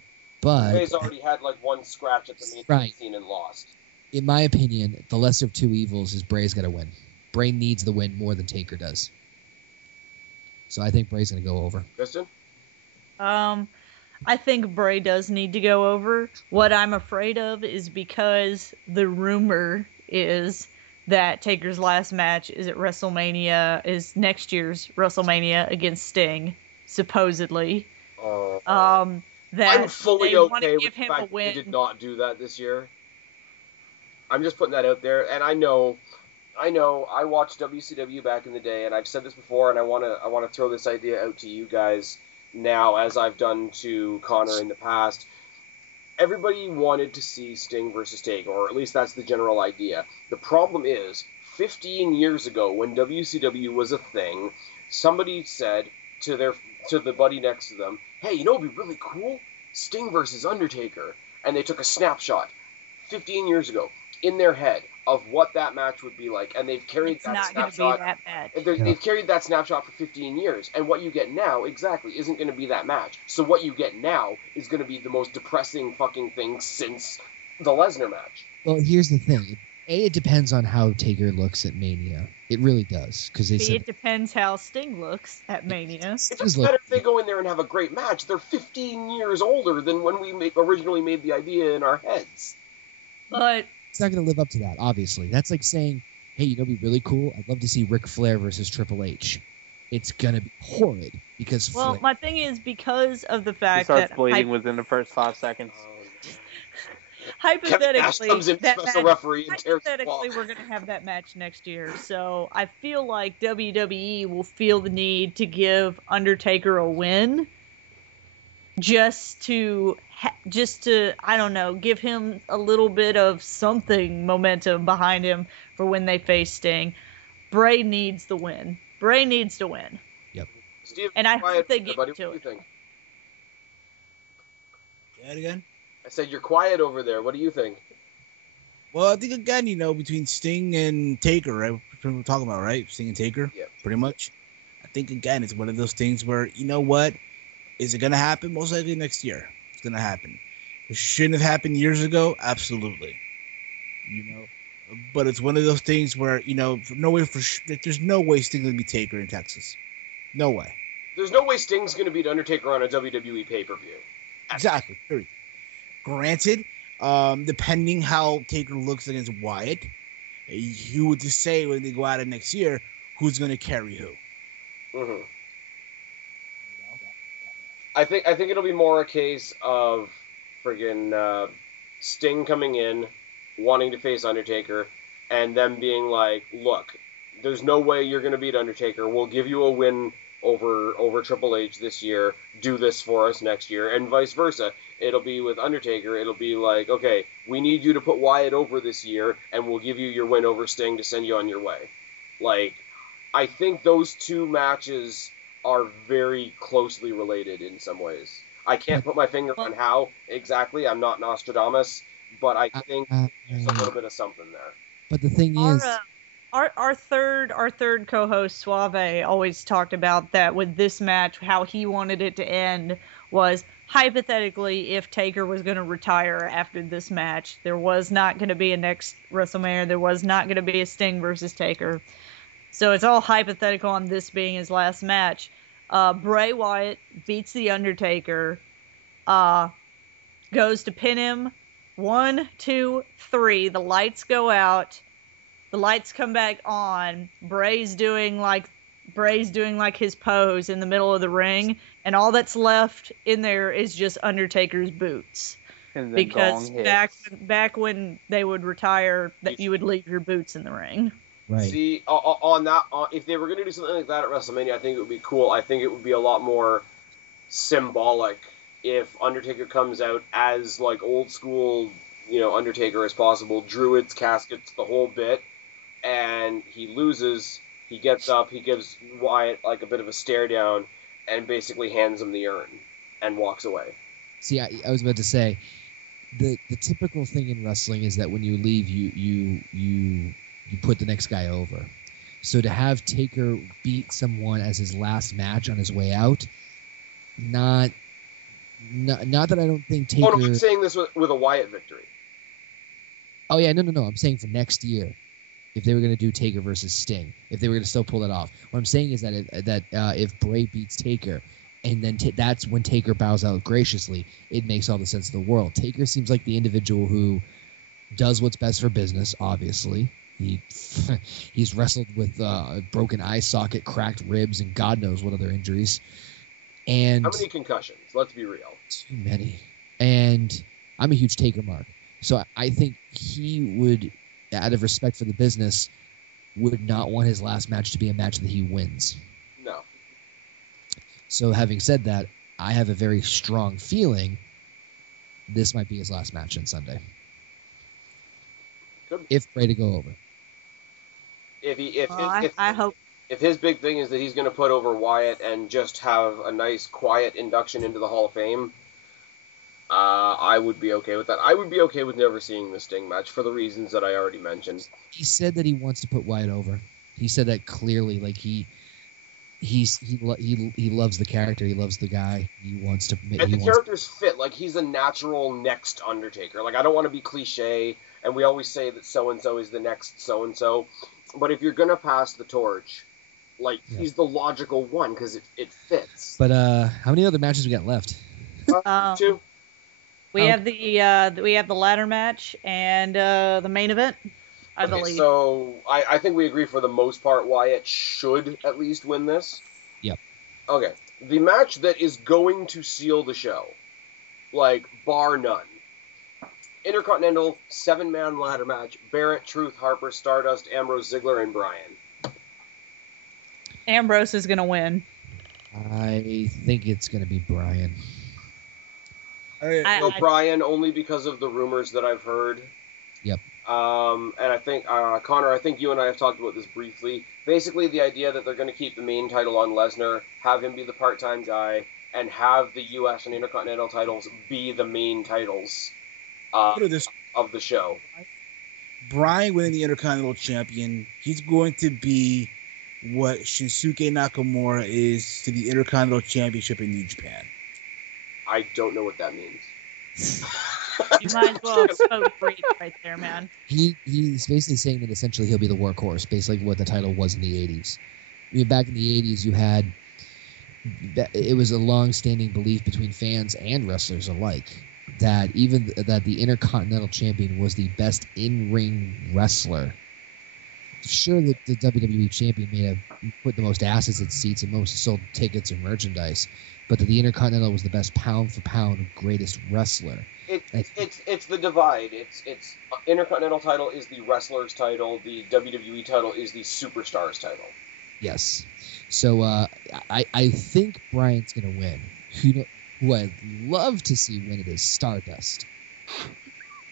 But Bray's already had like one scratch at the main scene and lost. In my opinion, the lesser of two evils is Bray's got to win. Bray needs the win more than Taker does. So I think Bray's going to go over. Kristen? I think Bray does need to go over. What I'm afraid of is because the rumor is that Taker's last match is at WrestleMania, is next year's WrestleMania against Sting, supposedly. That I'm fully they okay want to with give the him fact a win. they did not do that this year. I'm just putting that out there, and I know, I watched WCW back in the day, and I've said this before, and I want to throw this idea out to you guys now, as I've done to Connor in the past. Everybody wanted to see Sting versus Taker, or at least that's the general idea. The problem is, 15 years ago, when WCW was a thing, somebody said to the buddy next to them, "Hey, you know what'd be really cool? Sting versus Undertaker." And they took a snapshot 15 years ago in their head of what that match would be like, and they've carried that snapshot. They've carried that snapshot for 15 years, and what you get now exactly isn't going to be that match. So what you get now is going to be the most depressing fucking thing since the Lesnar match. Well, here's the thing. It depends on how Taker looks at Mania. It really does, because it depends how Sting looks at Mania. It doesn't matter if they go in there and have a great match. They're 15 years older than when we originally made the idea in our heads. But it's not going to live up to that, obviously. That's like saying, hey, you know what'd be really cool? I'd love to see Ric Flair versus Triple H. It's going to be horrid because Well, my thing is, because of the fact that... He starts bleeding within the first 5 seconds. Hypothetically, we're going to have that match next year. So I feel like WWE will feel the need to give Undertaker a win just to I don't know, give him a little bit of something momentum behind him for when they face Sting. Bray needs the win. Bray needs to win. Yep. Steve, and I hope they get to it. What do you think? Say that again? I said you're quiet over there. What do you think? Well, I think, again, between Sting and Taker, right? What we're talking about, right? Sting and Taker, yeah, pretty much. I think, again, it's one of those things where, you know what? Is it going to happen? Most likely next year. It's going to happen. It shouldn't have happened years ago? Absolutely. But it's one of those things where, there's no way Sting's going to be Taker in Texas. No way. There's no way Sting's going to beat Undertaker on a WWE pay-per-view. Exactly. Period. Granted, depending how Taker looks against Wyatt, you would just say when they go at it next year, who's going to carry who? Mm-hmm. I think it'll be more a case of friggin' Sting coming in, wanting to face Undertaker, and them being like, "Look, there's no way you're going to beat Undertaker. We'll give you a win over Triple H this year. Do this for us next year," and vice versa. It'll be with Undertaker. It'll be like, "Okay, we need you to put Wyatt over this year, and we'll give you your win over Sting to send you on your way." Like, I think those two matches are very closely related in some ways. I can't put my finger on how exactly. I'm not Nostradamus, but I think there's a little bit of something there. But the thing is, our third co-host Suave always talked about that with this match. How he wanted it to end was, hypothetically, if Taker was going to retire after this match, there was not going to be a next WrestleMania. There was not going to be a Sting versus Taker. So it's all hypothetical on this being his last match. Bray Wyatt beats The Undertaker, goes to pin him. 1, 2, 3. The lights go out. The lights come back on. Bray's doing like his pose in the middle of the ring, and all that's left in there is just Undertaker's boots. Because back when they would retire, that you would leave your boots in the ring. Right. See, if they were going to do something like that at WrestleMania, I think it would be cool. I think it would be a lot more symbolic if Undertaker comes out as like old school, Undertaker as possible, druids, caskets, the whole bit, and he loses. He gets up, he gives Wyatt like a bit of a stare down, and basically hands him the urn and walks away. See, I was about to say, the typical thing in wrestling is that when you leave, you put the next guy over. So to have Taker beat someone as his last match on his way out, not that I don't think Taker... Oh, no, I'm saying this with a Wyatt victory. Oh, yeah, no. I'm saying for next year, if they were going to do Taker versus Sting, if they were going to still pull that off. What I'm saying is that if Bray beats Taker, and then that's when Taker bows out graciously, it makes all the sense in the world. Taker seems like the individual who does what's best for business, obviously. He's wrestled with a broken eye socket, cracked ribs, and God knows what other injuries. And how many concussions? Let's be real. Too many. And I'm a huge Taker mark. So I think he would out of respect for the business, would not want his last match to be a match that he wins. No. So having said that, I have a very strong feeling this might be his last match on Sunday. If Bray to go over. I hope. If his big thing is that he's going to put over Wyatt and just have a nice, quiet induction into the Hall of Fame, I would be okay with that. I would be okay with never seeing the Sting match for the reasons that I already mentioned. He said that he wants to put Wyatt over. He said that clearly. Like he loves the character. He loves the guy. He wants to. And the characters fit. Like he's a natural next Undertaker. Like I don't want to be cliche, and we always say that so and so is the next so and so. But if you're gonna pass the torch, like he's the logical one because it fits. But how many other matches we got left? 2. We have the ladder match and the main event, I believe. So I think we agree for the most part Wyatt should at least win this. Yep. Okay. The match that is going to seal the show, like bar none. Intercontinental 7-man ladder match. Barrett, Truth, Harper, Stardust, Ambrose, Ziggler, and Bryan. Ambrose is going to win. I think it's going to be Bryan. Bryan only because of the rumors that I've heard. Yep. And I think, Connor, I think you and I have talked about this briefly. Basically, the idea that they're going to keep the main title on Lesnar, have him be the part-time guy, and have the U.S. and Intercontinental titles be the main titles of the show. Bryan winning the Intercontinental Champion, he's going to be what Shinsuke Nakamura is to the Intercontinental Championship in New Japan. I don't know what that means. You might as well spoke Greek right there, man. He's basically saying that essentially he'll be the workhorse, basically what the title was in the 80s. I mean, back in the 80s, you had... It was a long-standing belief between fans and wrestlers alike that the Intercontinental Champion was the best in-ring wrestler. Sure, the WWE Champion may have put the most asses at seats and most sold tickets and merchandise, but that the Intercontinental was the best pound-for-pound greatest wrestler. It's the divide. It's Intercontinental title is the wrestler's title. The WWE title is the superstar's title. Yes. So I think Bryan's going to win. Who I'd love to see win it is Stardust.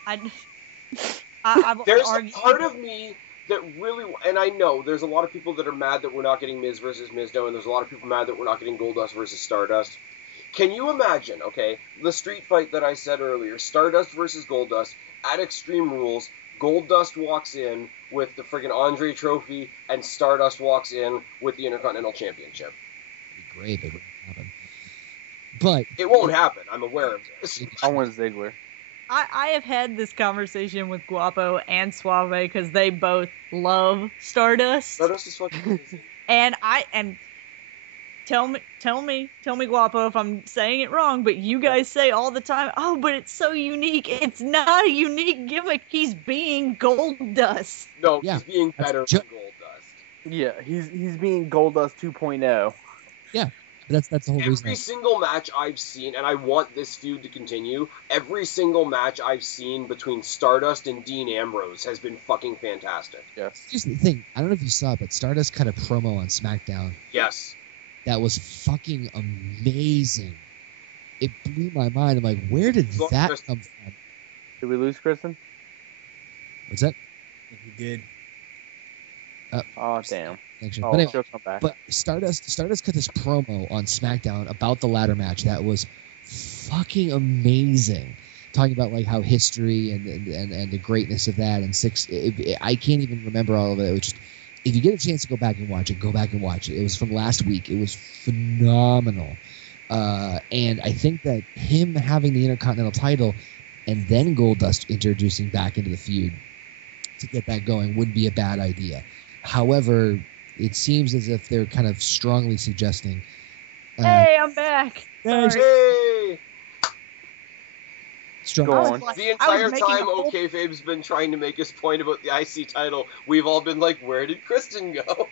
There's a part of me that really, and I know there's a lot of people that are mad that we're not getting Miz versus Mizdow, and there's a lot of people mad that we're not getting Goldust versus Stardust. Can you imagine, okay, the street fight that I said earlier, Stardust versus Goldust, at Extreme Rules, Goldust walks in with the friggin' Andre Trophy, and Stardust walks in with the Intercontinental Championship. It'd be great if it wouldn't happen. But it won't happen, I'm aware of this. I want Ziggler. I have had this conversation with Guapo and Suave because they both love Stardust. Stardust is fucking amazing. And tell me, Guapo, if I'm saying it wrong, but you guys say all the time, oh, but it's so unique. It's not a unique gimmick. He's being Goldust. No, he's being better than Goldust. Yeah, he's being Goldust 2.0. Yeah. That's the whole reason. Every single match I've seen, and I want this feud to continue, every single match I've seen between Stardust and Dean Ambrose has been fucking fantastic. Yes. Here's the thing. I don't know if you saw it, but Stardust cut a promo on SmackDown. Yes. That was fucking amazing. It blew my mind. I'm like, where did that come from? Did we lose Kristen? What's that? I think we did. Oh, damn. But anyway, but Stardust cut this promo on SmackDown about the ladder match that was fucking amazing, talking about like how history and the greatness of that and I can't even remember all of it. It was just, if you get a chance to go back and watch it, go back and watch it. It was from last week. It was phenomenal, and I think that him having the Intercontinental title and then Goldust introducing back into the feud to get that going would be a bad idea. However, it seems as if they're kind of strongly suggesting. Hey, I'm back. Hey! Go on. The entire time OKAYFABE's been trying to make his point about the IC title, we've all been like, where did Kristen go?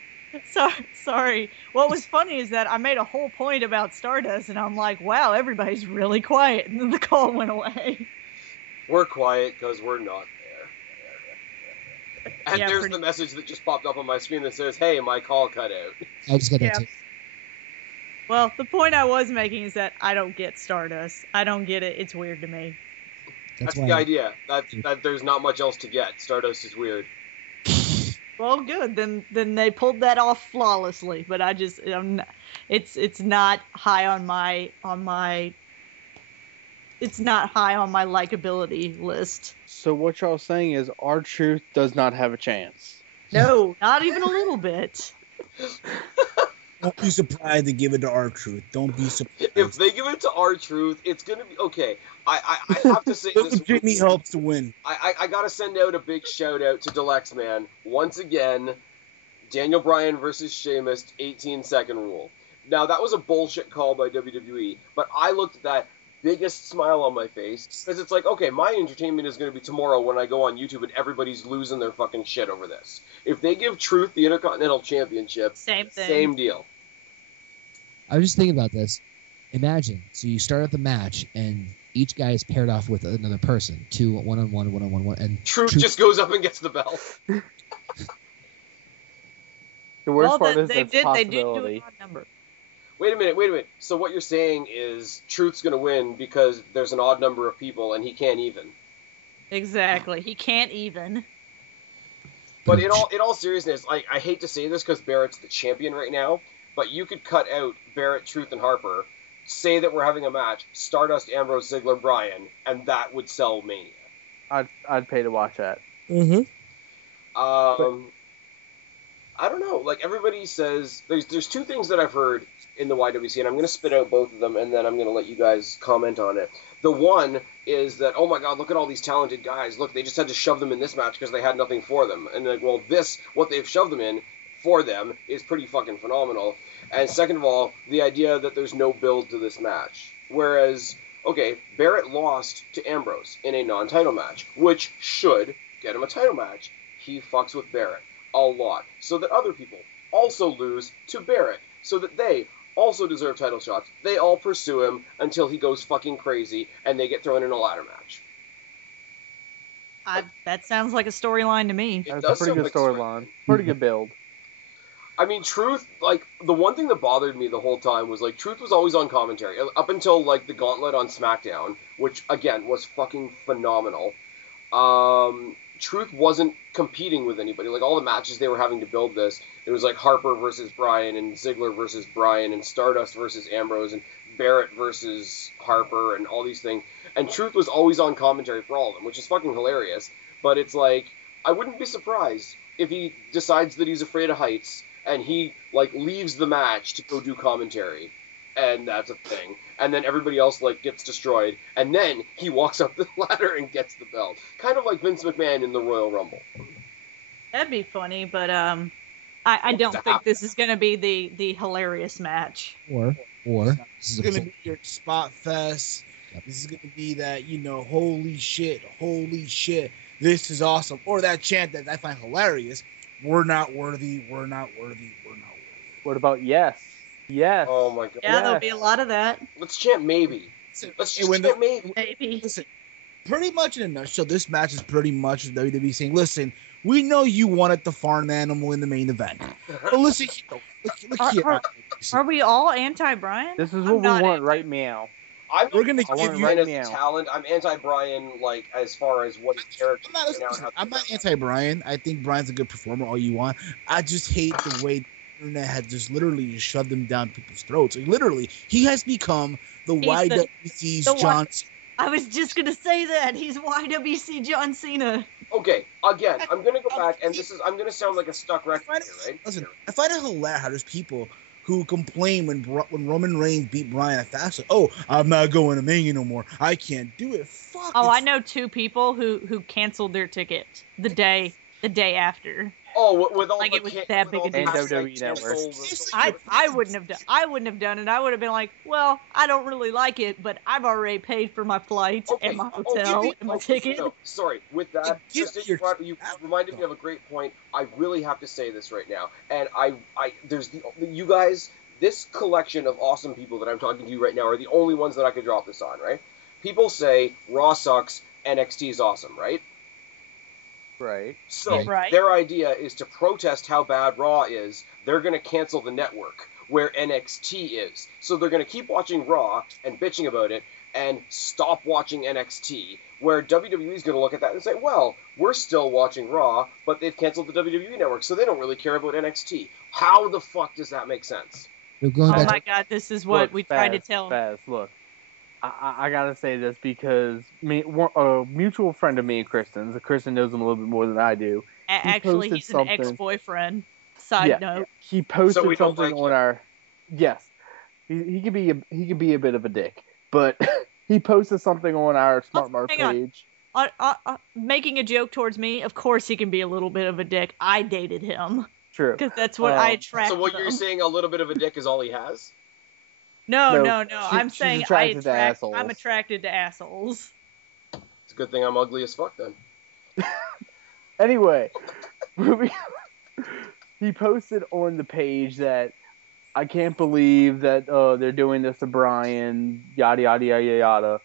Sorry. What was funny is that I made a whole point about Stardust, and I'm like, wow, everybody's really quiet, and then the call went away. We're quiet because we're not And there's the message that just popped up on my screen that says, "Hey, my call cut out." I just got that too. Well, the point I was making is that I don't get Stardust. I don't get it. It's weird to me. That's the idea. That there's not much else to get. Stardust is weird. Well, good. Then they pulled that off flawlessly. But it's not high on my. It's not high on my likability list. So what y'all saying is R-Truth does not have a chance. No, not even a little bit. Don't be surprised to give it to R-Truth. Don't be surprised. If they give it to R-Truth, it's gonna be okay. I have to say this. Jimmy helps to win. I gotta send out a big shout out to Deluxe Man once again. Daniel Bryan versus Sheamus 18-second rule. Now that was a bullshit call by WWE, but I looked at that biggest smile on my face because it's like, okay, my entertainment is going to be tomorrow when I go on YouTube and everybody's losing their fucking shit over this. If they give Truth the Intercontinental Championship, same thing, same deal. I was just thinking about this. Imagine, so you start at the match and each guy is paired off with another person, two one-on-one, and Truth just goes up and gets the belt. The worst part is they did do an odd number. Wait a minute. So what you're saying is Truth's going to win because there's an odd number of people and he can't even. Exactly. He can't even. But in all seriousness, I hate to say this because Barrett's the champion right now, but you could cut out Barrett, Truth, and Harper, say that we're having a match, Stardust, Ambrose, Ziggler, Bryan, and that would sell Mania. I'd pay to watch that. Mm-hmm. I don't know. Like, everybody says... There's two things that I've heard in the YWC, and I'm going to spit out both of them, and then I'm going to let you guys comment on it. The one is that, oh my god, look at all these talented guys. Look, they just had to shove them in this match because they had nothing for them. And like, well, what they've shoved them in for them is pretty fucking phenomenal. And second of all, the idea that there's no build to this match. Whereas, okay, Barrett lost to Ambrose in a non-title match, which should get him a title match. He fucks with Barrett a lot, so that other people also lose to Barrett, so that they also deserve title shots. They all pursue him until he goes fucking crazy, and they get thrown in a ladder match. That sounds like a storyline to me. That's a pretty good storyline. Pretty good build. I mean, Truth, like, the one thing that bothered me the whole time was, like, Truth was always on commentary, up until, like, the Gauntlet on SmackDown, which, again, was fucking phenomenal. Truth wasn't competing with anybody. Like, all the matches they were having to build this, it was like Harper versus Bryan, and Ziggler versus Bryan, and Stardust versus Ambrose, and Barrett versus Harper, and all these things. And Truth was always on commentary for all of them, which is fucking hilarious. But it's like, I wouldn't be surprised if he decides that he's afraid of heights, and he, like, leaves the match to go do commentary. And that's a thing. And then everybody else, like, gets destroyed. And then he walks up the ladder and gets the belt. Kind of like Vince McMahon in the Royal Rumble. That'd be funny, but I don't think this is going to be the hilarious match. Or this is going to be your spot fest. Yep. This is going to be that, holy shit, this is awesome. Or that chant that I find hilarious. We're not worthy. What about yes? Yes. Oh my god. Yeah, yes. There'll be a lot of that. Let's chant maybe. Let's just chant maybe. Maybe. Listen, pretty much in a nutshell, this match is pretty much WWE saying, listen, we know you wanted the farm animal in the main event. But listen, look here. Are we all anti-Brian? This is what we want, right, meow? We're gonna give you as a talent. I'm anti-Brian, like, as far as what his character is. I'm not anti-Brian. I think Brian's a good performer, all you want. I just hate the way the internet had just literally shoved him down people's throats. Like, literally, he has become the YWC's John Cena. I was just gonna say that. He's YWC John Cena. Okay, again, I'm gonna go back, and I'm gonna sound like a stuck record here, right? Listen, I find it hilarious how there's people who complain when Roman Reigns beat Bryan at Fastlane. Oh, I'm not going to Mania no more. I can't do it. Fuck. Oh, I know two people who canceled their ticket the day after. Oh, with all like the it was that big a deal. WWE Network. I wouldn't have done. I wouldn't have done it. I would have been like, well, I don't really like it, but I've already paid for my flight and my hotel and my ticket. No, sorry, with that, you reminded me of a great point. I really have to say this right now, and there's you guys. This collection of awesome people that I'm talking to you right now are the only ones that I could drop this on, right? People say Raw sucks, NXT is awesome, right? Right. So their idea is to protest how bad Raw is. They're going to cancel the network where NXT is. So they're going to keep watching Raw and bitching about it and stop watching NXT, where WWE is going to look at that and say, well, we're still watching Raw, but they've canceled the WWE network, so they don't really care about NXT. How the fuck does that make sense? Oh my God, this is what we tried to tell them. Look, I gotta say this because a mutual friend of me and Kristen's, Kristen knows him a little bit more than I do. Actually, he's an ex-boyfriend. Side note. He posted something on our. Yes, he could be a bit of a dick, but he posted something on our Smart Mark page. Making a joke towards me, of course he can be a little bit of a dick. I dated him. True. Because that's what I attracted. So what you're saying, a little bit of a dick is all he has? No. I'm saying I'm attracted to assholes. It's a good thing I'm ugly as fuck then. Anyway, he posted on the page that I can't believe that they're doing this to Brian, yada, yada, yada, yada.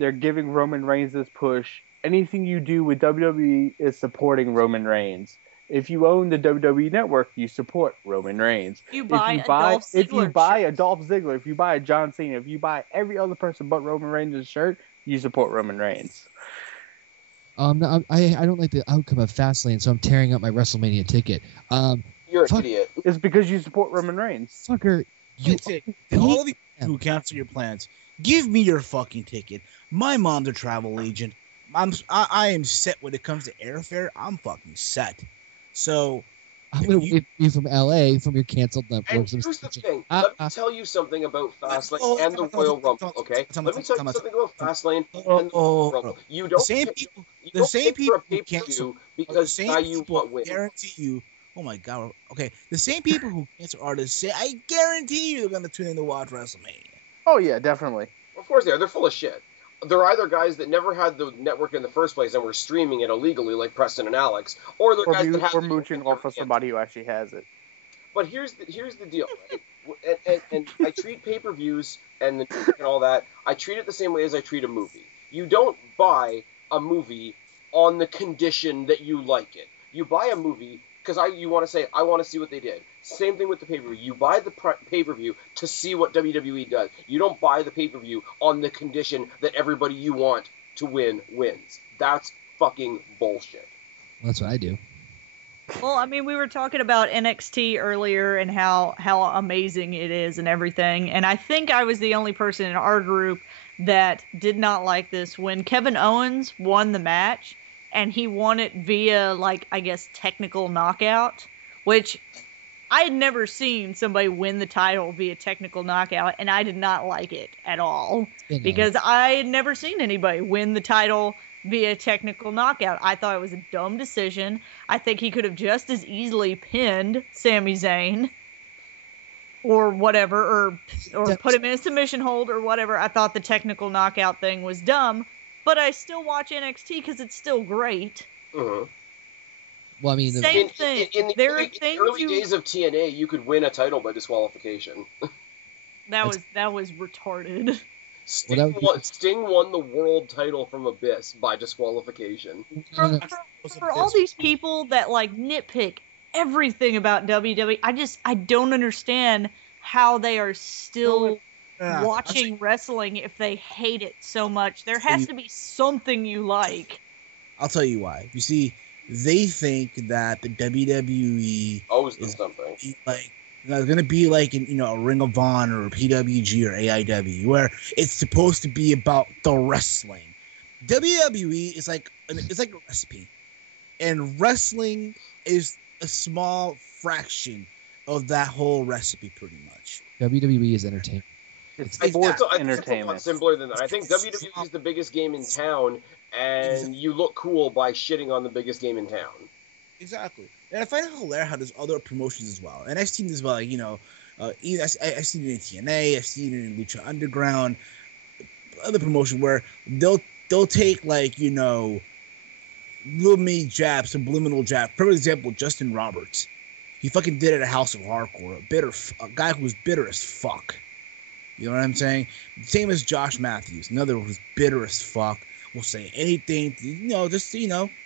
They're giving Roman Reigns this push. Anything you do with WWE is supporting Roman Reigns. If you own the WWE Network, you support Roman Reigns. If you buy a Dolph Ziggler, if you buy a John Cena, if you buy every other person but Roman Reigns' shirt, you support Roman Reigns. No, I don't like the outcome of Fastlane, so I'm tearing up my WrestleMania ticket. You're an idiot. It's because you support Roman Reigns. Fucker. All of you who cancel your plans, give me your fucking ticket. My mom's a travel agent. I am set when it comes to airfare. I'm fucking set. So I'm going to wait for you from LA from your canceled network. And here's the thing. Let me tell you something about Fastlane and the Royal Rumble, okay? Let me tell you something about Fastlane and the Royal Rumble. You don't the same people who cancel because now you win. Guarantee you. Oh my God. Okay. The same people who cancel artists say, I guarantee you they're going to tune in to watch WrestleMania. Oh, yeah, definitely. Of course they are. They're full of shit. They're either guys that never had the network in the first place and were streaming it illegally, like Preston and Alex, or they're guys that have or mooching off of somebody who actually has it. But here's the deal, right? and I treat pay-per-views and all that. I treat it the same way as I treat a movie. You don't buy a movie on the condition that you like it. You buy a movie because you want to say, I want to see what they did. Same thing with the pay-per-view. You buy the pay-per-view to see what WWE does. You don't buy the pay-per-view on the condition that everybody you want to win wins. That's fucking bullshit. That's what I do. Well, I mean, we were talking about NXT earlier and how amazing it is and everything. And I think I was the only person in our group that did not like this. When Kevin Owens won the match and he won it via, like, I guess, technical knockout, which I had never seen somebody win the title via technical knockout, and I did not like it at all because I had never seen anybody win the title via technical knockout. I thought it was a dumb decision. I think he could have just as easily pinned Sami Zayn or whatever, or put him in a submission hold or whatever. I thought the technical knockout thing was dumb, but I still watch NXT because it's still great. Uh-huh. Well, I mean, same thing. In the early days of TNA, you could win a title by disqualification. That was retarded. Sting won the world title from Abyss by disqualification. For all these people that like nitpick everything about WWE, I don't understand how they are still watching wrestling if they hate it so much. There has to be something you like. I'll tell you why. You see, they think that the WWE is something like it's gonna be like in a Ring of Honor or PWG or AIW, where it's supposed to be about the wrestling. WWE is like a recipe, and wrestling is a small fraction of that whole recipe, pretty much. WWE is entertainment. It's sports entertainment. It's a lot simpler than that. I think WWE is the biggest game in town, and you look cool by shitting on the biggest game in town. Exactly. And I find it hilarious how there's other promotions as well. And I've seen this as well, like, I've seen it in TNA, I've seen it in Lucha Underground, other promotion where they'll take, like, little mini jabs, subliminal jabs. For example, Justin Roberts. He fucking did it at House of Hardcore. A guy who was bitter as fuck. You know what I'm saying? Same as Josh Matthews, another who's bitter as fuck. will say anything, just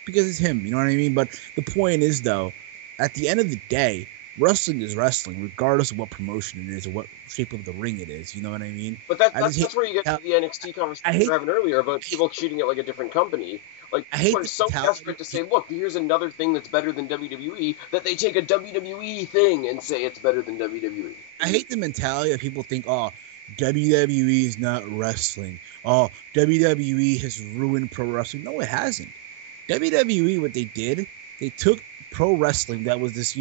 because it's him. You know what I mean? But the point is, though, at the end of the day, wrestling is wrestling, regardless of what promotion it is or what shape of the ring it is. You know what I mean? But that's where you get to the NXT conversation we were having earlier about people treating it like a different company. Like, people are so desperate to say, look, here's another thing that's better than WWE, that they take a WWE thing and say it's better than WWE. I hate the mentality that people think, oh, WWE is not wrestling. Oh, WWE has ruined pro wrestling. No, it hasn't. WWE, what they did, they took pro wrestling that was this,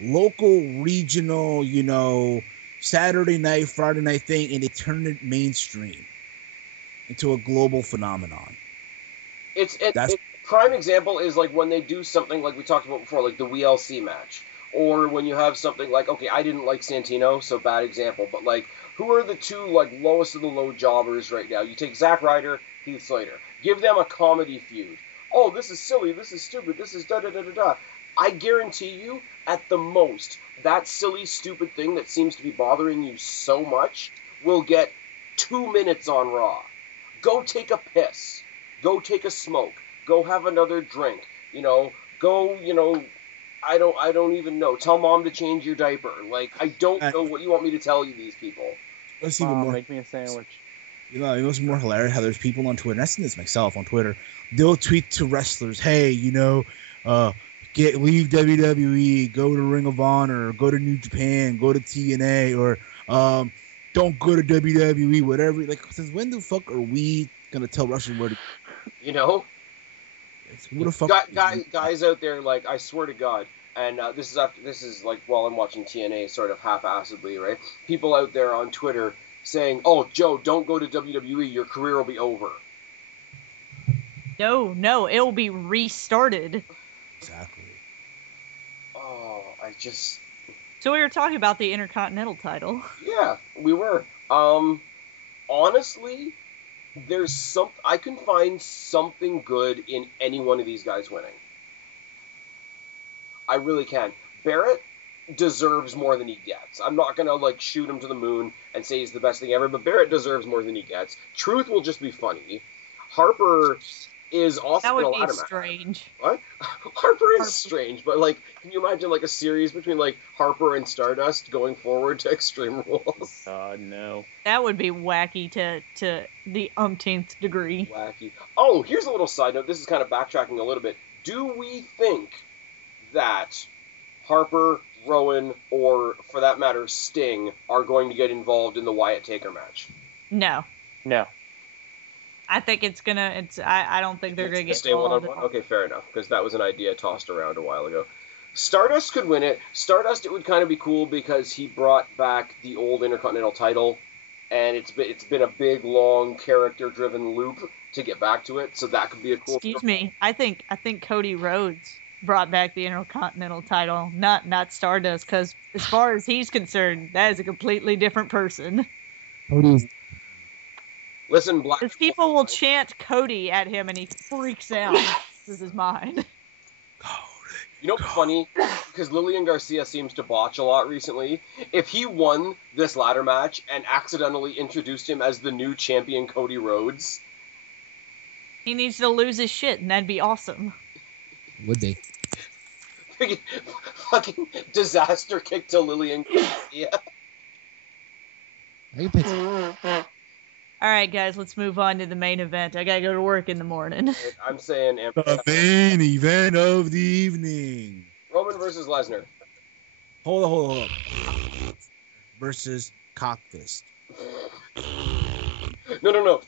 local, regional, Saturday night, Friday night thing, and they turned it mainstream into a global phenomenon. It's prime example is like when they do something like we talked about before, like the WLC match, or when you have something like, okay, I didn't like Santino, so bad example, but like, who are the two like lowest of the low jobbers right now? You take Zack Ryder, Heath Slater, give them a comedy feud. Oh, this is silly, this is stupid, this is da da da da da. I guarantee you, at the most, that silly, stupid thing that seems to be bothering you so much will get 2 minutes on Raw. Go take a piss. Go take a smoke. Go have another drink. Go, I don't even know. Tell mom to change your diaper. Like, I don't know what you want me to tell you, these people. Let's even more. Make me a sandwich. What's more hilarious? How there's people on Twitter, and I've seen this myself on Twitter. They'll tweet to wrestlers, hey, leave WWE, go to Ring of Honor, go to New Japan, go to TNA, or don't go to WWE, whatever. Like, since when the fuck are we gonna tell wrestlers where to? Who the fuck? Guys out there, like, I swear to God, and this is like while I'm watching TNA, sort of half-assedly, right? People out there on Twitter saying, "Oh, Joe, don't go to WWE. Your career will be over." No, it will be restarted. Exactly. Oh, So we were talking about the Intercontinental title. Yeah, we were. Honestly, I can find something good in any one of these guys winning. I really can. Barrett deserves more than he gets. I'm not gonna like shoot him to the moon and say he's the best thing ever, but Barrett deserves more than he gets. Truth will just be funny. Harper is also that would be strange. What? Harper is strange, but like, can you imagine like a series between like Harper and Stardust going forward to Extreme Rules? No. That would be wacky to the umpteenth degree. Wacky. Oh, here's a little side note. This is kind of backtracking a little bit. Do we think that Harper, Rowan, or for that matter Sting are going to get involved in the Wyatt Taker match? No. I think I don't think they're going to get stay one-on-one. Okay, fair enough, because that was an idea tossed around a while ago. Stardust could win it. Stardust, it would kind of be cool because he brought back the old Intercontinental title, and it's been a big, long, character-driven loop to get back to it. So that could be a cool. Excuse me, I think Cody Rhodes brought back the Intercontinental title, not Stardust, because as far as he's concerned, that is a completely different person. Listen, Black. Because people will chant Cody at him, and he freaks out. This is his mind. You know what's funny? Because Lillian Garcia seems to botch a lot recently. If he won this ladder match and accidentally introduced him as the new champion Cody Rhodes, he needs to lose his shit, and that'd be awesome. Would they? Fucking disaster kick to Lillian Garcia. All right, guys, let's move on to the main event. I gotta go to work in the morning. I'm saying the main event of the evening: Roman versus Lesnar. Hold on. Versus Cockfist. No.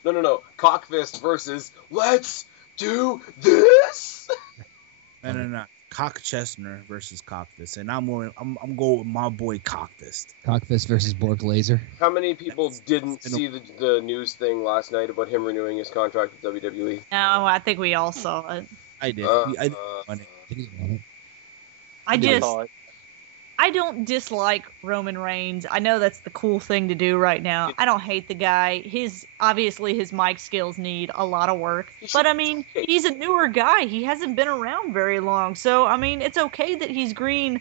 Cockfist versus Let's Do This. No. Cock Chestnut versus Cockfist, and I'm going with my boy Cockfist. Cockfist versus Bork Laser. How many people didn't see the news thing last night about him renewing his contract with WWE? No, I think we all saw it. I did. I don't dislike Roman Reigns. I know that's the cool thing to do right now. I don't hate the guy. Obviously his mic skills need a lot of work. But I mean, he's a newer guy. He hasn't been around very long. So I mean, it's okay that he's green.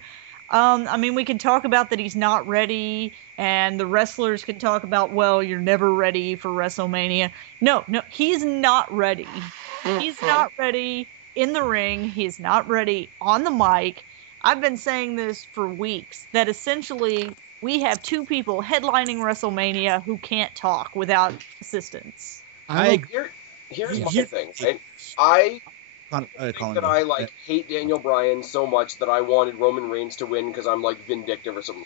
I mean, we can talk about that he's not ready, and the wrestlers can talk about, well, you're never ready for WrestleMania. No, he's not ready. He's not ready in the ring. He's not ready on the mic. I've been saying this for weeks, that essentially we have two people headlining WrestleMania who can't talk without assistance. Here's my thing, right? I hate Daniel Bryan so much that I wanted Roman Reigns to win because I'm like vindictive or something.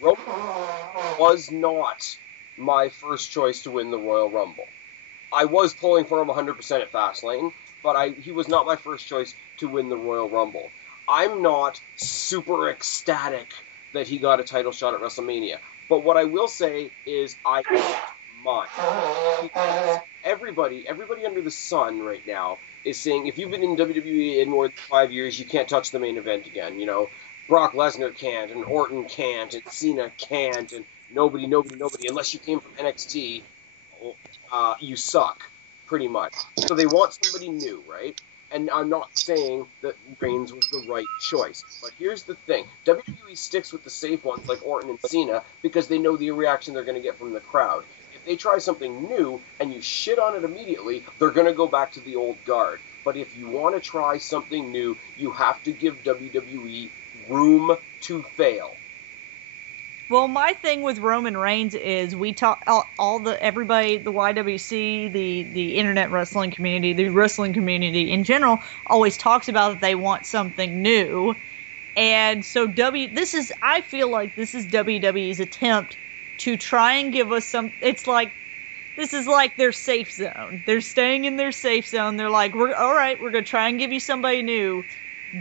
Roman was not my first choice to win the Royal Rumble. I was pulling for him 100% at Fastlane, but he was not my first choice to win the Royal Rumble. I'm not super ecstatic that he got a title shot at WrestleMania, but what I will say is I don't mind. Because everybody under the sun right now is saying, if you've been in WWE in more than 5 years, you can't touch the main event again. You know, Brock Lesnar can't, and Orton can't, and Cena can't, and nobody, unless you came from NXT, you suck, pretty much. So they want somebody new, right? And I'm not saying that Reigns was the right choice. But here's the thing. WWE sticks with the safe ones like Orton and Cena because they know the reaction they're going to get from the crowd. If they try something new and you shit on it immediately, they're going to go back to the old guard. But if you want to try something new, you have to give WWE room to fail. Well, my thing with Roman Reigns is we talk everybody, the YWC, the internet wrestling community, the wrestling community in general always talks about that they want something new. And so I feel like this is WWE's attempt to try and give us this is like their safe zone. They're staying in their safe zone. They're like, we're going to try and give you somebody new,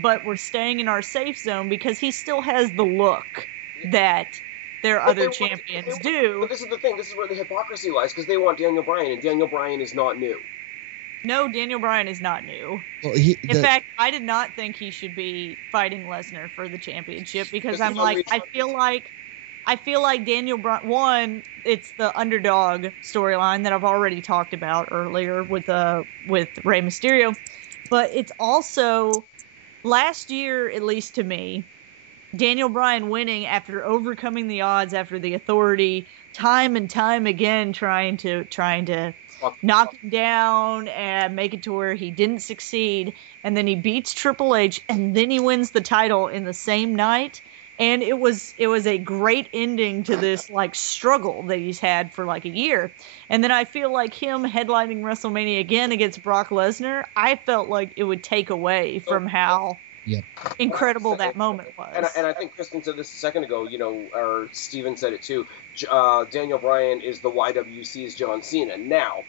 but we're staying in our safe zone because he still has the look that their other champions do. But this is the thing. This is where the hypocrisy lies, because they want Daniel Bryan, and Daniel Bryan is not new. No, Daniel Bryan is not new. Well, in fact, I did not think he should be fighting Lesnar for the championship because I'm like, I feel like Daniel Bryan. One, it's the underdog storyline that I've already talked about earlier with Rey Mysterio, but it's also last year, at least to me, Daniel Bryan winning after overcoming the odds, after the Authority time and time again trying to knock him down and make it to where he didn't succeed, and then he beats Triple H, and then he wins the title in the same night. And it was a great ending to this like struggle that he's had for like a year. And then I feel like him headlining WrestleMania again against Brock Lesnar, I felt like it would take away from how incredible that moment was. And I think Kristen said this a second ago, or Steven said it too. Daniel Bryan is the YWC's John Cena. Now,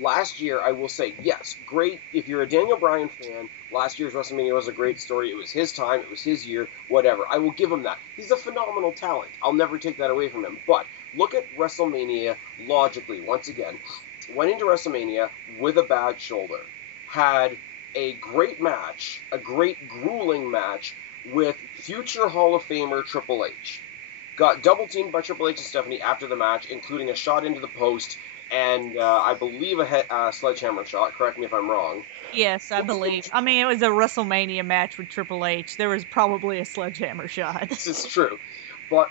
last year, I will say, yes, great. If you're a Daniel Bryan fan, last year's WrestleMania was a great story. It was his time. It was his year, whatever. I will give him that. He's a phenomenal talent. I'll never take that away from him. But look at WrestleMania logically. Once again, went into WrestleMania with a bad shoulder. Had a great match, a great grueling match with future Hall of Famer Triple H. Got double teamed by Triple H and Stephanie after the match, including a shot into the post and I believe a sledgehammer shot. Correct me if I'm wrong. Yes, I believe. I mean, it was a WrestleMania match with Triple H. There was probably a sledgehammer shot. This is true. But,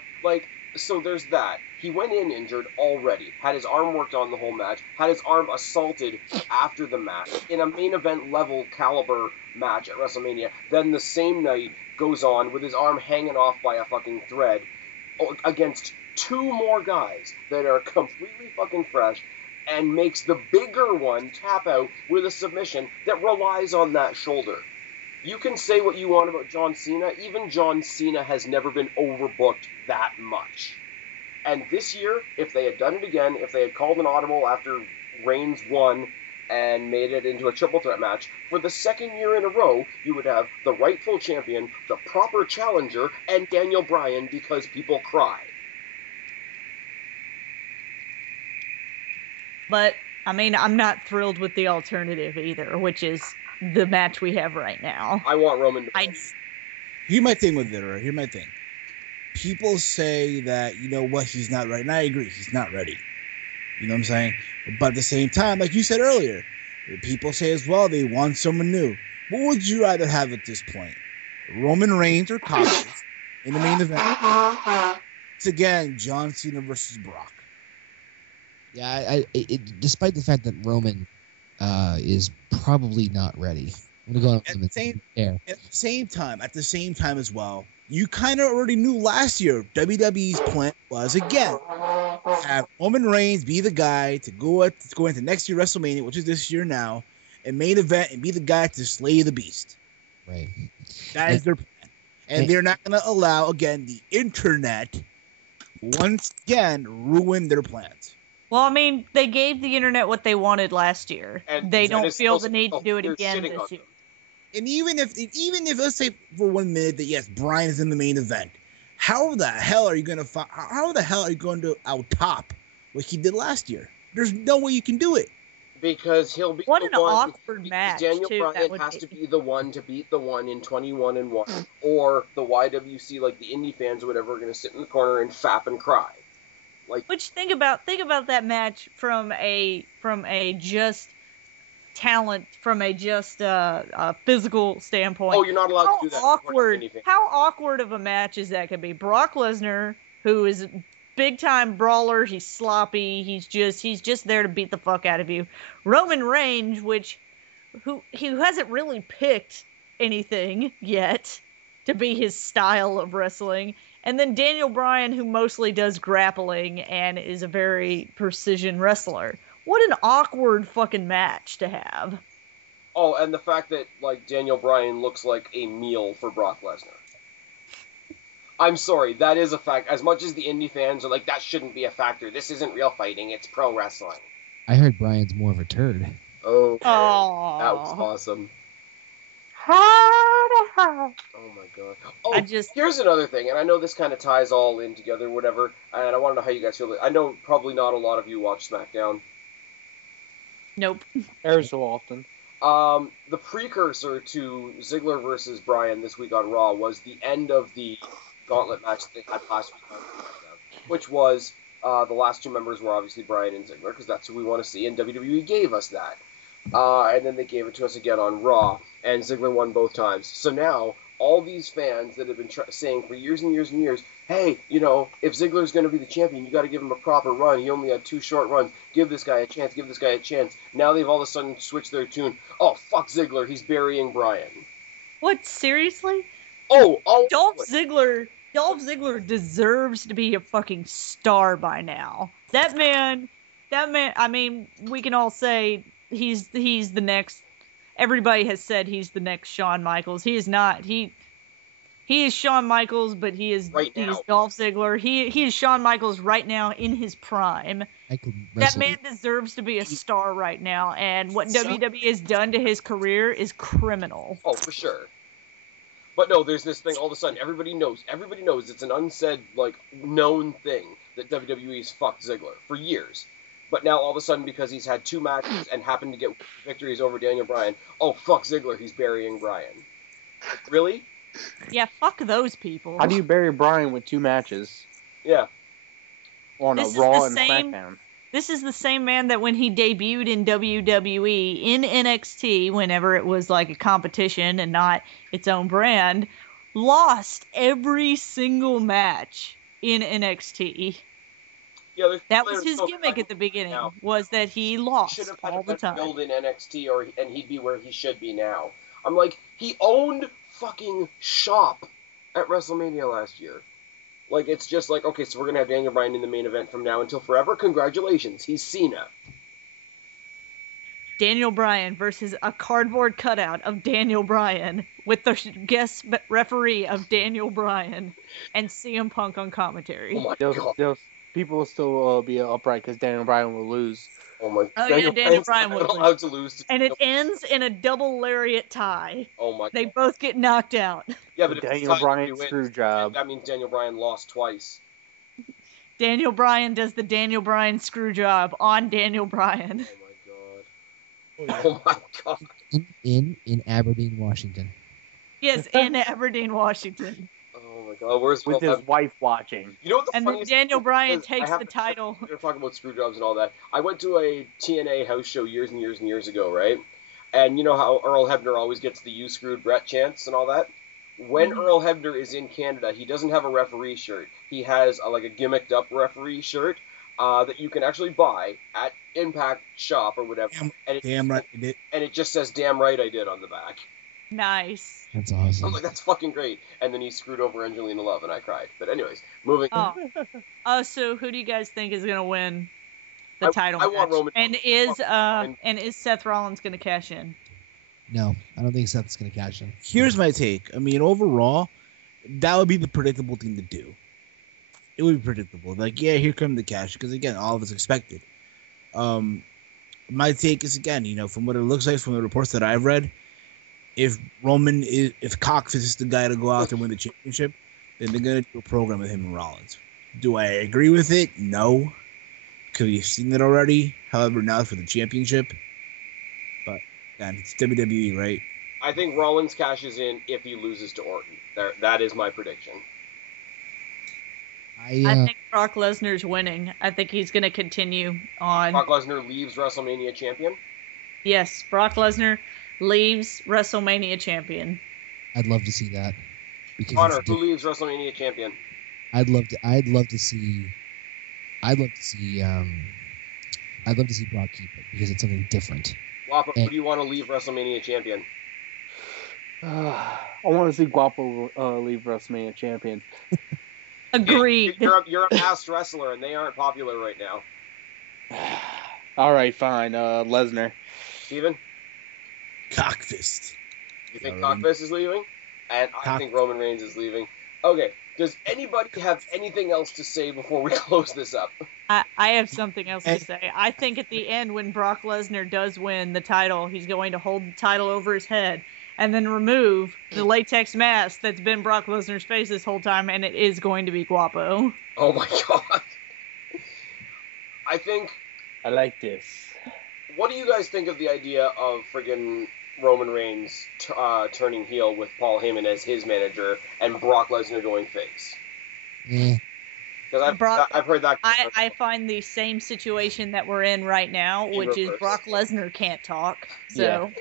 so there's that. He went in injured already, had his arm worked on the whole match, had his arm assaulted after the match in a main event level caliber match at WrestleMania. Then the same night goes on with his arm hanging off by a fucking thread against two more guys that are completely fucking fresh and makes the bigger one tap out with a submission that relies on that shoulder. You can say what you want about John Cena. Even John Cena has never been overbooked that much. And this year, if they had done it again, if they had called an audible after Reigns won and made it into a triple threat match, for the second year in a row, you would have the rightful champion, the proper challenger, and Daniel Bryan because people cry. But, I mean, I'm not thrilled with the alternative either, which is the match we have right now. I want Roman to Here's my thing with it, right? Here's my thing. People say that, you know what, he's not ready. And I agree, he's not ready. You know what I'm saying? But at the same time, like you said earlier, people say as well they want someone new. What would you rather have at this point? Roman Reigns or Cox? in the main event, it's again John Cena versus Brock. Yeah, despite the fact that Roman is probably not ready. I'm gonna go on at the same time as well, you kind of already knew last year WWE's plan was again have Roman Reigns be the guy to go into next year WrestleMania, which is this year now, and main event and be the guy to slay the beast. Right. That is their plan. And they're not going to allow, again, the internet once again ruin their plans. Well, I mean, they gave the internet what they wanted last year. And they don't feel the need to do it again this year. And even if let's say for 1 minute that yes, Bryan is in the main event, how the hell are you going to out top what he did last year? There's no way you can do it. Because he'll be what an awkward match. Daniel Bryan has to be the one to beat the one in 21-1, or the YWC, like the indie fans or whatever, are going to sit in the corner and fap and cry. Like, which think about that match from a just talent, from a just physical standpoint. Oh, you're not allowed to do that. How awkward of a match is that? Could be Brock Lesnar, who is big time brawler, he's sloppy, he's just there to beat the fuck out of you. Roman Reigns, who hasn't really picked anything yet to be his style of wrestling. And then Daniel Bryan, who mostly does grappling and is a very precision wrestler. What an awkward fucking match to have. Oh, and the fact that like Daniel Bryan looks like a meal for Brock Lesnar. I'm sorry, that is a fact. As much as the indie fans are like, that shouldn't be a factor. This isn't real fighting, it's pro wrestling. I heard Bryan's more of a turd. Oh, that was awesome. Oh my god. Oh, here's another thing, and I know this kind of ties all in together, whatever, and I want to know how you guys feel. I know probably not a lot of you watch SmackDown. Nope. Every so often. The precursor to Ziggler versus Bryan this week on Raw was the end of the gauntlet match that they had last week on SmackDown, which was the last two members were obviously Bryan and Ziggler, because that's who we want to see, and WWE gave us that. And then they gave it to us again on Raw, and Ziggler won both times. So now, all these fans that have been saying for years and years and years, hey, you know, if Ziggler's going to be the champion, you got to give him a proper run. He only had 2 short runs. Give this guy a chance. Give this guy a chance. Now they've all of a sudden switched their tune. Oh, fuck Ziggler. He's burying Bryan. What, seriously? Oh, Dolph Ziggler deserves to be a fucking star by now. That man, I mean, we can all say he's the next. Everybody has said he's the next Shawn Michaels. He is not. He is Shawn Michaels, but he's Dolph Ziggler. He is Shawn Michaels right now in his prime. That man deserves to be a star right now, and what WWE has done to his career is criminal. Oh, for sure. But no, there's this thing all of a sudden. Everybody knows it's an unsaid, like, known thing that WWE's fucked Ziggler for years. But now all of a sudden, because he's had 2 matches and happened to get victories over Daniel Bryan, oh, fuck Ziggler, he's burying Bryan. Like, really? Yeah, fuck those people. How do you bury Bryan with 2 matches? Yeah. On a Raw and SmackDown. This is the same man that when he debuted in WWE, in NXT, whenever it was like a competition and not its own brand, lost every single match in NXT. Yeah, that was his gimmick at the beginning, was that he lost all the time. Build in NXT, and he'd be where he should be now. I'm like, he owned fucking shop at WrestleMania last year. Like, it's just like, okay, so we're going to have Daniel Bryan in the main event from now until forever? Congratulations, he's Cena. Daniel Bryan versus a cardboard cutout of Daniel Bryan with the guest referee of Daniel Bryan and CM Punk on commentary. Oh my God. People will still be upright because Daniel Bryan will lose. Oh my God. Oh yeah, Daniel Bryan will lose. And it ends in a double lariat tie. Oh my God. They both get knocked out. Yeah, but Daniel Bryan's screw job. That means Daniel Bryan lost twice. Daniel Bryan does the Daniel Bryan screw job on Daniel Bryan. Oh my God. Oh my God. In Aberdeen, Washington. Yes, in Aberdeen, Washington. Oh my God, where's with his wife watching? You know what the and then Daniel Bryan takes the title. We're talking about screw jobs and all that. I went to a TNA house show years and years and years ago, right? And you know how Earl Hebner always gets the "You screwed Brett" chants and all that? when Earl Hebner is in Canada, he doesn't have a referee shirt. He has a gimmicked up referee shirt that you can actually buy at Impact Shop or whatever. Damn right I did. And it just says "Damn right I did" on the back. Nice. That's awesome. I'm like, that's fucking great. And then he screwed over Angelina Love, and I cried. But anyways, moving. So who do you guys think is gonna win the title match? I want Roman. And is Seth Rollins gonna cash in? No, I don't think Seth's gonna cash in. Here's my take. I mean, overall, that would be the predictable thing to do. It would be predictable. Like, yeah, here come the cash, because again, all of us expected. My take is, again, from what it looks like from the reports that I've read, if Coxfist is the guy to go out there and win the championship, then they're gonna do a program with him and Rollins. Do I agree with it? No, because we've seen it already. However, now it's for the championship. But again, it's WWE, right? I think Rollins cashes in if he loses to Orton. That is my prediction. I think Brock Lesnar's winning. I think he's going to continue on. Brock Lesnar leaves WrestleMania champion? Yes, Brock Lesnar leaves WrestleMania champion. I'd love to see that. Connor, who leaves WrestleMania champion? I'd love to see Brock keep it because it's something different. Guapo, who do you want to leave WrestleMania champion? I want to see Guapo leave WrestleMania champion. Agreed. You're a past wrestler, and they aren't popular right now. All right, fine. Lesnar. Steven? Cockfist. You think Cockfist is leaving? And I think Roman Reigns is leaving. Okay. Does anybody have anything else to say before we close this up? I have something else to say. I think at the end, when Brock Lesnar does win the title, he's going to hold the title over his head and then remove the latex mask that's been Brock Lesnar's face this whole time, and it is going to be Guapo. Oh my god. I like this. What do you guys think of the idea of friggin' Roman Reigns turning heel with Paul Heyman as his manager and Brock Lesnar going face? Because I've heard that. I find the same situation that we're in right now, which is Brock Lesnar can't talk. So.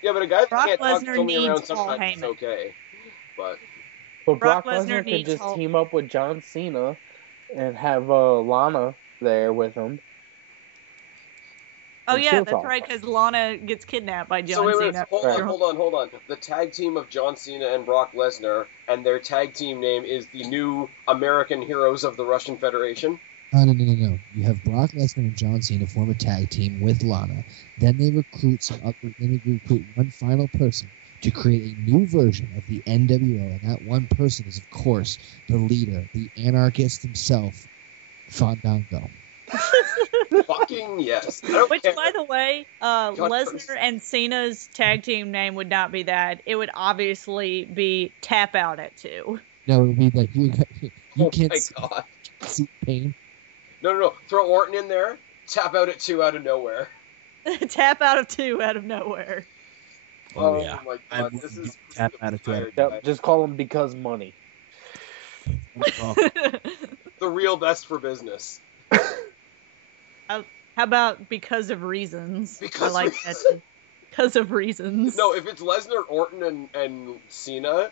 Yeah, but a guy that Brock can't Lesnar talk only around Paul sometimes Heyman. is okay. But Brock Lesnar could just team up with John Cena and have Lana there with him. Oh yeah, that's right, because Lana gets kidnapped by John Cena. Hold on. The tag team of John Cena and Brock Lesnar, and their tag team name is the new American Heroes of the Russian Federation. No. You have Brock Lesnar and John Cena form a tag team with Lana. Then they recruit one final person to create a new version of the NWO, and that one person is, of course, the leader, the anarchist himself, Fandango. Fucking yes. Which, by the way, Lesnar and Cena's tag team name would not be that. It would obviously be Tap Out at 2. No, it would be like you can't see pain. No. Throw Orton in there. Tap Out at 2 out of nowhere. Tap Out of 2 out of nowhere. Oh yeah. My god, this is Tap Out of 2. Yep, just call him Because Money. The real best for business. How about Because of Reasons? I like that. Because of Reasons. No, if it's Lesnar, Orton, and Cena,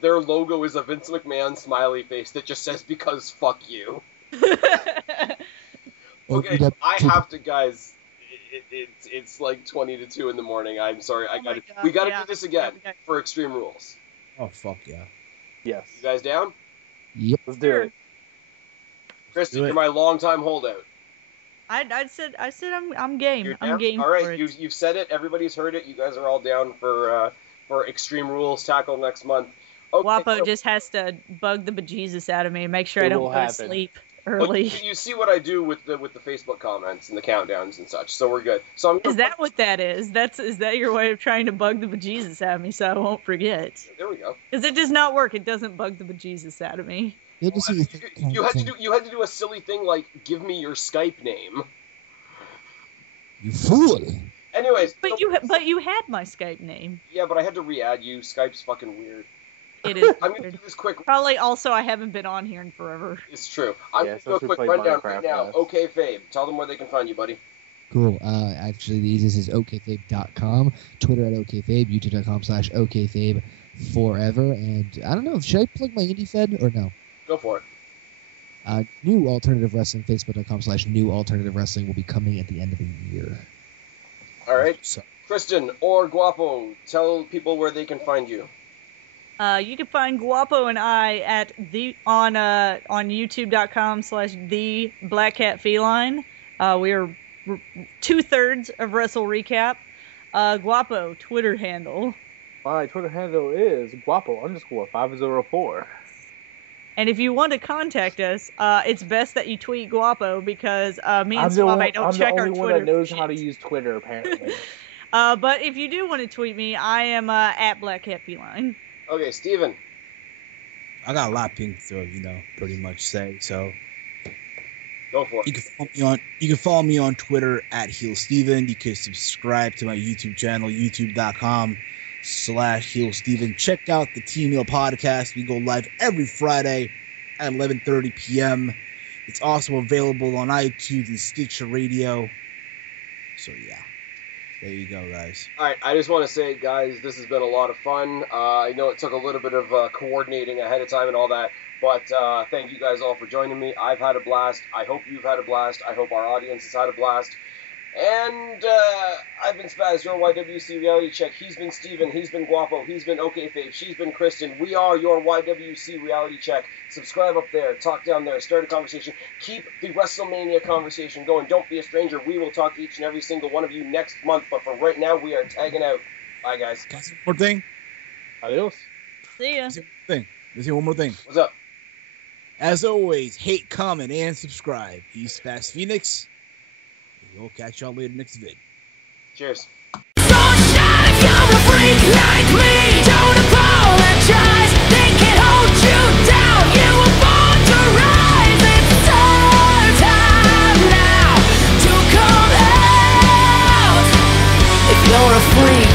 their logo is a Vince McMahon smiley face that just says "Because fuck you." Okay, I have to, guys. It's like 20-2 in the morning. I'm sorry. We gotta do this again for Extreme Rules. Oh fuck yeah. Yes. You guys down? Yep. Let's do it. Kristen, you're my longtime holdout. I said I'm game. I'm game. All right, you've said it. Everybody's heard it. You guys are all down for Extreme Rules tackle next month. Okay, Guapo just has to bug the bejesus out of me and make sure I don't go to sleep early. Look, you see what I do with the Facebook comments and the countdowns and such, so we're good. So is that what that is? Is that your way of trying to bug the bejesus out of me so I won't forget? There we go. Because it does not work. It doesn't bug the bejesus out of me. You had to do a silly thing like give me your Skype name. You fool. Anyways, but you had my Skype name. Yeah, but I had to re-add you. Skype's fucking weird. It is. I'm gonna do this quick. Probably also I haven't been on here in forever. It's true. I'm gonna do a quick rundown right now. OKAYFABE. Tell them where they can find you, buddy. Cool. Actually, the easiest is okayfabe.com, Twitter at okayfabe, youtube.com/okayfabe forever. And I don't know, should I plug my indie fed or no? Go for it. New Alternative Wrestling, facebook.com/new alternative wrestling will be coming at the end of the year. All right. So, Kristen or Guapo, tell people where they can find you. You can find Guapo and I at on youtube.com/theblackcatfeline. We are 2/3 of Wrestle Recap. Guapo, Twitter handle. My Twitter handle is Guapo_504. And if you want to contact us, it's best that you tweet Guapo because me and Fabe don't check our Twitter. I'm the only one that knows how to use Twitter, apparently. But if you do want to tweet me, I am at BlackCatFeline. Okay, Steven. I got a lot of things to, pretty much say. So go for it. You can follow me on Twitter at HeelSteven. You can subscribe to my YouTube channel, youtube.com/HeelSteven. Check out the Team Heel podcast. We go live every Friday at 11:30 p.m. It's also available on iTunes and Stitcher Radio. So yeah. There you go, guys. All right, I just want to say, guys, this has been a lot of fun. I know it took a little bit of coordinating ahead of time and all that, but thank you guys all for joining me. I've had a blast. I hope you've had a blast. I hope our audience has had a blast. And I've been Spaz, your YWC Reality Check. He's been Steven. He's been Guapo. He's been OKAYFABE. She's been Kristen. We are your YWC Reality Check. Subscribe up there. Talk down there. Start a conversation. Keep the WrestleMania conversation going. Don't be a stranger. We will talk to each and every single one of you next month. But for right now, we are tagging out. Bye, guys. Can I say one more thing? Adios. See ya. Let's hear one more thing. What's up? As always, hate, comment, and subscribe. He's Spaz Phoenix. We'll catch y'all later next vid. Cheers. You're a freak.